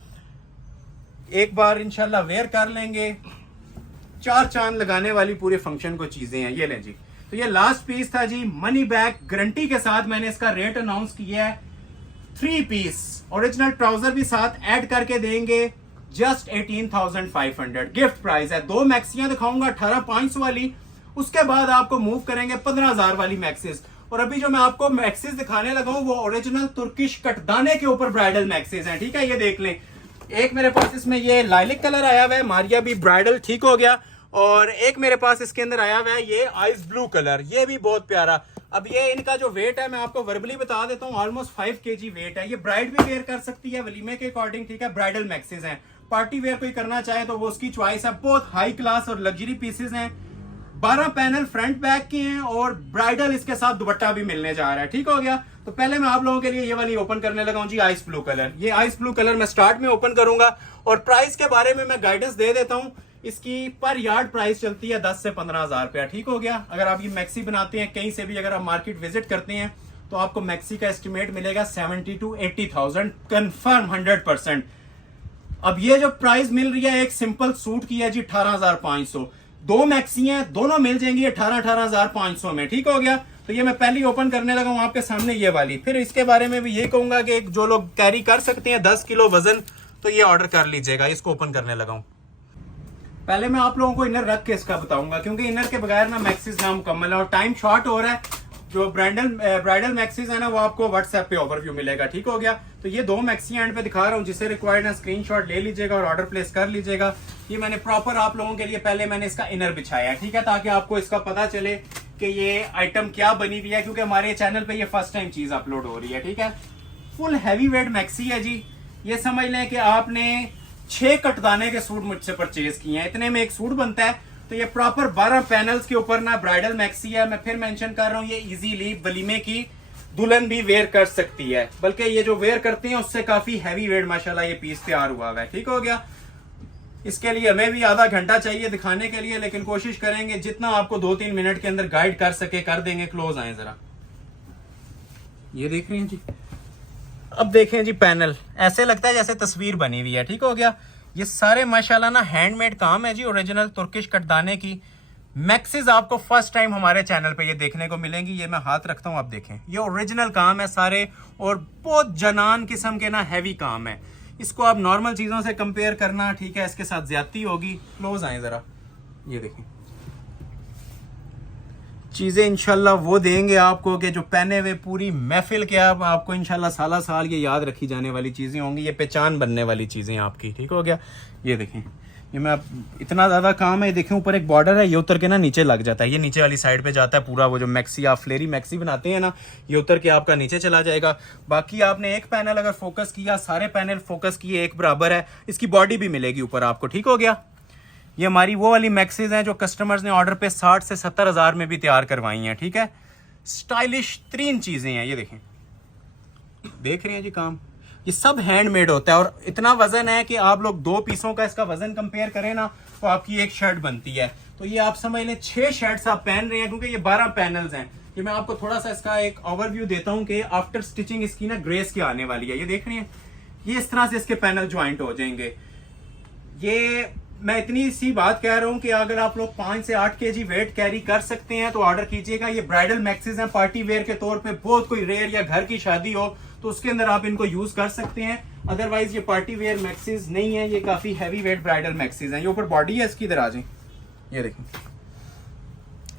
एक बार इंशाल्लाह वेयर कर लेंगे, 4 चांद लगाने वाली पूरे फंक्शन को चीजें हैं। ये लें जी, तो ये लास्ट पीस था जी, मनी बैक गारंटी के साथ मैंने इसका रेट अनाउंस किया है। 3 पीस ओरिजिनल ट्राउजर भी साथ ऐड करके देंगे, जस्ट 18,500 गिफ्ट प्राइस है। 2 मैक्सियां दिखाऊंगा 18,500 वाली, उसके बाद आपको मूव करेंगे 15,000 वाली मैक्सिस। और अभी जो मैं आपको मैक्सिस दिखाने लगा हूं वो ओरिजिनल तुर्किश कटदाने के ऊपर ब्राइडल मैक्सिस हैं, ठीक है। ये देख लें, एक मेरे पास इसमें ये लाइलिक कलर आया हुआ है, मारिया भी ब्राइडल, ठीक हो गया। और एक मेरे पास इसके अंदर आया हुआ है ये आइस ब्लू कलर, ये भी बहुत प्यारा। अब ये इनका जो वेट है मैं आपको वर्बली बता देता हूँ, ऑलमोस्ट 5 kg वेट है। ये ब्राइड भी वेयर कर सकती है वलीमे के अकॉर्डिंग, ठीक है। ब्राइडल मैक्सिस हैं, पार्टी वेयर कोई करना चाहे तो वो उसकी चॉइस है। बहुत हाई क्लास और लग्जरी पीसेस हैं। 12 पैनल फ्रंट बैक के हैं, और ब्राइडल इसके साथ दुपट्टा भी मिलने जा रहा है, ठीक हो गया। तो पहले मैं आप लोगों के लिए ये वाली ओपन करने लगा हूं जी, आइस ब्लू कलर। ये आइस ब्लू कलर मैं स्टार्ट में ओपन करूंगा, और प्राइस के बारे में मैं गाइडेंस दे देता हूं। इसकी पर यार्ड प्राइस चलती है 10 से 15,000 रुपया, ठीक हो गया। अगर आप ये मैक्सी बनाते हैं कहीं से भी, अगर आप मार्केट विजिट करते हैं, तो आपको मैक्सी का एस्टिमेट मिलेगा 70 to 80,000 कंफर्म 100%। अब ये जो प्राइस मिल रही है एक सिंपल सूट की है जी 18,500। 2 मैक्सी हैं, दोनों मिल जाएंगी 18,500 में, ठीक हो गया। तो ये मैं पहली ओपन करने लगा हूं आपके सामने ये वाली। फिर इसके बारे में भी ये कहूंगा कि जो लोग कैरी कर सकते हैं 10 किलो वजन, तो ये ऑर्डर कर लीजिएगा। इसको ओपन करने लगा हूं। पहले मैं आप लोगों को इनर रख के इसका बताऊंगा, क्योंकि इनर के बगैर ना मैक्सिस ना मुकम्मल है और टाइम शॉर्ट हो रहा है। जो ब्राइडल मैक्सीज है ना, वो आपको व्हाट्सएप पे ओवरव्यू मिलेगा, ठीक हो गया। तो ये 2 मैक्सी एंड पे दिखा रहा हूँ, जिससे रिक्वायर्ड है स्क्रीनशॉट ले लीजिएगा और ऑर्डर प्लेस कर लीजिएगा। ये मैंने प्रॉपर आप लोगों के लिए पहले मैंने इसका इनर बिछाया है, ठीक है, ताकि आपको इसका पता चले कि ये आइटम क्या बनी हुई है, क्योंकि हमारे चैनल पे ये फर्स्ट टाइम चीज अपलोड हो रही है, ठीक है। फुल हैवी वेट मैक्सी है जी। ये समझ लें कि आपने 6 कटदाने के सूट मुझसे परचेज किए हैं, इतने में एक सूट बनता है। तो ये प्रॉपर 12 पैनल्स के ऊपर ना ब्राइडल मैक्सी है। मैं फिर मेंशन कर रहा हूँ, ये इजीली वलीमे की दुल्हन भी वेयर कर सकती है, बल्कि ये जो वेयर करते हैं उससे काफी हैवी वेट माशाल्लाह ये पीस तैयार हुआ है, ठीक हो गया। इसके लिए हमें भी आधा घंटा चाहिए दिखाने के लिए, लेकिन कोशिश करेंगे जितना आपको 2-3 मिनट के अंदर गाइड कर सके कर देंगे। क्लोज आए जरा, ये देख रहे हैं जी। अब देखें जी पैनल, ऐसे लगता है जैसे तस्वीर बनी हुई है, ठीक हो गया। ये सारे माशाल्लाह ना हैंडमेड काम है जी, ओरिजिनल तुर्किश कटदाने की मैक्सिस आपको फर्स्ट टाइम हमारे चैनल पे ये देखने को मिलेंगी। ये मैं हाथ रखता हूँ, आप देखें, ये ओरिजिनल काम है सारे, और बहुत जनान किस्म के ना हैवी काम है। इसको आप नॉर्मल चीजों से कंपेयर करना, ठीक है, इसके साथ ज्यादती होगी। क्लोज आए जरा, ये देखें, चीज़ें इंशाल्लाह वो देंगे आपको कि जो पहने हुए पूरी महफिल के आप आपको इंशाल्लाह साला साल ये याद रखी जाने वाली चीज़ें होंगी, ये पहचान बनने वाली चीज़ें आपकी। ठीक हो गया। ये देखें, ये मैं इतना ज़्यादा काम है, देखें ऊपर एक बॉर्डर है, ये उतर के ना नीचे लग जाता है, ये नीचे वाली साइड पे जाता है पूरा। वो जो मैक्सी आप फ्लेरी मैक्सी बनाते हैं ना, ये उतर के आपका नीचे चला जाएगा। बाकी आपने एक पैनल अगर फोकस किया, सारे पैनल फोकस किए एक बराबर है, इसकी बॉडी भी मिलेगी ऊपर आपको। ठीक हो गया। ये हमारी वो वाली मैक्सीज हैं जो कस्टमर्स ने ऑर्डर पे 60 से 70 हज़ार में भी तैयार करवाई हैं। ठीक है, स्टाइलिश तरीन चीज़ें हैं। ये देखें, देख रहे हैं जी काम, ये सब हैंडमेड होता है। और इतना वजन है कि आप लोग 2 पीसों का इसका वजन कंपेयर करें ना तो आपकी एक शर्ट बनती है। तो ये आप समझ लें 6 शर्ट्स आप पहन रहे हैं, क्योंकि ये 12 पैनल्स हैं। ये मैं आपको थोड़ा सा इसका एक ओवरव्यू देता हूँ कि आफ्टर स्टिचिंग इसकी ना ग्रेस क्या आने वाली है। ये देख रहे हैं, ये इस तरह से इसके पैनल ज्वाइंट हो जाएंगे। ये मैं इतनी सी बात कह रहा हूँ कि अगर आप लोग 5 से 8 केजी वेट कैरी कर सकते हैं तो ऑर्डर कीजिएगा। ये ब्राइडल मैक्सीज हैं, पार्टी वेयर के तौर पे, बहुत कोई रेयर या घर की शादी हो तो उसके अंदर आप इनको यूज कर सकते हैं। अदरवाइज ये पार्टी वेयर मैक्सीज नहीं है, ये काफी हैवी वेट ब्राइडल मैक्सीज हैं। ये ऊपर बॉडी है इसकी, इधर आ जाए, ये देखें,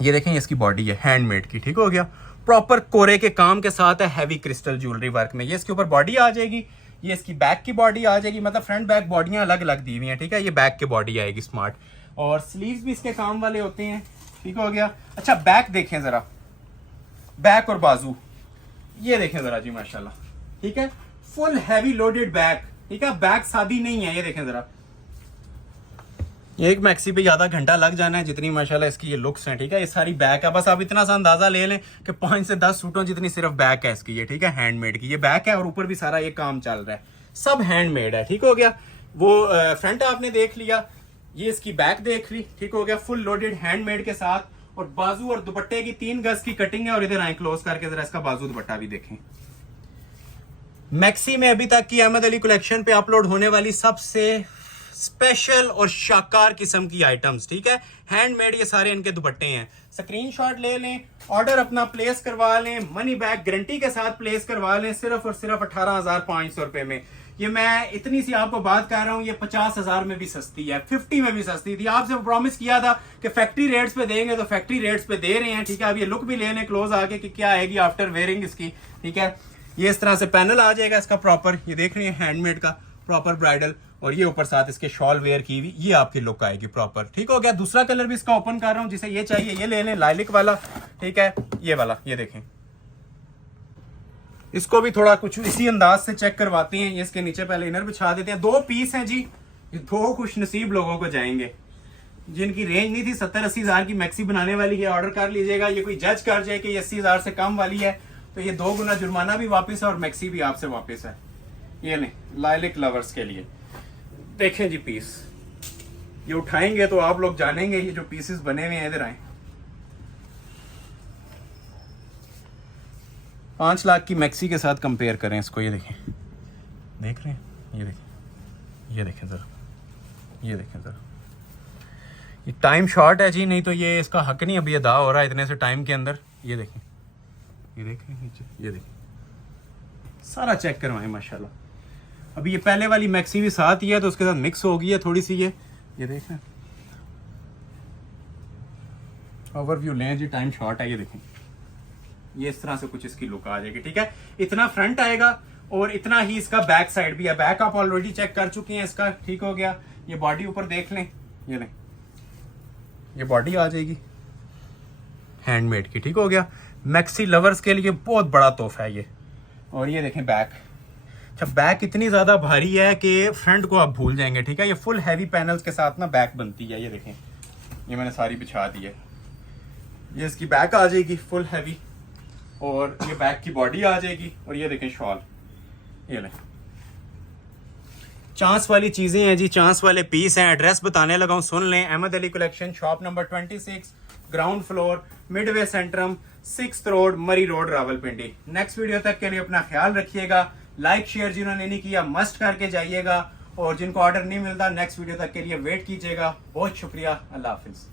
ये देखें, इसकी बॉडी है हैंडमेड की। ठीक हो गया, प्रॉपर कोरे के काम के साथ है, हैवी क्रिस्टल ज्वेलरी वर्क में। ये इसके ऊपर बॉडी आ जाएगी, ये इसकी बैक की बॉडी आ जाएगी, मतलब फ्रंट बैक बॉडियां अलग अलग दी हुई हैं। ठीक है, ये बैक की बॉडी आएगी स्मार्ट, और स्लीव्स भी इसके काम वाले होते हैं। ठीक हो गया। अच्छा, बैक देखें जरा, बैक और बाजू ये देखें जरा जी, माशाल्लाह। ठीक है, फुल हैवी लोडेड बैक। ठीक है, बैक सादी नहीं है। ये देखें जरा, एक मैक्सी पे ज्यादा घंटा लग जाना है जितनी माशाल्लाह इसकी ये लुक्स हैं। ठीक है, ये सारी बैक है, बस आप इतना सा अंदाजा ले लें कि 5 से 10 सूटों जितनी सिर्फ बैक है इसकी। ये ठीक है, हैंडमेड की ये बैक है, और ऊपर भी सारा ये काम चल रहा है, सब हैंडमेड है। ठीक हो गया। वो फ्रंट आपने देख लिया, ये इसकी बैक देख ली। ठीक हो गया, फुल लोडेड हैंडमेड के साथ। और बाजू और दुपट्टे की 3 गज की कटिंग है। और इधर आए क्लोज करके जरा इसका बाजू दुपट्टा भी देखें। मैक्सी में अभी तक की अहमद अली कलेक्शन पे अपलोड होने वाली सबसे स्पेशल और शानदार किस्म की आइटम्स। ठीक है, हैंडमेड ये सारे इनके दुपट्टे हैं। स्क्रीनशॉट ले लें, ऑर्डर अपना प्लेस करवा लें, मनी बैक गारंटी के साथ प्लेस करवा लें, सिर्फ और सिर्फ 18,500 रुपए में। ये मैं इतनी सी आपको बात कर रहा हूँ, ये 50,000 में भी सस्ती है, 50 में भी सस्ती थी। आपसे प्रॉमिस किया था कि फैक्ट्री रेट्स पे देंगे, तो फैक्ट्री रेट्स पे दे रहे हैं। ठीक है, अब ये लुक भी ले लें क्लोज आके कि क्या आएगी आफ्टर वेयरिंग इसकी। ठीक है, ये इस तरह से पैनल आ जाएगा इसका प्रॉपर, ये देख रहे हैं हैंडमेड का प्रॉपर ब्राइडल, और ये ऊपर साथ इसके शॉल वेयर की हुई, ये आपकी लुक आएगी प्रॉपर। ठीक हो गया। दूसरा कलर भी इसका ओपन कर रहा हूँ, जिसे ये चाहिए ये ले लें, लाइलिक वाला। ठीक है, ये वाला, ये देखें, इसको भी थोड़ा कुछ इसी अंदाज से चेक करवाते हैं। ये इसके नीचे पहले इनर बिछा देते हैं। 2 पीस हैं जी, ये 2 खुश नसीब लोगों को जाएंगे जिनकी रेंज नहीं थी 70-80 हज़ार की मैक्सी बनाने वाली है। ऑर्डर कर लीजिएगा। ये कोई जज कर जाए कि ये 80 हज़ार से कम वाली है तो ये 2 गुना जुर्माना भी वापस है और मैक्सी भी आपसे वापस है। ये नहीं, लाइलिक लवर्स के लिए देखें जी पीस, ये उठाएंगे तो आप लोग जानेंगे ये जो पीसेस बने हुए हैं। इधर आए, 5 लाख की मैक्सी के साथ कंपेयर करें इसको। ये देखें, देख रहे हैं, ये देखें, ये देखें जरा, ये देखें जरा। ये टाइम शॉर्ट है जी, नहीं तो ये इसका हक नहीं अभी अदा हो रहा है इतने से टाइम के अंदर। ये देखें, ये देखें नीचे, ये देखें, सारा चेक करवाएं माशाल्लाह। अभी ये पहले वाली मैक्सी भी साथ ही है तो उसके साथ मिक्स हो गई है थोड़ी सी। ये देखें, ओवरव्यू लें जी, टाइम शॉर्ट है। ये देखें, ये इस तरह से कुछ इसकी लुक आ जाएगी। ठीक है, इतना फ्रंट आएगा और इतना ही इसका बैक साइड भी है। बैक आप ऑलरेडी चेक कर चुके हैं इसका। ठीक हो गया। ये बॉडी ऊपर देख लें, ये लें, ये बॉडी आ जाएगी हैंडमेड की। ठीक हो गया, मैक्सी लवर्स के लिए बहुत बड़ा तोहफा है ये। और ये देखें बैक, अच्छा बैक इतनी ज्यादा भारी है कि फ्रंट को आप भूल जाएंगे। ठीक है, ये फुल हैवी पैनल्स के साथ ना बैक बनती है। ये देखें, ये मैंने सारी बिछा दी है। ये इसकी बैक आ जाएगी फुल हैवी, और ये बैक की बॉडी आ जाएगी। और ये देखें शॉल, ये लें, चांस वाली चीजें हैं जी, चांस वाले पीस हैं। एड्रेस बताने लगा हूं, सुन लें। Ahmed Ali collection, shop number 26, ground floor, Midway Centrum, 6th road, Murree road, Rawalpindi. Next video तक के लिए अपना ख्याल रखिएगा। लाइक शेयर जिन्होंने नहीं किया मस्ट करके जाइएगा, और जिनको ऑर्डर नहीं मिलता नेक्स्ट वीडियो तक के लिए वेट कीजिएगा। बहुत शुक्रिया, अल्लाह हाफिज।